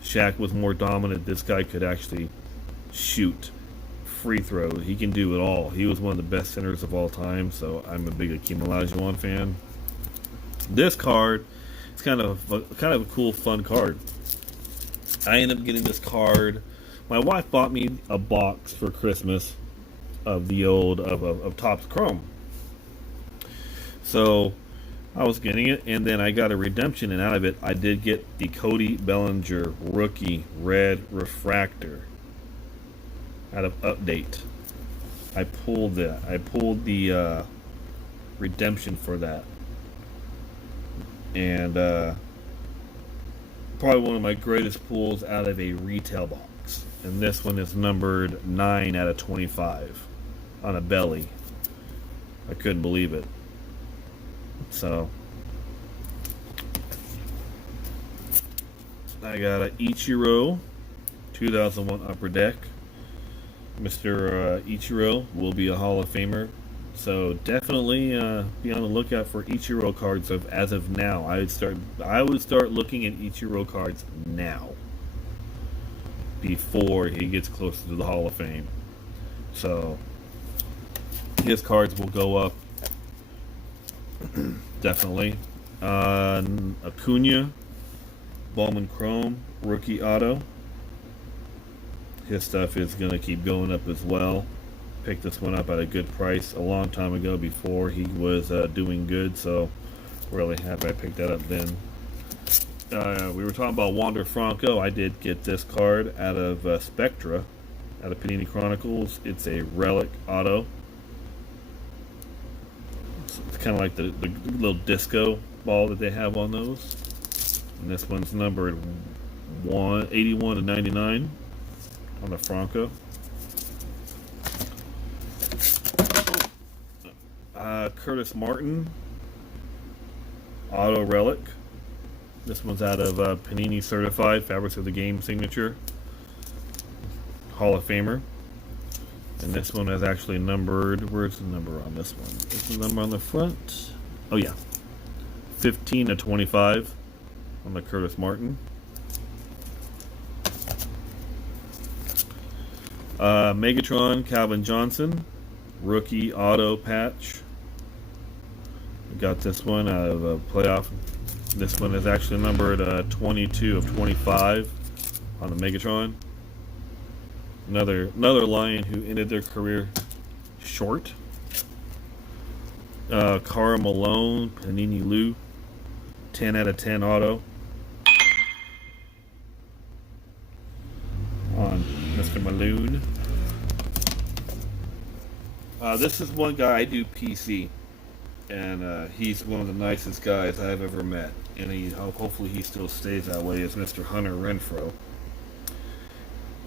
Shaq was more dominant. This guy could actually shoot free throws. He can do it all. He was one of the best centers of all time, so I'm a big Akeem Olajuwon fan. This card is kind of a cool, fun card. I ended up getting this card. My wife bought me a box for Christmas of the old of Topps Chrome. So I was getting it, and then I got a redemption, and out of it, I did get the Cody Bellinger rookie red refractor out of Update. I pulled that. I pulled the redemption for that, and probably one of my greatest pulls out of a retail box. And this one is numbered 9 out of 25 on a belly. I couldn't believe it. So I got a Ichiro 2001 Upper Deck. Mr. Ichiro will be a Hall of Famer, so definitely be on the lookout for Ichiro cards. As of now, I would start looking at Ichiro cards now, before he gets closer to the Hall of Fame. So his cards will go up definitely. Acuna, Bowman Chrome, rookie auto. His stuff is going to keep going up as well. Picked this one up at a good price a long time ago before he was doing good, so really happy I picked that up then. We were talking about Wander Franco. I did get this card out of Spectra, out of Panini Chronicles. It's a relic auto. It's kind of like the little disco ball that they have on those. And this one's numbered 81 to 99 on the Franco. Curtis Martin auto relic. This one's out of Panini Certified Fabrics of the Game signature. Hall of Famer. And this one is actually numbered. Where's the number on this one? Is the number on the front? Oh yeah, 15 to 25 on the Curtis Martin. Megatron Calvin Johnson rookie auto patch. Got this one out of a playoff. This one is actually numbered 22 of 25 on the Megatron. Another Lion who ended their career short. Karl Malone, Panini Lou, 10 out of 10 auto on Mr. Malone. This is one guy I do PC, and he's one of the nicest guys I've ever met, and hopefully he still stays that way. Is Mr. Hunter Renfroe,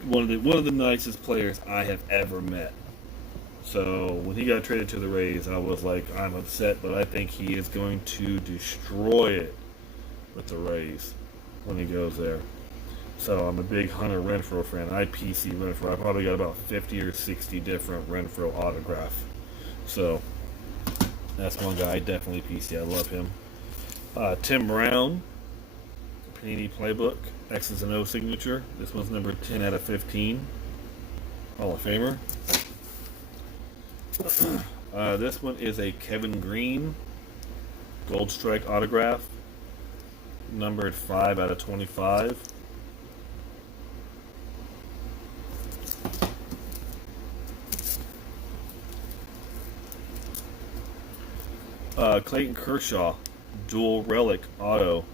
one of the nicest players I have ever met. So when he got traded to the Rays, I was like, I'm upset, but I think he is going to destroy it with the Rays when he goes there. So I'm a big Hunter Renfroe fan. I PC Renfroe. I probably got about 50 or 60 different Renfroe autographs. So that's one guy I definitely PC. I love him. Tim Brown, Panini Playbook, X's and O signature. This one's number 10 out of 15. Hall of Famer. This one is a Kevin Green Gold Strike autograph, numbered 5 out of 25. Clayton Kershaw Dual Relic Auto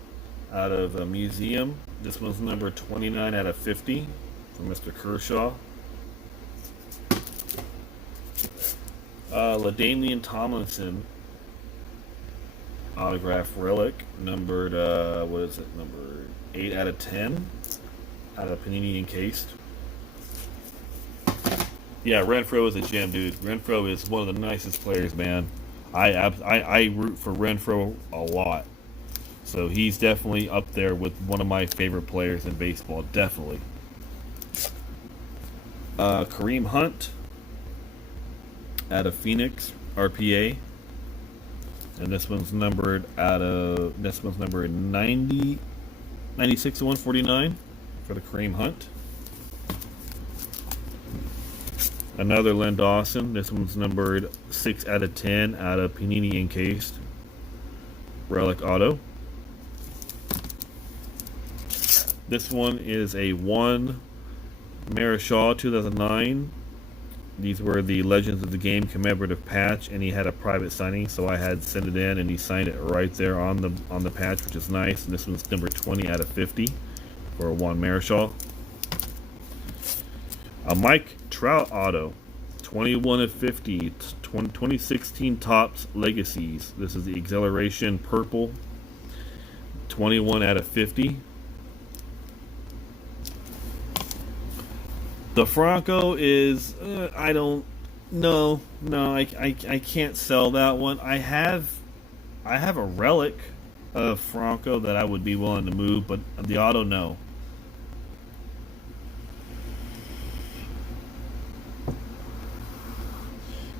out of a museum. This one's number 29 out of 50 from Mr. Kershaw. LaDainian Tomlinson autograph relic, numbered, number 8 out of 10 out of Panini encased. Yeah, Renfroe is a gem, dude. Renfroe is one of the nicest players, man. I root for Renfroe a lot. So he's definitely up there with one of my favorite players in baseball, definitely. Kareem Hunt out of Phoenix RPA, and this one's numbered 96 to 149 for the Kareem Hunt. Another Len Dawson. This one's numbered 6 out of 10 out of Panini encased relic auto. This one is a 1 Marichal 2009. These were the Legends of the Game commemorative patch, and he had a private signing, so I had sent it in, and he signed it right there on the patch, which is nice. And this one's number 20 out of 50 for a 1 Marichal. A Mike Trout auto, 21 of 50, 2016 Topps Legacies. This is the Exhilaration Purple, 21 out of 50. The Franco is, I don't know. No, I can't sell that one. I have a relic of Franco that I would be willing to move, but the auto, no.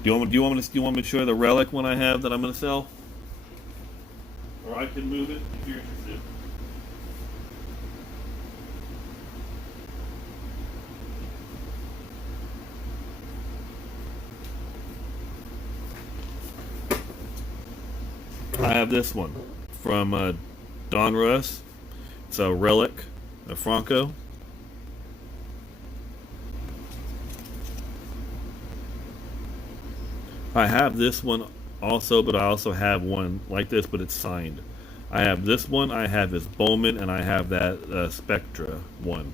Do you want me to show you the relic one I have that I'm going to sell? Or I can move it if you're interested. I have this one from Don Russ. It's a relic of Franco. I have this one also, but I also have one like this, but it's signed. I have this one, I have his Bowman, and I have that Spectra one.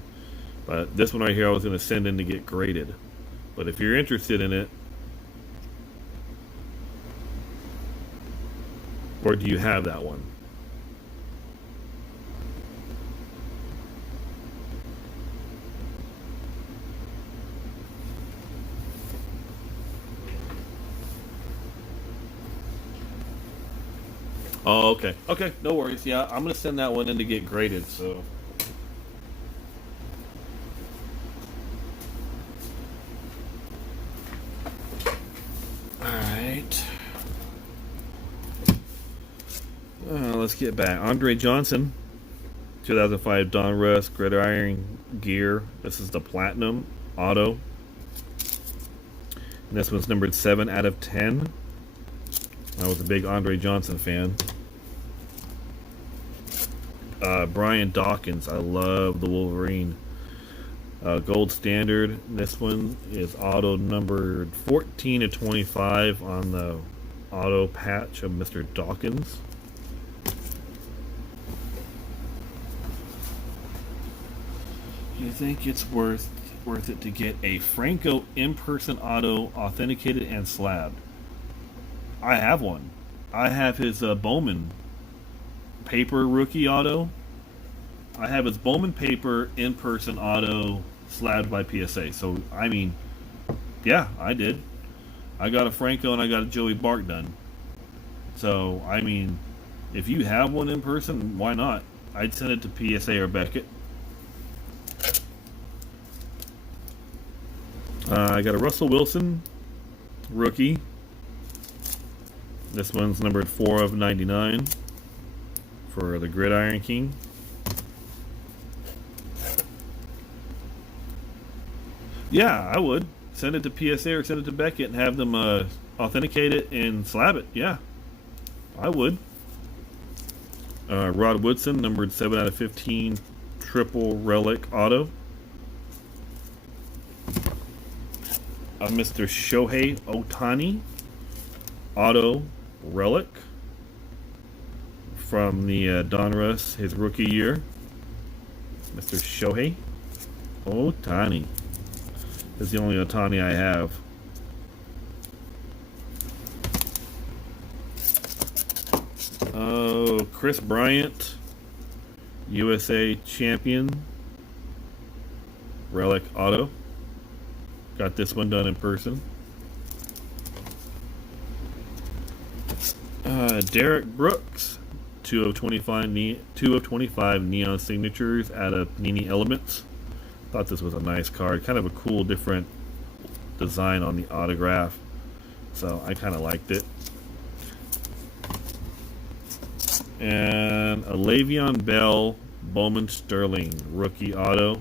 But this one right here I was going to send in to get graded. But if you're interested in it, or do you have that one? Oh, okay. Okay, no worries. Yeah, I'm going to send that one in to get graded, so. Alright. Let's get back. Andre Johnson, 2005 Don Russ Gridiron Gear. This is the Platinum Auto. And this one's numbered 7 out of 10. I was a big Andre Johnson fan. Brian Dawkins, I love the Wolverine. Gold Standard. This one is auto numbered 14 to 25 on the auto patch of Mr. Dawkins. Do you think it's worth it to get a Franco in-person auto authenticated and slabbed? I have one. I have his Bowman paper rookie auto. I have his Bowman paper in-person auto slabbed by PSA. So, I mean, yeah, I did. I got a Franco and I got a Joey Bart done. So, I mean, if you have one in person, why not? I'd send it to PSA or Beckett. I got a Russell Wilson rookie. This one's numbered 4 of 99 for the Gridiron King. Yeah, I would. Send it to PSA or send it to Beckett and have them authenticate it and slab it. Yeah, I would. Rod Woodson, numbered 7 out of 15, triple relic auto. Mr. Shohei Ohtani, auto relic from the Donruss, his rookie year. Mr. Shohei Ohtani is the only Ohtani I have. Oh, Chris Bryant, USA champion, relic auto. Got this one done in person. Derek Brooks, 2 of 25 neon signatures out of Panini Elements. Thought this was a nice card, kind of a cool, different design on the autograph. So I kind of liked it. And a Le'Veon Bell, Bowman Sterling rookie auto.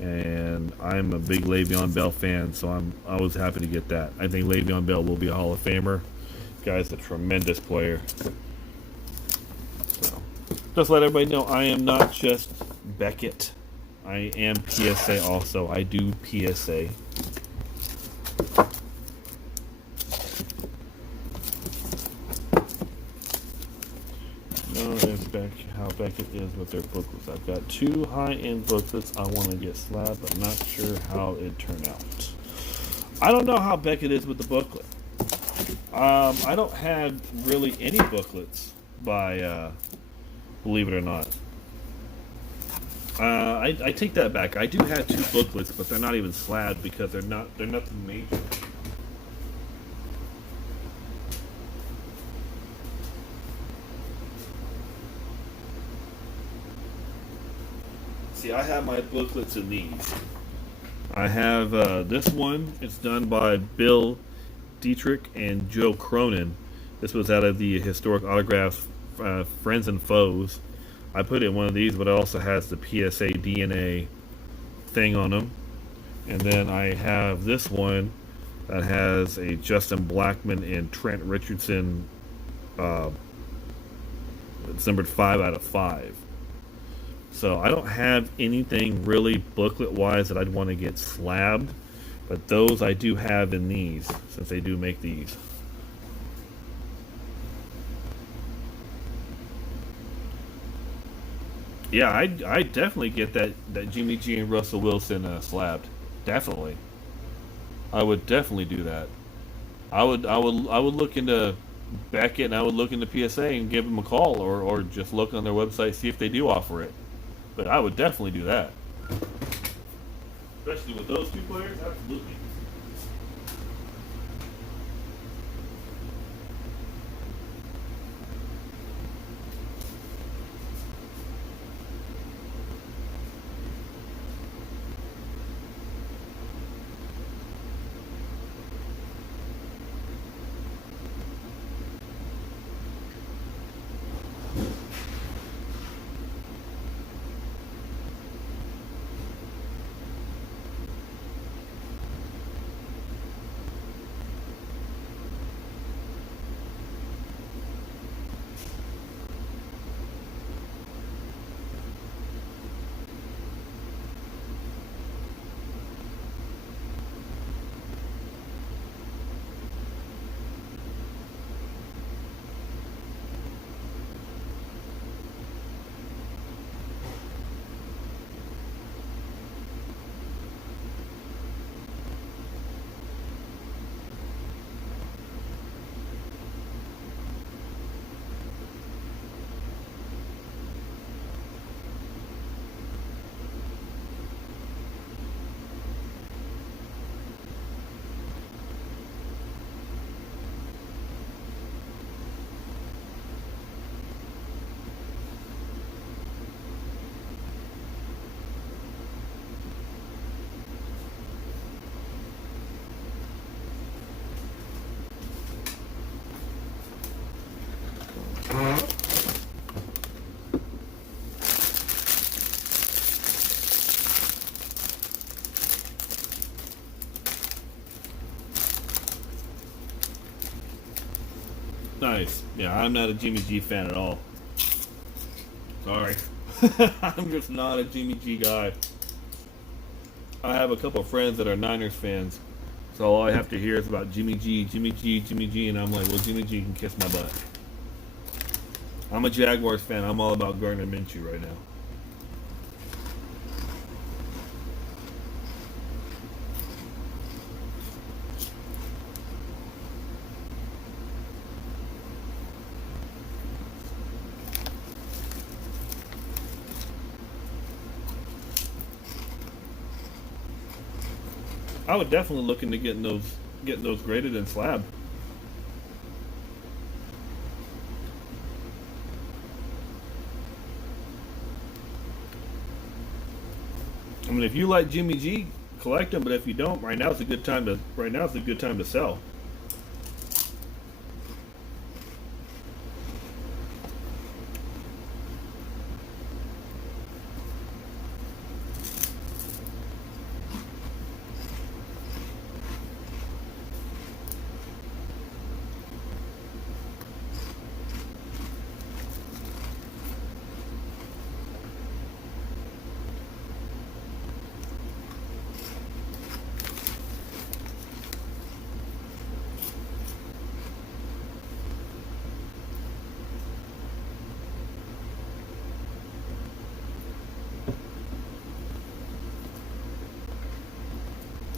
And I'm a big Le'Veon Bell fan, so I was happy to get that. I think Le'Veon Bell will be a Hall of Famer. Guy's a tremendous player. So, just let everybody know, I am not just Beckett. I am PSA also. I do PSA. How Beckett is with their booklets. I've got 2 high-end booklets I want to get slabbed, but not sure how it turned out. I don't know how Beckett is with the booklet. I don't have really any booklets by, believe it or not. I take that back. I do have 2 booklets, but they're not even slabbed because they're nothing major. See, I have my booklets in these. I have this one. It's done by Bill Dietrich and Joe Cronin. This was out of the Historic Autographs Friends and Foes. I put it in one of these, but it also has the PSA DNA thing on them. And then I have this one that has a Justin Blackmon and Trent Richardson. It's numbered 5 out of 5. So I don't have anything really booklet-wise that I'd want to get slabbed, but those I do have in these, since they do make these. Yeah, I definitely get that Jimmy G and Russell Wilson slabbed. Definitely, I would definitely do that. I would look into Beckett and I would look into PSA and give them a call, or just look on their website, see if they do offer it. But I would definitely do that. Especially with those 2 players, absolutely. Nice. Yeah, I'm not a Jimmy G fan at all. Sorry. I'm just not a Jimmy G guy. I have a couple of friends that are Niners fans, so all I have to hear is about Jimmy G, Jimmy G, Jimmy G, and I'm like, well, Jimmy G can kiss my butt. I'm a Jaguars fan. I'm all about Gardner Minshew right now. I would definitely look into getting those graded in slab. I mean, if you like Jimmy G, collect them. But if you don't, right now it's a good time to sell.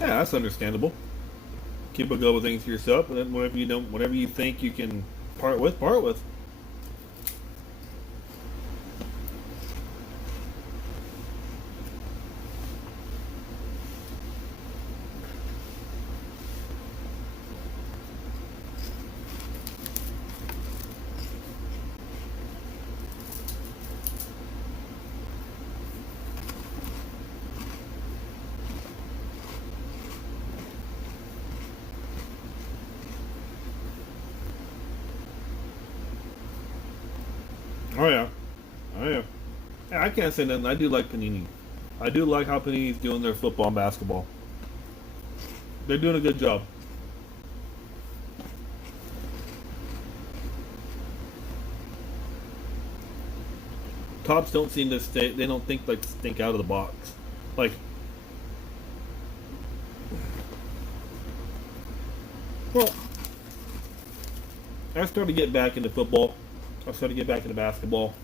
Yeah, that's understandable. Keep a go with things to yourself, and then whatever you think you can part with, part with. Oh yeah, oh yeah. Yeah, I can't say nothing. I do like Panini. I do like how Panini's doing their football and basketball. They're doing a good job. Tops don't seem to stay. They don't think out of the box. Like, well, I started to get back into football. I started to get back into basketball.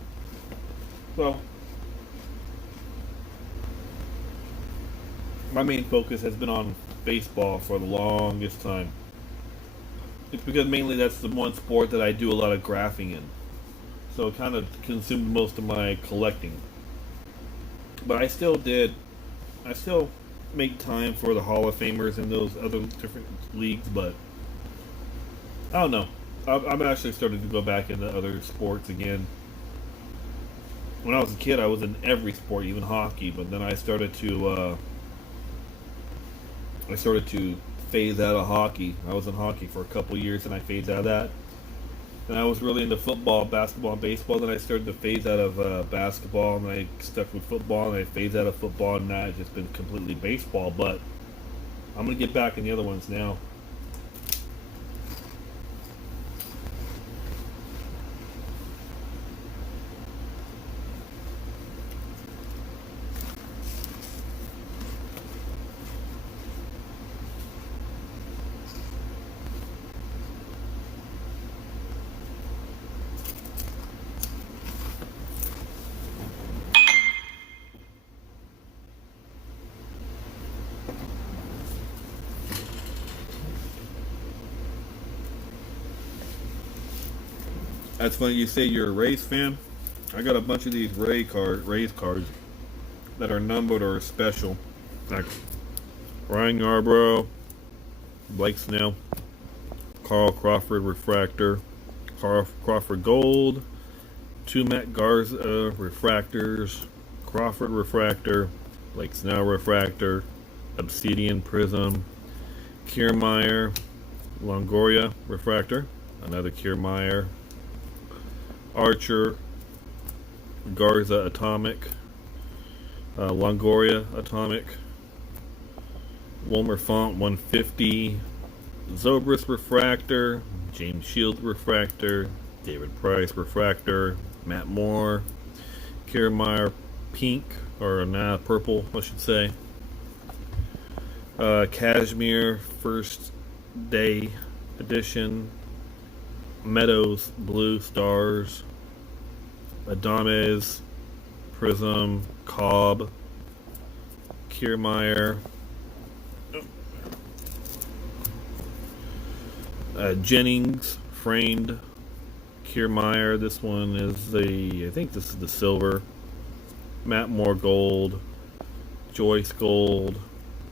Well, my main focus has been on baseball for the longest time. It's because mainly that's the one sport that I do a lot of graphing in. So it kind of consumed most of my collecting. But I still make time for the Hall of Famers and those other different leagues, but I don't know. I'm actually starting to go back into other sports again. When I was a kid, I was in every sport, even hockey. But then I started to phase out of hockey. I was in hockey for a couple years, and I phased out of that. And I was really into football, basketball, and baseball. Then I started to phase out of basketball, and I stuck with football, and I phased out of football, and now it's just been completely baseball. But I'm gonna get back in the other ones now. That's funny you say you're a Rays fan. I got a bunch of these Rays cards that are numbered or special. Like Ryan Yarbrough, Blake Snell, Carl Crawford Refractor, Carl Crawford Gold, two Matt Garza Refractors, Crawford Refractor, Blake Snell Refractor, Obsidian Prism, Kiermaier, Longoria Refractor, another Kiermaier, Archer, Garza Atomic, Longoria Atomic, Wilmer Font 150, Zobrist Refractor, James Shields refractor, David Price refractor, Matt Moore, Kiermaier pink, or purple, I should say. Cashmere first day edition, Meadows blue stars, Adames, Prism, Cobb, Kiermaier, Jennings framed Kiermaier. This one is I think this is the silver. Matt Moore gold, Joyce gold,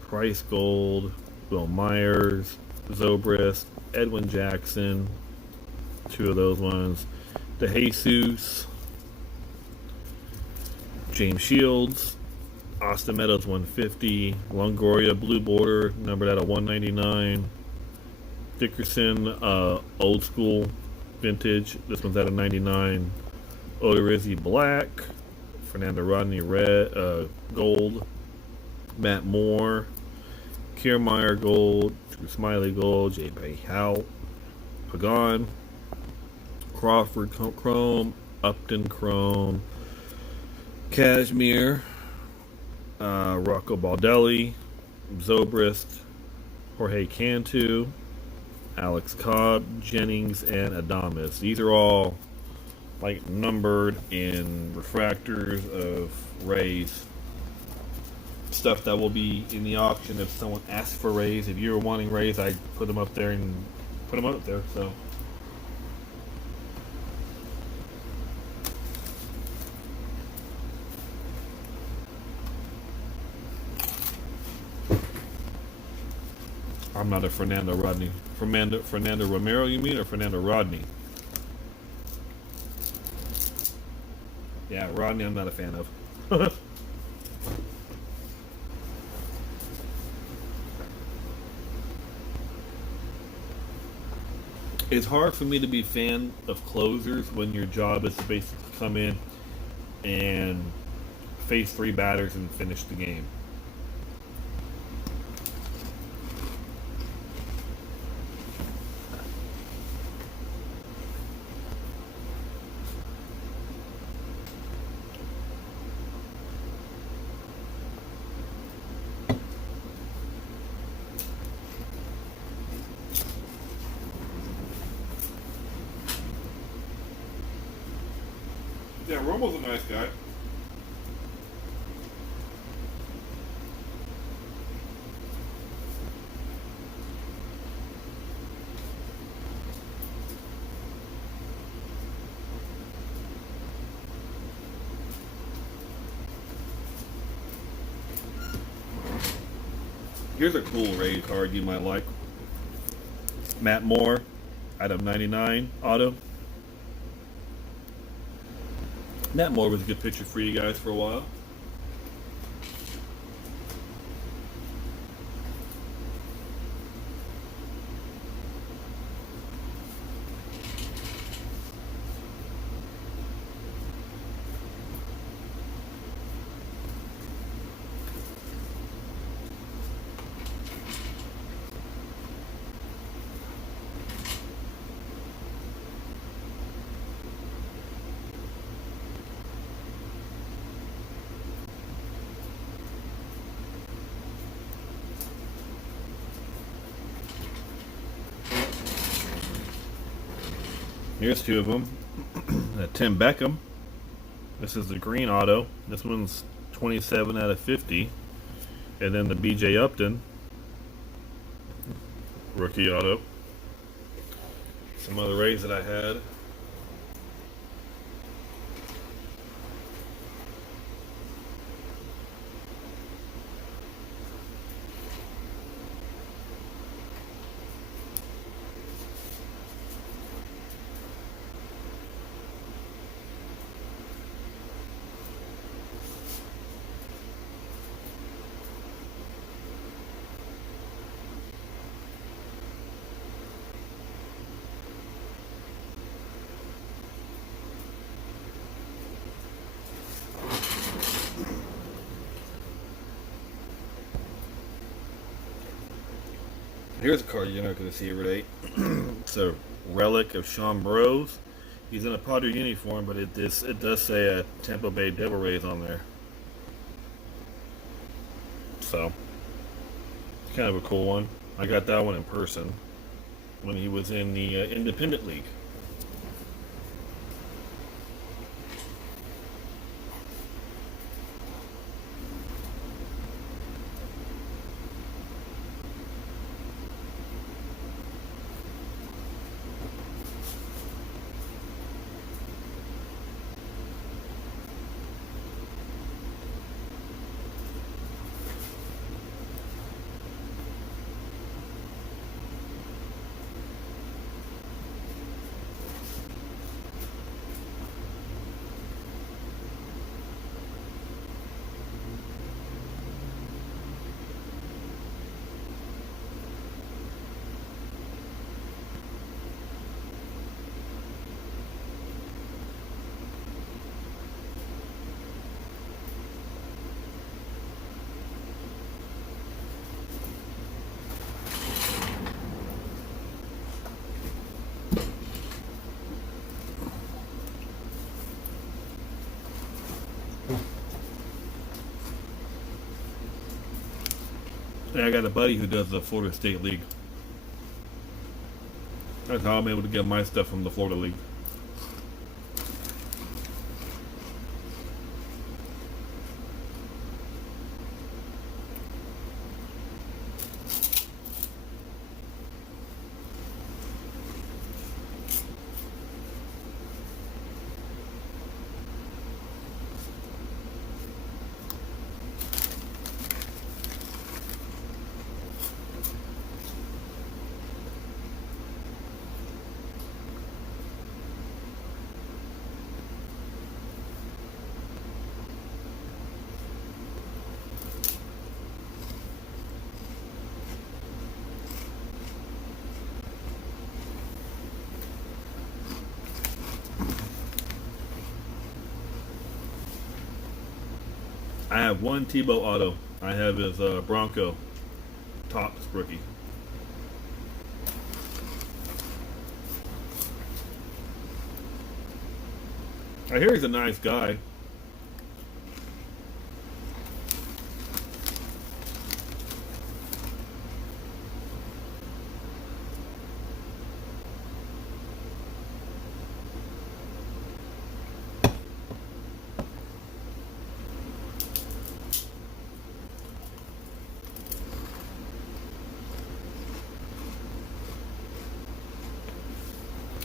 Price gold, Will Myers, Zobrist, Edwin Jackson, two of those ones. DeJesus, James Shields, Austin Meadows 150, Longoria blue border numbered at a 199. Dickerson old school vintage. This one's at a 99. Odorizzi black. Fernando Rodney red gold. Matt Moore. Kiermaier gold. Drew Smiley gold. J.P. Howe. Pagan. Crawford chrome. Upton chrome. Cashmere. Rocco Baldelli. Zobrist. Jorge Cantu. Alex Cobb, Jennings, and Adames. These are all like numbered in refractors of Rays. Stuff that will be in the auction if someone asks for Rays. If you're wanting Rays, I put them up there and put them up there. So. I'm not a Fernando Rodney. Fernando Romero, you mean, or Fernando Rodney? Yeah, Rodney, I'm not a fan of. It's hard for me to be a fan of closers when your job is to basically come in and face three batters and finish the game. Yeah, Romo's a nice guy. Here's a cool Ray card you might like. Matt Moore, out of 99 auto. Matt Moore was a good pitcher for you guys for a while. Here's two of them. Tim Beckham. This is the green auto. This one's 27 out of 50. And then the BJ Upton rookie auto. Some other Rays that I had. Here's a card you're not going to see every day. So, relic of Sean Bros. He's in a Padre uniform, but it does say a Tampa Bay Devil Rays on there. So, it's kind of a cool one. I got that one in person when he was in the Independent League. Yeah, I got a buddy who does the Florida State League. That's how I'm able to get my stuff from the Florida League. I have one Tebow auto. I have his Bronco Topps rookie. I hear he's a nice guy.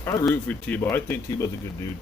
I root for Tebow. I think Tebow's a good dude.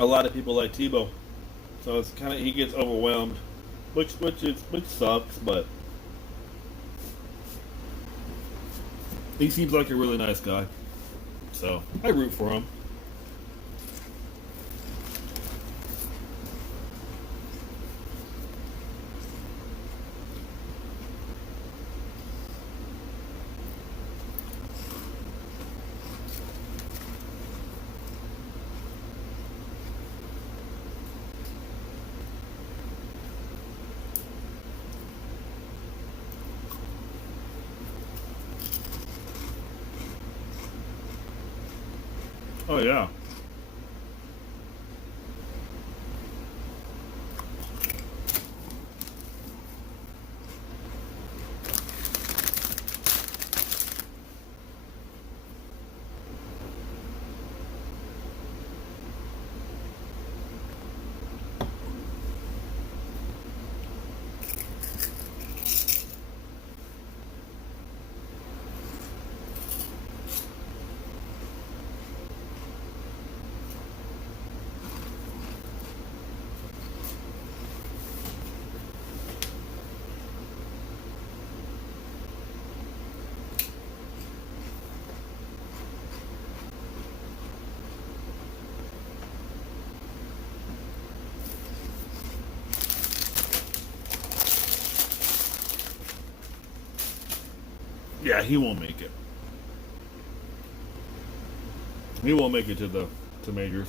A lot of people like Tebow, so it's kind of he gets overwhelmed, which sucks, but he seems like a really nice guy, so I root for him. Oh yeah. Yeah, he won't make it. He won't make it to the to majors.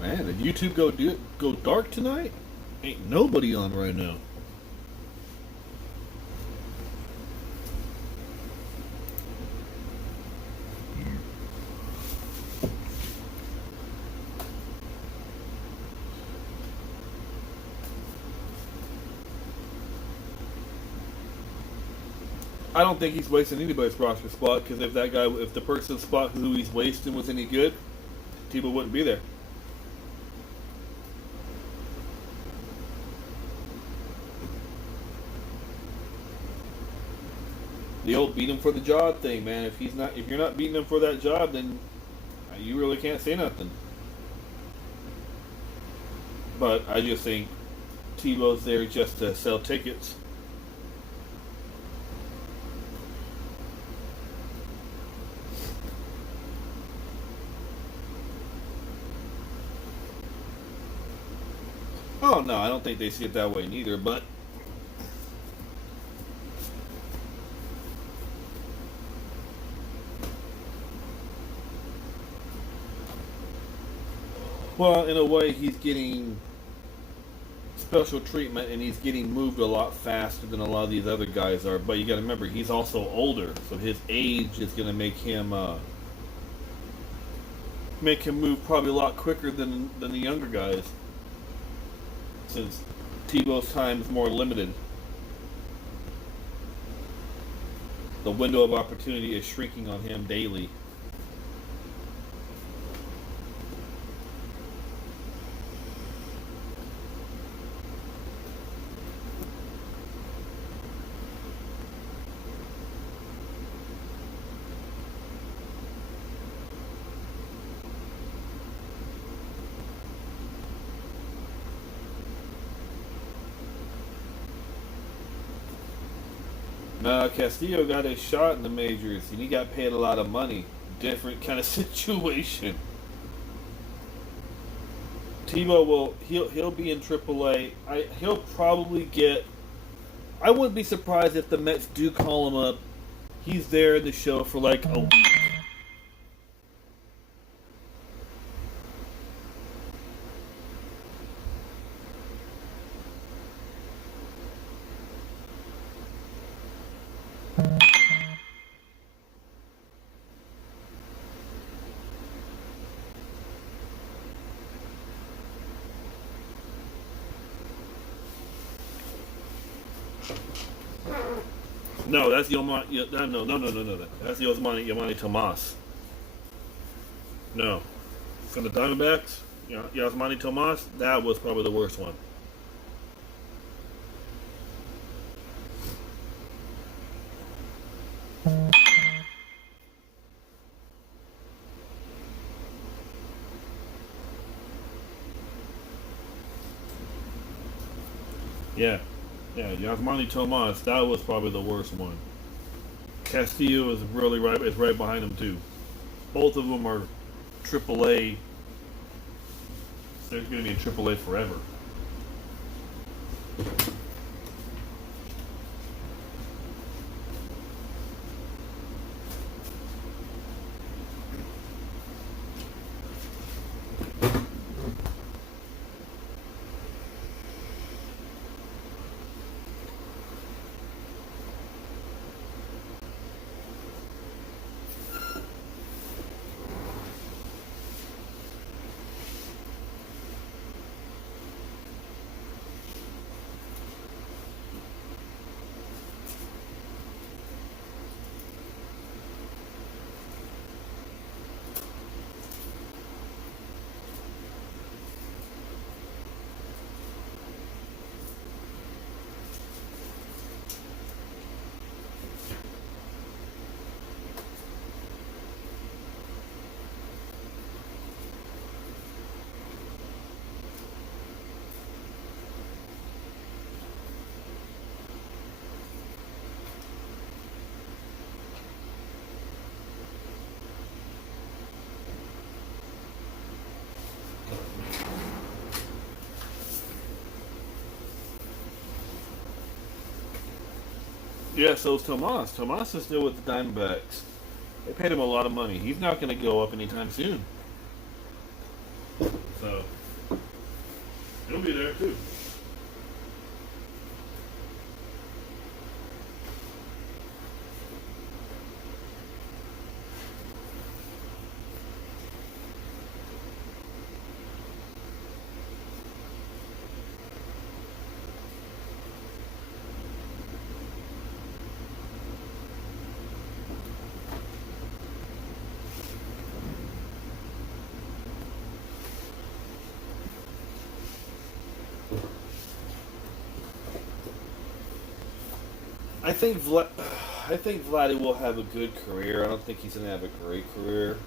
Man, did YouTube go dark tonight? Ain't nobody on right now. I don't think he's wasting anybody's roster spot because if the person's spot who he's wasting was any good, Tebow wouldn't be there. The old beat him for the job thing, man. If you're not beating him for that job, then you really can't say nothing. But I just think Tebow's there just to sell tickets. Oh no, I don't think they see it that way neither. But well, in a way, he's getting special treatment and he's getting moved a lot faster than a lot of these other guys are. But you got to remember, he's also older, so his age is going to make him move probably a lot quicker than the younger guys, since Tebow's time is more limited. The window of opportunity is shrinking on him daily. Now Castillo got his shot in the majors, and he got paid a lot of money. Different kind of situation. He'll be in AAA. He'll probably get. I wouldn't be surprised if the Mets do call him up. He's there in the show for like a week. No, that's Yomani. No. That's the Yomani Tomas. No, from the Diamondbacks, Yasmani Tomas. That was probably the worst one. Yeah, Yasmani Tomas. That was probably the worst one. Castillo is right behind him too. Both of them are AAA. They're going to be in AAA forever. Yeah, so is Tomas. Tomas is still with the Diamondbacks. They paid him a lot of money. He's not going to go up anytime soon. So he'll be there too. I think I think Vladdy will have a good career. I don't think he's going to have a great career.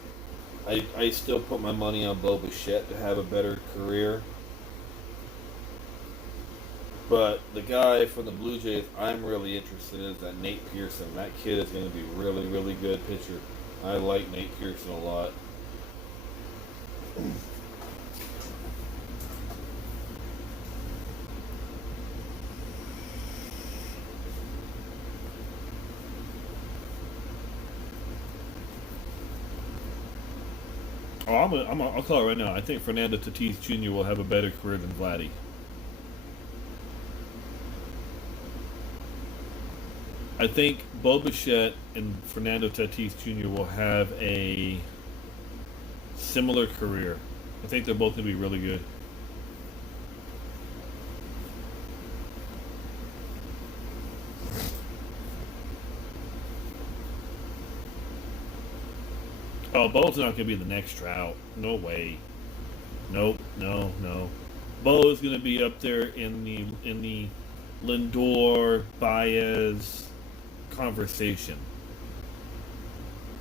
I still put my money on Bo Bichette to have a better career. But the guy from the Blue Jays I'm really interested in is that Nate Pearson. That kid is going to be really, really good pitcher. I like Nate Pearson a lot. Oh, I'll call it right now. I think Fernando Tatis Jr. will have a better career than Vladdy. I think Bo Bichette and Fernando Tatis Jr. will have a similar career. I think they're both going to be really good. Oh, Bo's not going to be the next Trout. No way. Nope. No. Bo is going to be up there in the Lindor, Baez conversation.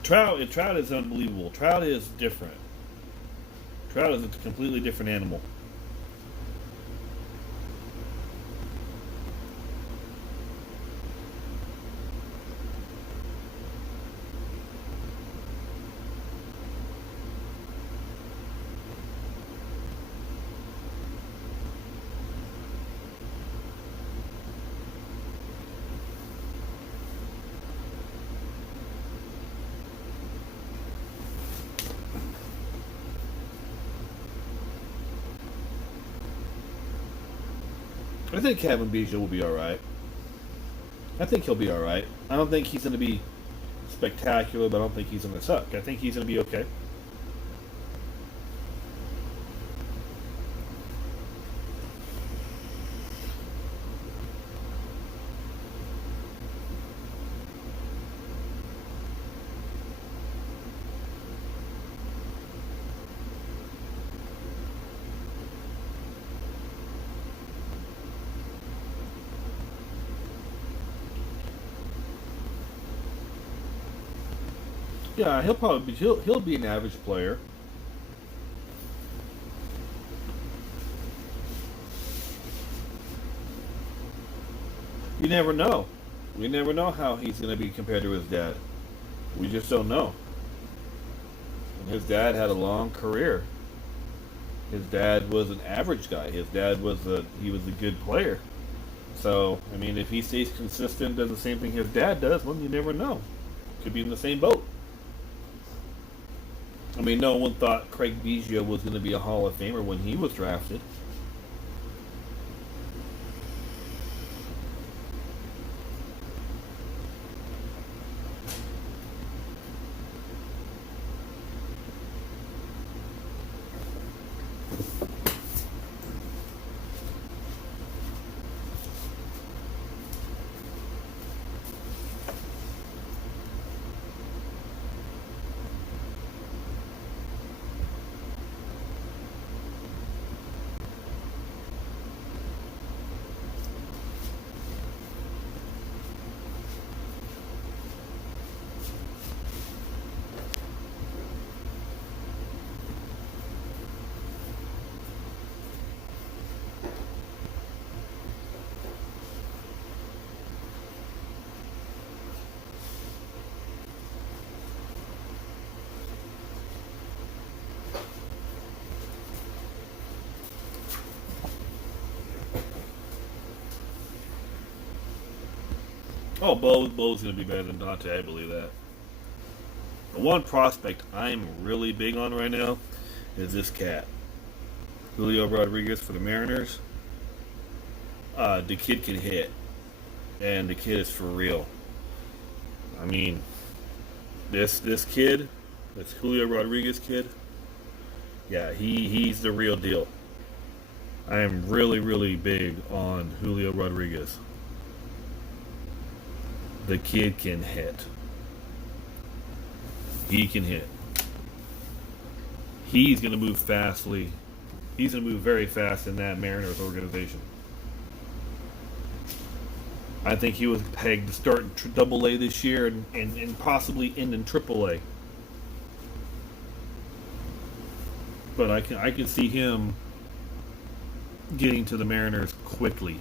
Trout is unbelievable. Trout is different. Trout is a completely different animal. I think Kevin Biggio will be all right. I think he'll be all right. I don't think he's going to be spectacular, but I don't think he's going to suck. I think he's going to be okay. Yeah, he'll be an average player. You never know. We never know how he's going to be compared to his dad. We just don't know. And his dad had a long career. His dad was an average guy. His dad was a good player. So, I mean, if he stays consistent, does the same thing his dad does, well, you never know. Could be in the same boat. I mean, no one thought Craig Biggio was going to be a Hall of Famer when he was drafted. Oh, Bo's going to be better than Dante. I believe that. The one prospect I'm really big on right now is this cat, Julio Rodriguez for the Mariners. The kid can hit, and the kid is for real. I mean, this kid, this Julio Rodriguez kid, yeah, he's the real deal. I am really big on Julio Rodriguez. The kid can hit. He can hit. He's going to move fastly. He's going to move very fast in that Mariners organization. I think he was pegged to start in Double A this year and possibly end in Triple A. But I can see him getting to the Mariners quickly.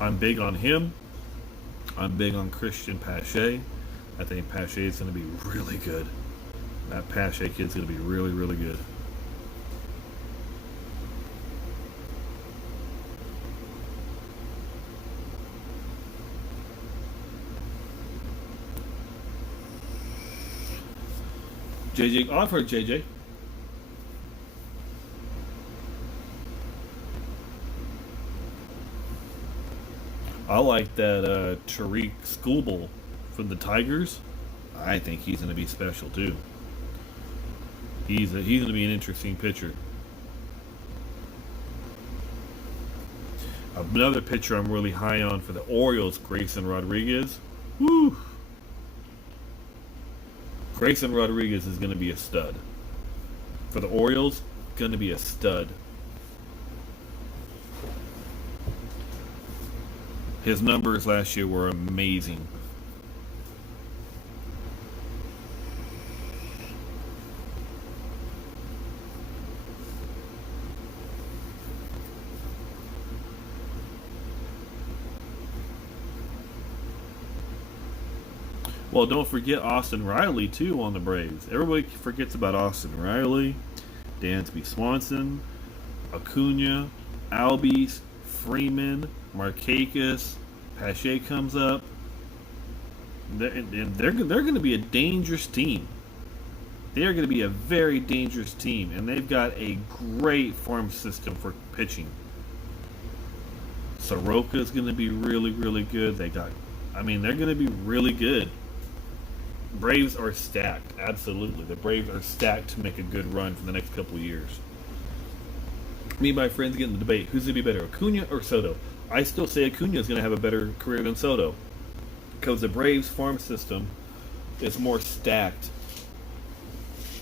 I'm big on him. I'm big on Christian Pache. I think Pache is going to be really good. That Pache kid's going to be really good. JJ, I've heard JJ. I like that Tariq Skubal from the Tigers. I think he's going to be special too. He's going to be an interesting pitcher. Another pitcher I'm really high on for the Orioles, Grayson Rodriguez. Woo! Grayson Rodriguez is going to be a stud. For the Orioles, going to be a stud. His numbers last year were amazing. Well, don't forget Austin Riley, too, on the Braves. Everybody forgets about Austin Riley, Dansby Swanson, Acuna, Albies, Freeman, Markakis, Pache comes up. They're going to be a dangerous team. They are going to be a very dangerous team, and they've got a great farm system for pitching. Soroka is going to be really good. They're going to be really good. Braves are stacked, absolutely. The Braves are stacked to make a good run for the next couple of years. Me and my friends get in the debate, who's going to be better, Acuna or Soto? I still say Acuna is going to have a better career than Soto, because the Braves farm system is more stacked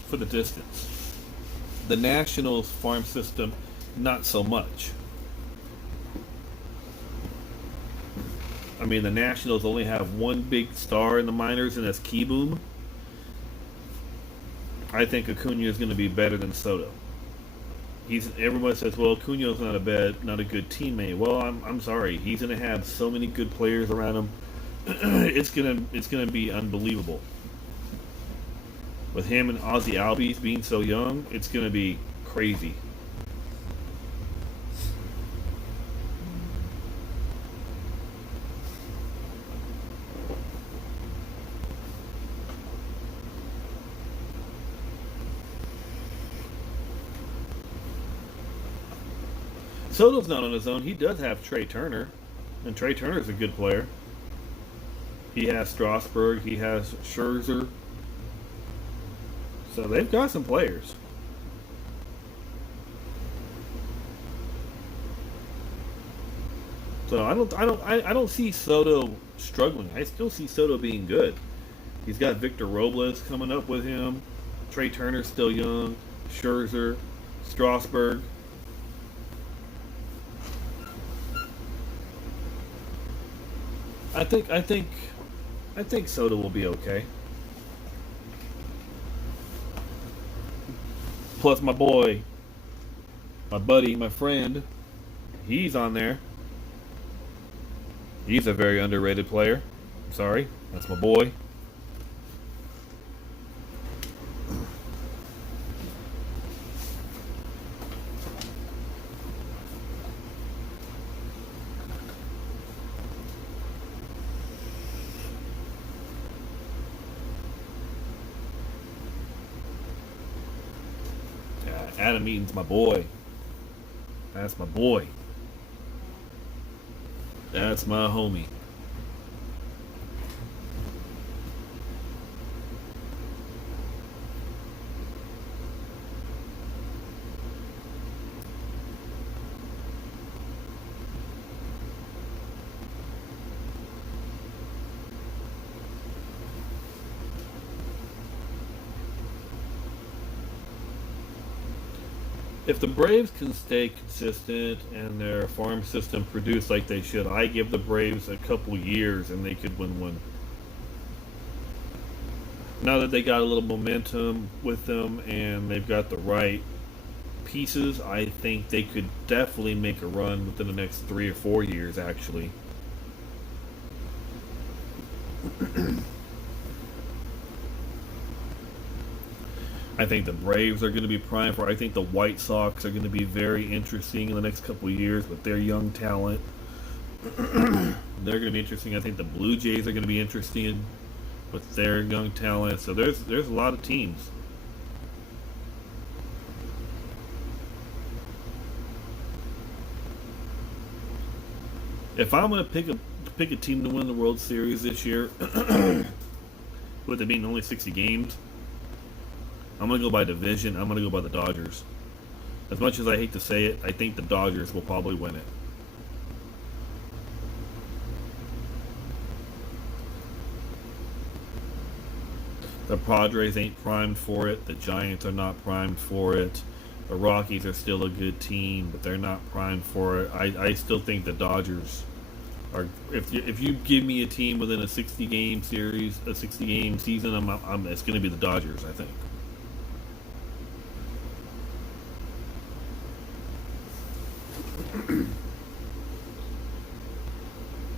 for the distance. The Nationals farm system, not so much. I mean, the Nationals only have one big star in the minors, and that's Keyboom. I think Acuna is going to be better than Soto. Everyone says, well, Acuna's not a good teammate. Well, I'm sorry. He's going to have so many good players around him. It's gonna be unbelievable. With him and Ozzie Albies being so young, it's going to be crazy. Soto's not on his own. He does have Trey Turner, and Trey Turner's a good player. He has Strasburg. He has Scherzer. So they've got some players. So I don't see Soto struggling. I still see Soto being good. He's got Victor Robles coming up with him. Trey Turner's still young. Scherzer, Strasburg. I think Soto will be okay. Plus my boy, my buddy, my friend, he's on there. He's a very underrated player. Sorry, that's my boy. Adam Eaton's my boy. That's my boy. That's my homie. If the Braves can stay consistent and their farm system produce like they should, I give the Braves a couple years and they could win one. Now that they got a little momentum with them and they've got the right pieces, I think they could definitely make a run within the next 3 or 4 years, actually. I think the Braves are going to be primed for. I think the White Sox are going to be very interesting in the next couple of years with their young talent. They're going to be interesting. I think the Blue Jays are going to be interesting with their young talent. So there's a lot of teams. If I'm going to pick a team to win the World Series this year, with it being only 60 games, I'm going to go by division. I'm going to go by the Dodgers. As much as I hate to say it, I think the Dodgers will probably win it. The Padres ain't primed for it. The Giants are not primed for it. The Rockies are still a good team, but they're not primed for it. I still think the Dodgers are. If you give me a team within a 60-game series, a 60-game season, it's going to be the Dodgers, I think.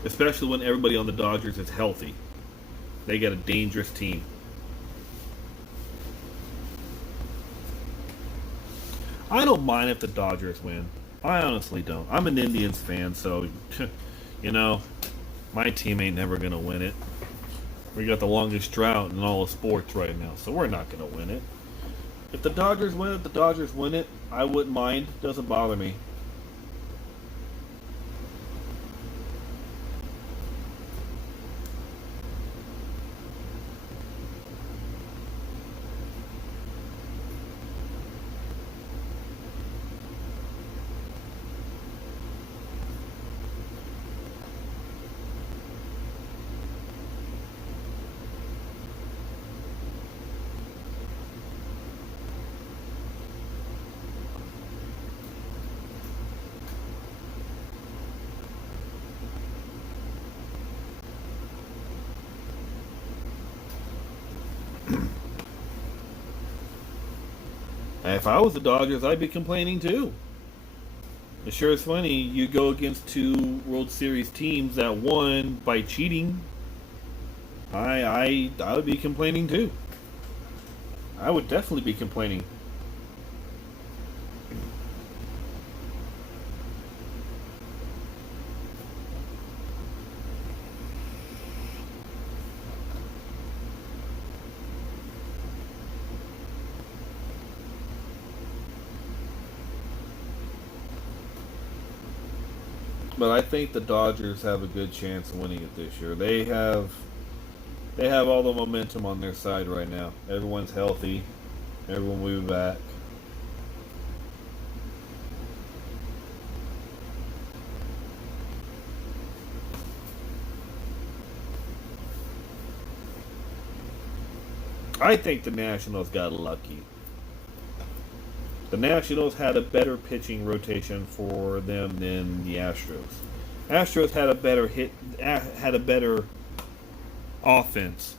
Especially when everybody on the Dodgers is healthy. They got a dangerous team. I don't mind if the Dodgers win. I honestly don't. I'm an Indians fan, so, my team ain't never going to win it. We got the longest drought in all of sports right now, so we're not going to win it. If the Dodgers win it, the Dodgers win it. I wouldn't mind. Doesn't bother me. If I was the Dodgers, I'd be complaining too. It sure is funny. You go against two World Series teams that won by cheating. I would be complaining too. I would definitely be complaining. But I think the Dodgers have a good chance of winning it this year. They have all the momentum on their side right now. Everyone's healthy. Everyone will be back. I think the Nationals got lucky. The Nationals had a better pitching rotation for them than the Astros. Astros had a better offense.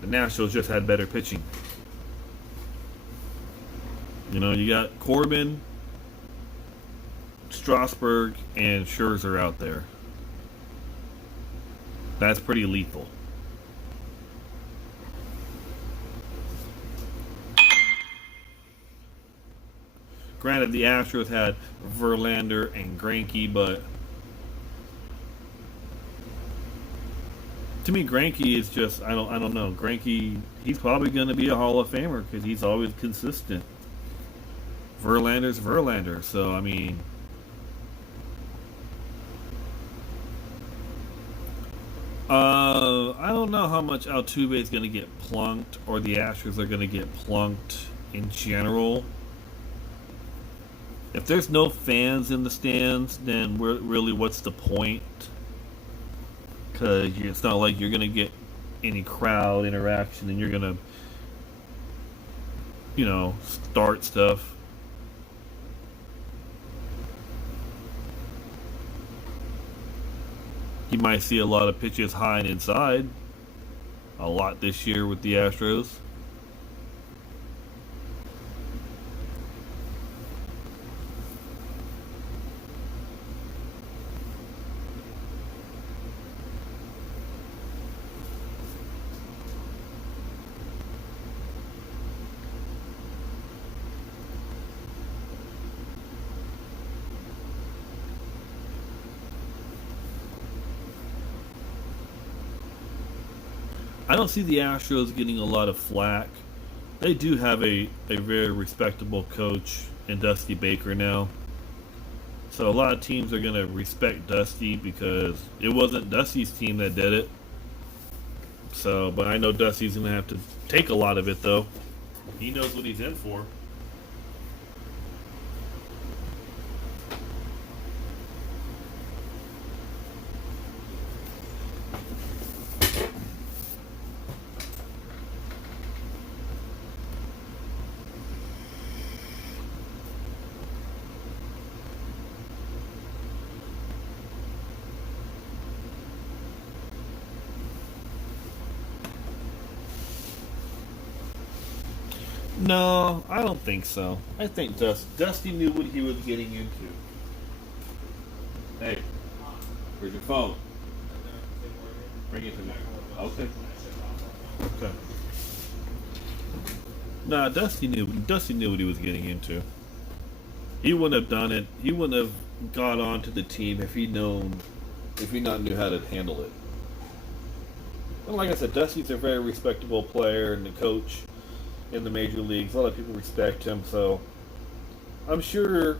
The Nationals just had better pitching. You got Corbin, Strasburg, and Scherzer out there. That's pretty lethal. Granted, the Astros had Verlander and Greinke, but to me, Greinke is just I don't know. Greinke, he's probably going to be a Hall of Famer because he's always consistent. Verlander's Verlander. So I mean, I don't know how much Altuve is going to get plunked, or the Astros are going to get plunked in general. If there's no fans in the stands, then really, what's the point? Because it's not like you're going to get any crowd interaction, and you're going to, start stuff. You might see a lot of pitches high and inside. A lot this year with the Astros. I don't see the Astros getting a lot of flack. They do have a very respectable coach in Dusty Baker now. So a lot of teams are going to respect Dusty because it wasn't Dusty's team that did it. So, but I know Dusty's going to have to take a lot of it, though. He knows what he's in for. No, I don't think so. I think Dusty knew what he was getting into. Hey, where's your phone? Bring it to me. Okay. Okay. Nah, Dusty knew what he was getting into. He wouldn't have done it. He wouldn't have got on to the team if he not knew how to handle it. And like I said, Dusty's a very respectable player and the coach in the major leagues. A lot of people respect him, so I'm sure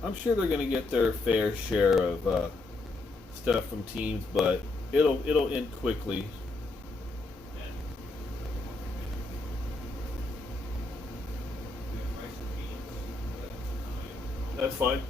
they're going to get their fair share of stuff from teams, but it'll end quickly. That's fine.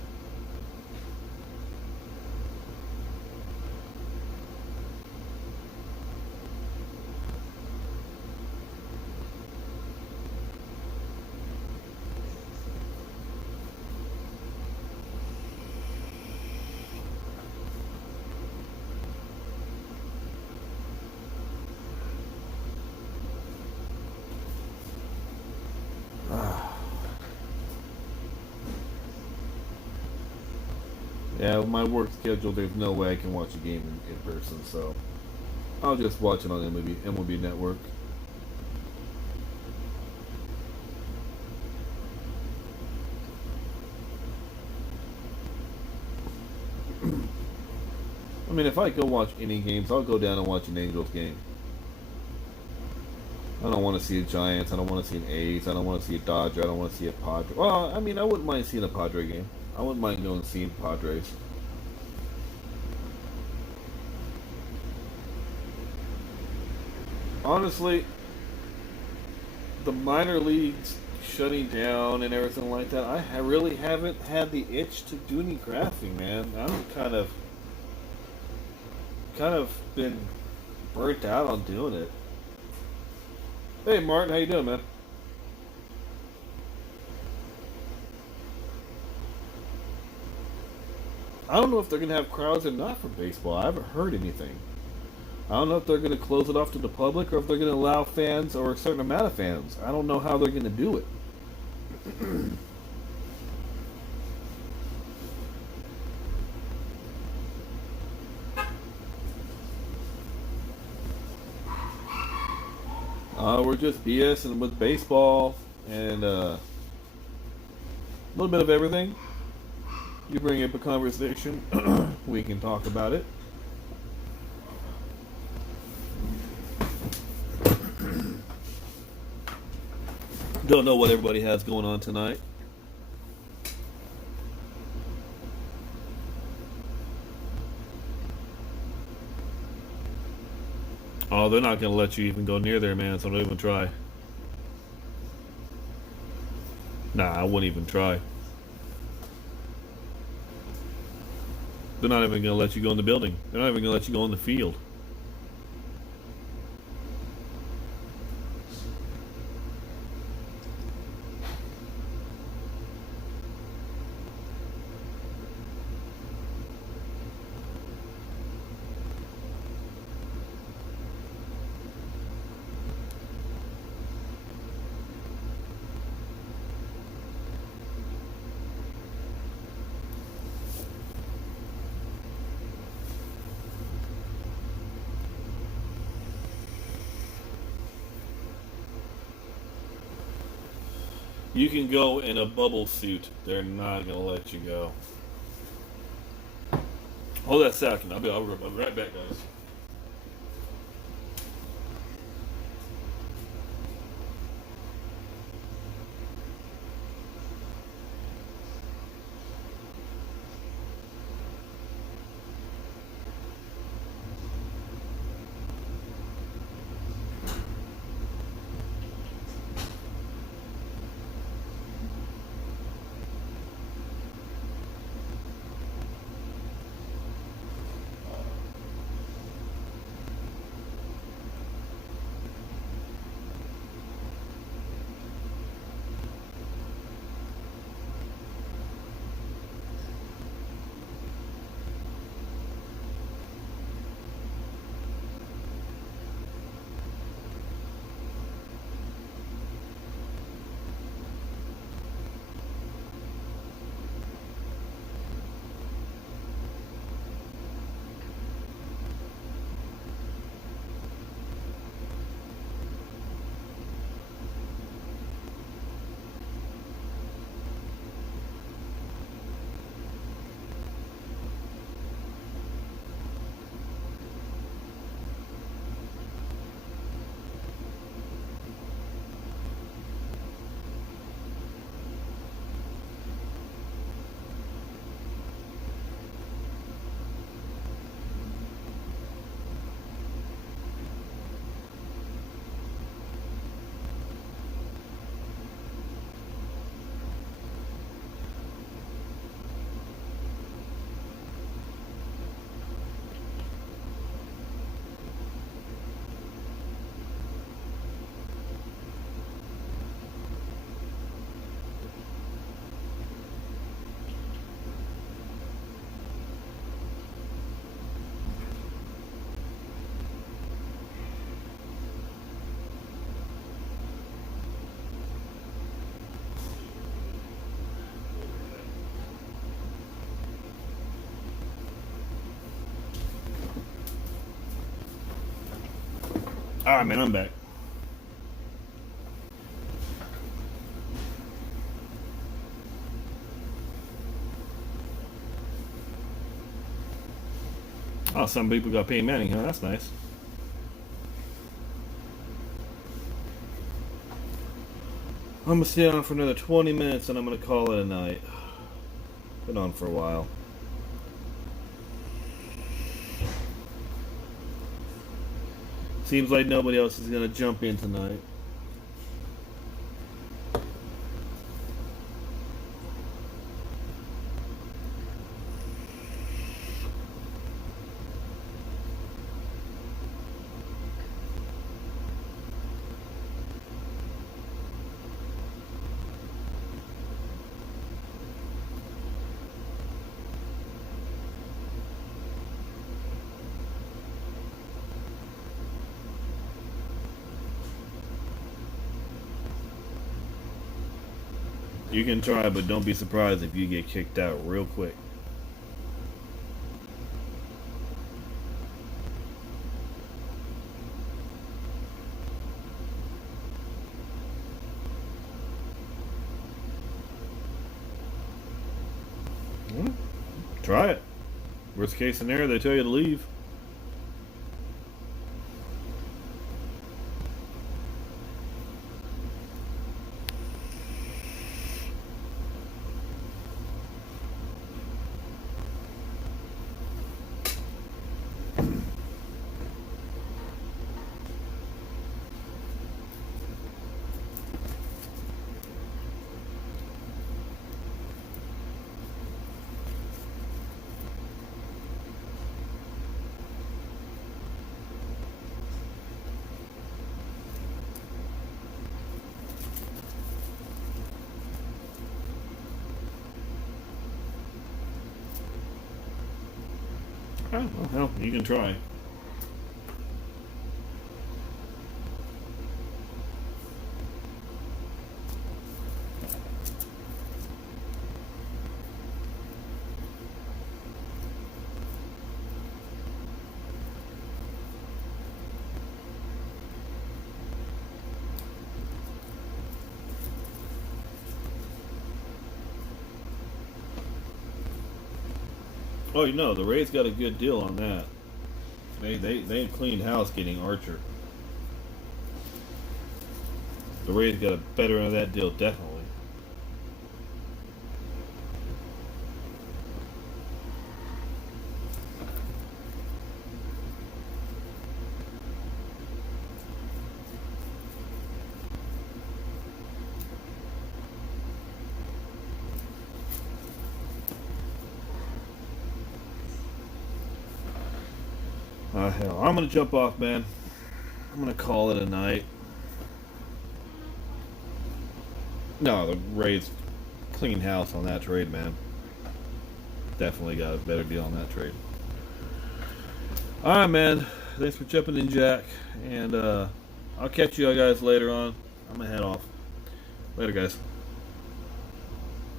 Yeah, with my work schedule, there's no way I can watch a game in person, so I'll just watch it on MLB Network. I mean, if I go watch any games, I'll go down and watch an Angels game. I don't want to see a Giants. I don't want to see an A's. I don't want to see a Dodger. I don't want to see a Padre. Well, I mean, I wouldn't mind seeing a Padre game. I wouldn't mind going and seeing Padres. Honestly, the minor leagues shutting down and everything like that, I really haven't had the itch to do any graphing, man. I'm kind of been burnt out on doing it. Hey, Martin, how you doing, man? I don't know if they're going to have crowds or not for baseball. I haven't heard anything. I don't know if they're going to close it off to the public or if they're going to allow fans or a certain amount of fans. I don't know how they're going to do it. We're just BSing with baseball and a little bit of everything. You bring up a conversation, we can talk about it. Don't know what everybody has going on tonight. Oh, they're not gonna let you even go near there, man. So don't even try. Nah, I wouldn't even try. They're not even gonna let you go in the building. They're not even gonna let you go in the field. You can go in a bubble suit. They're not gonna let you go. Hold that second. I'll be right back, guys. All right, man. I'm back. Oh, some people got Peyton Manning, huh? That's nice. I'm gonna stay on for another 20 minutes and I'm gonna call it a night. Been on for a while. Seems like nobody else is gonna jump in tonight. You can try, but don't be surprised if you get kicked out real quick. Try it. Worst case scenario, they tell you to leave. Oh, well, you can try. Oh, you know, the Rays got a good deal on that. They cleaned house getting Archer. The Rays got a better end of that deal, definitely. Hell, I'm gonna jump off, man. I'm gonna call it a night. No, the Rays clean house on that trade, man. Definitely got a better deal on that trade. All right, man. Thanks for jumping in, Jack. And I'll catch you guys later on. I'm gonna head off. Later, guys.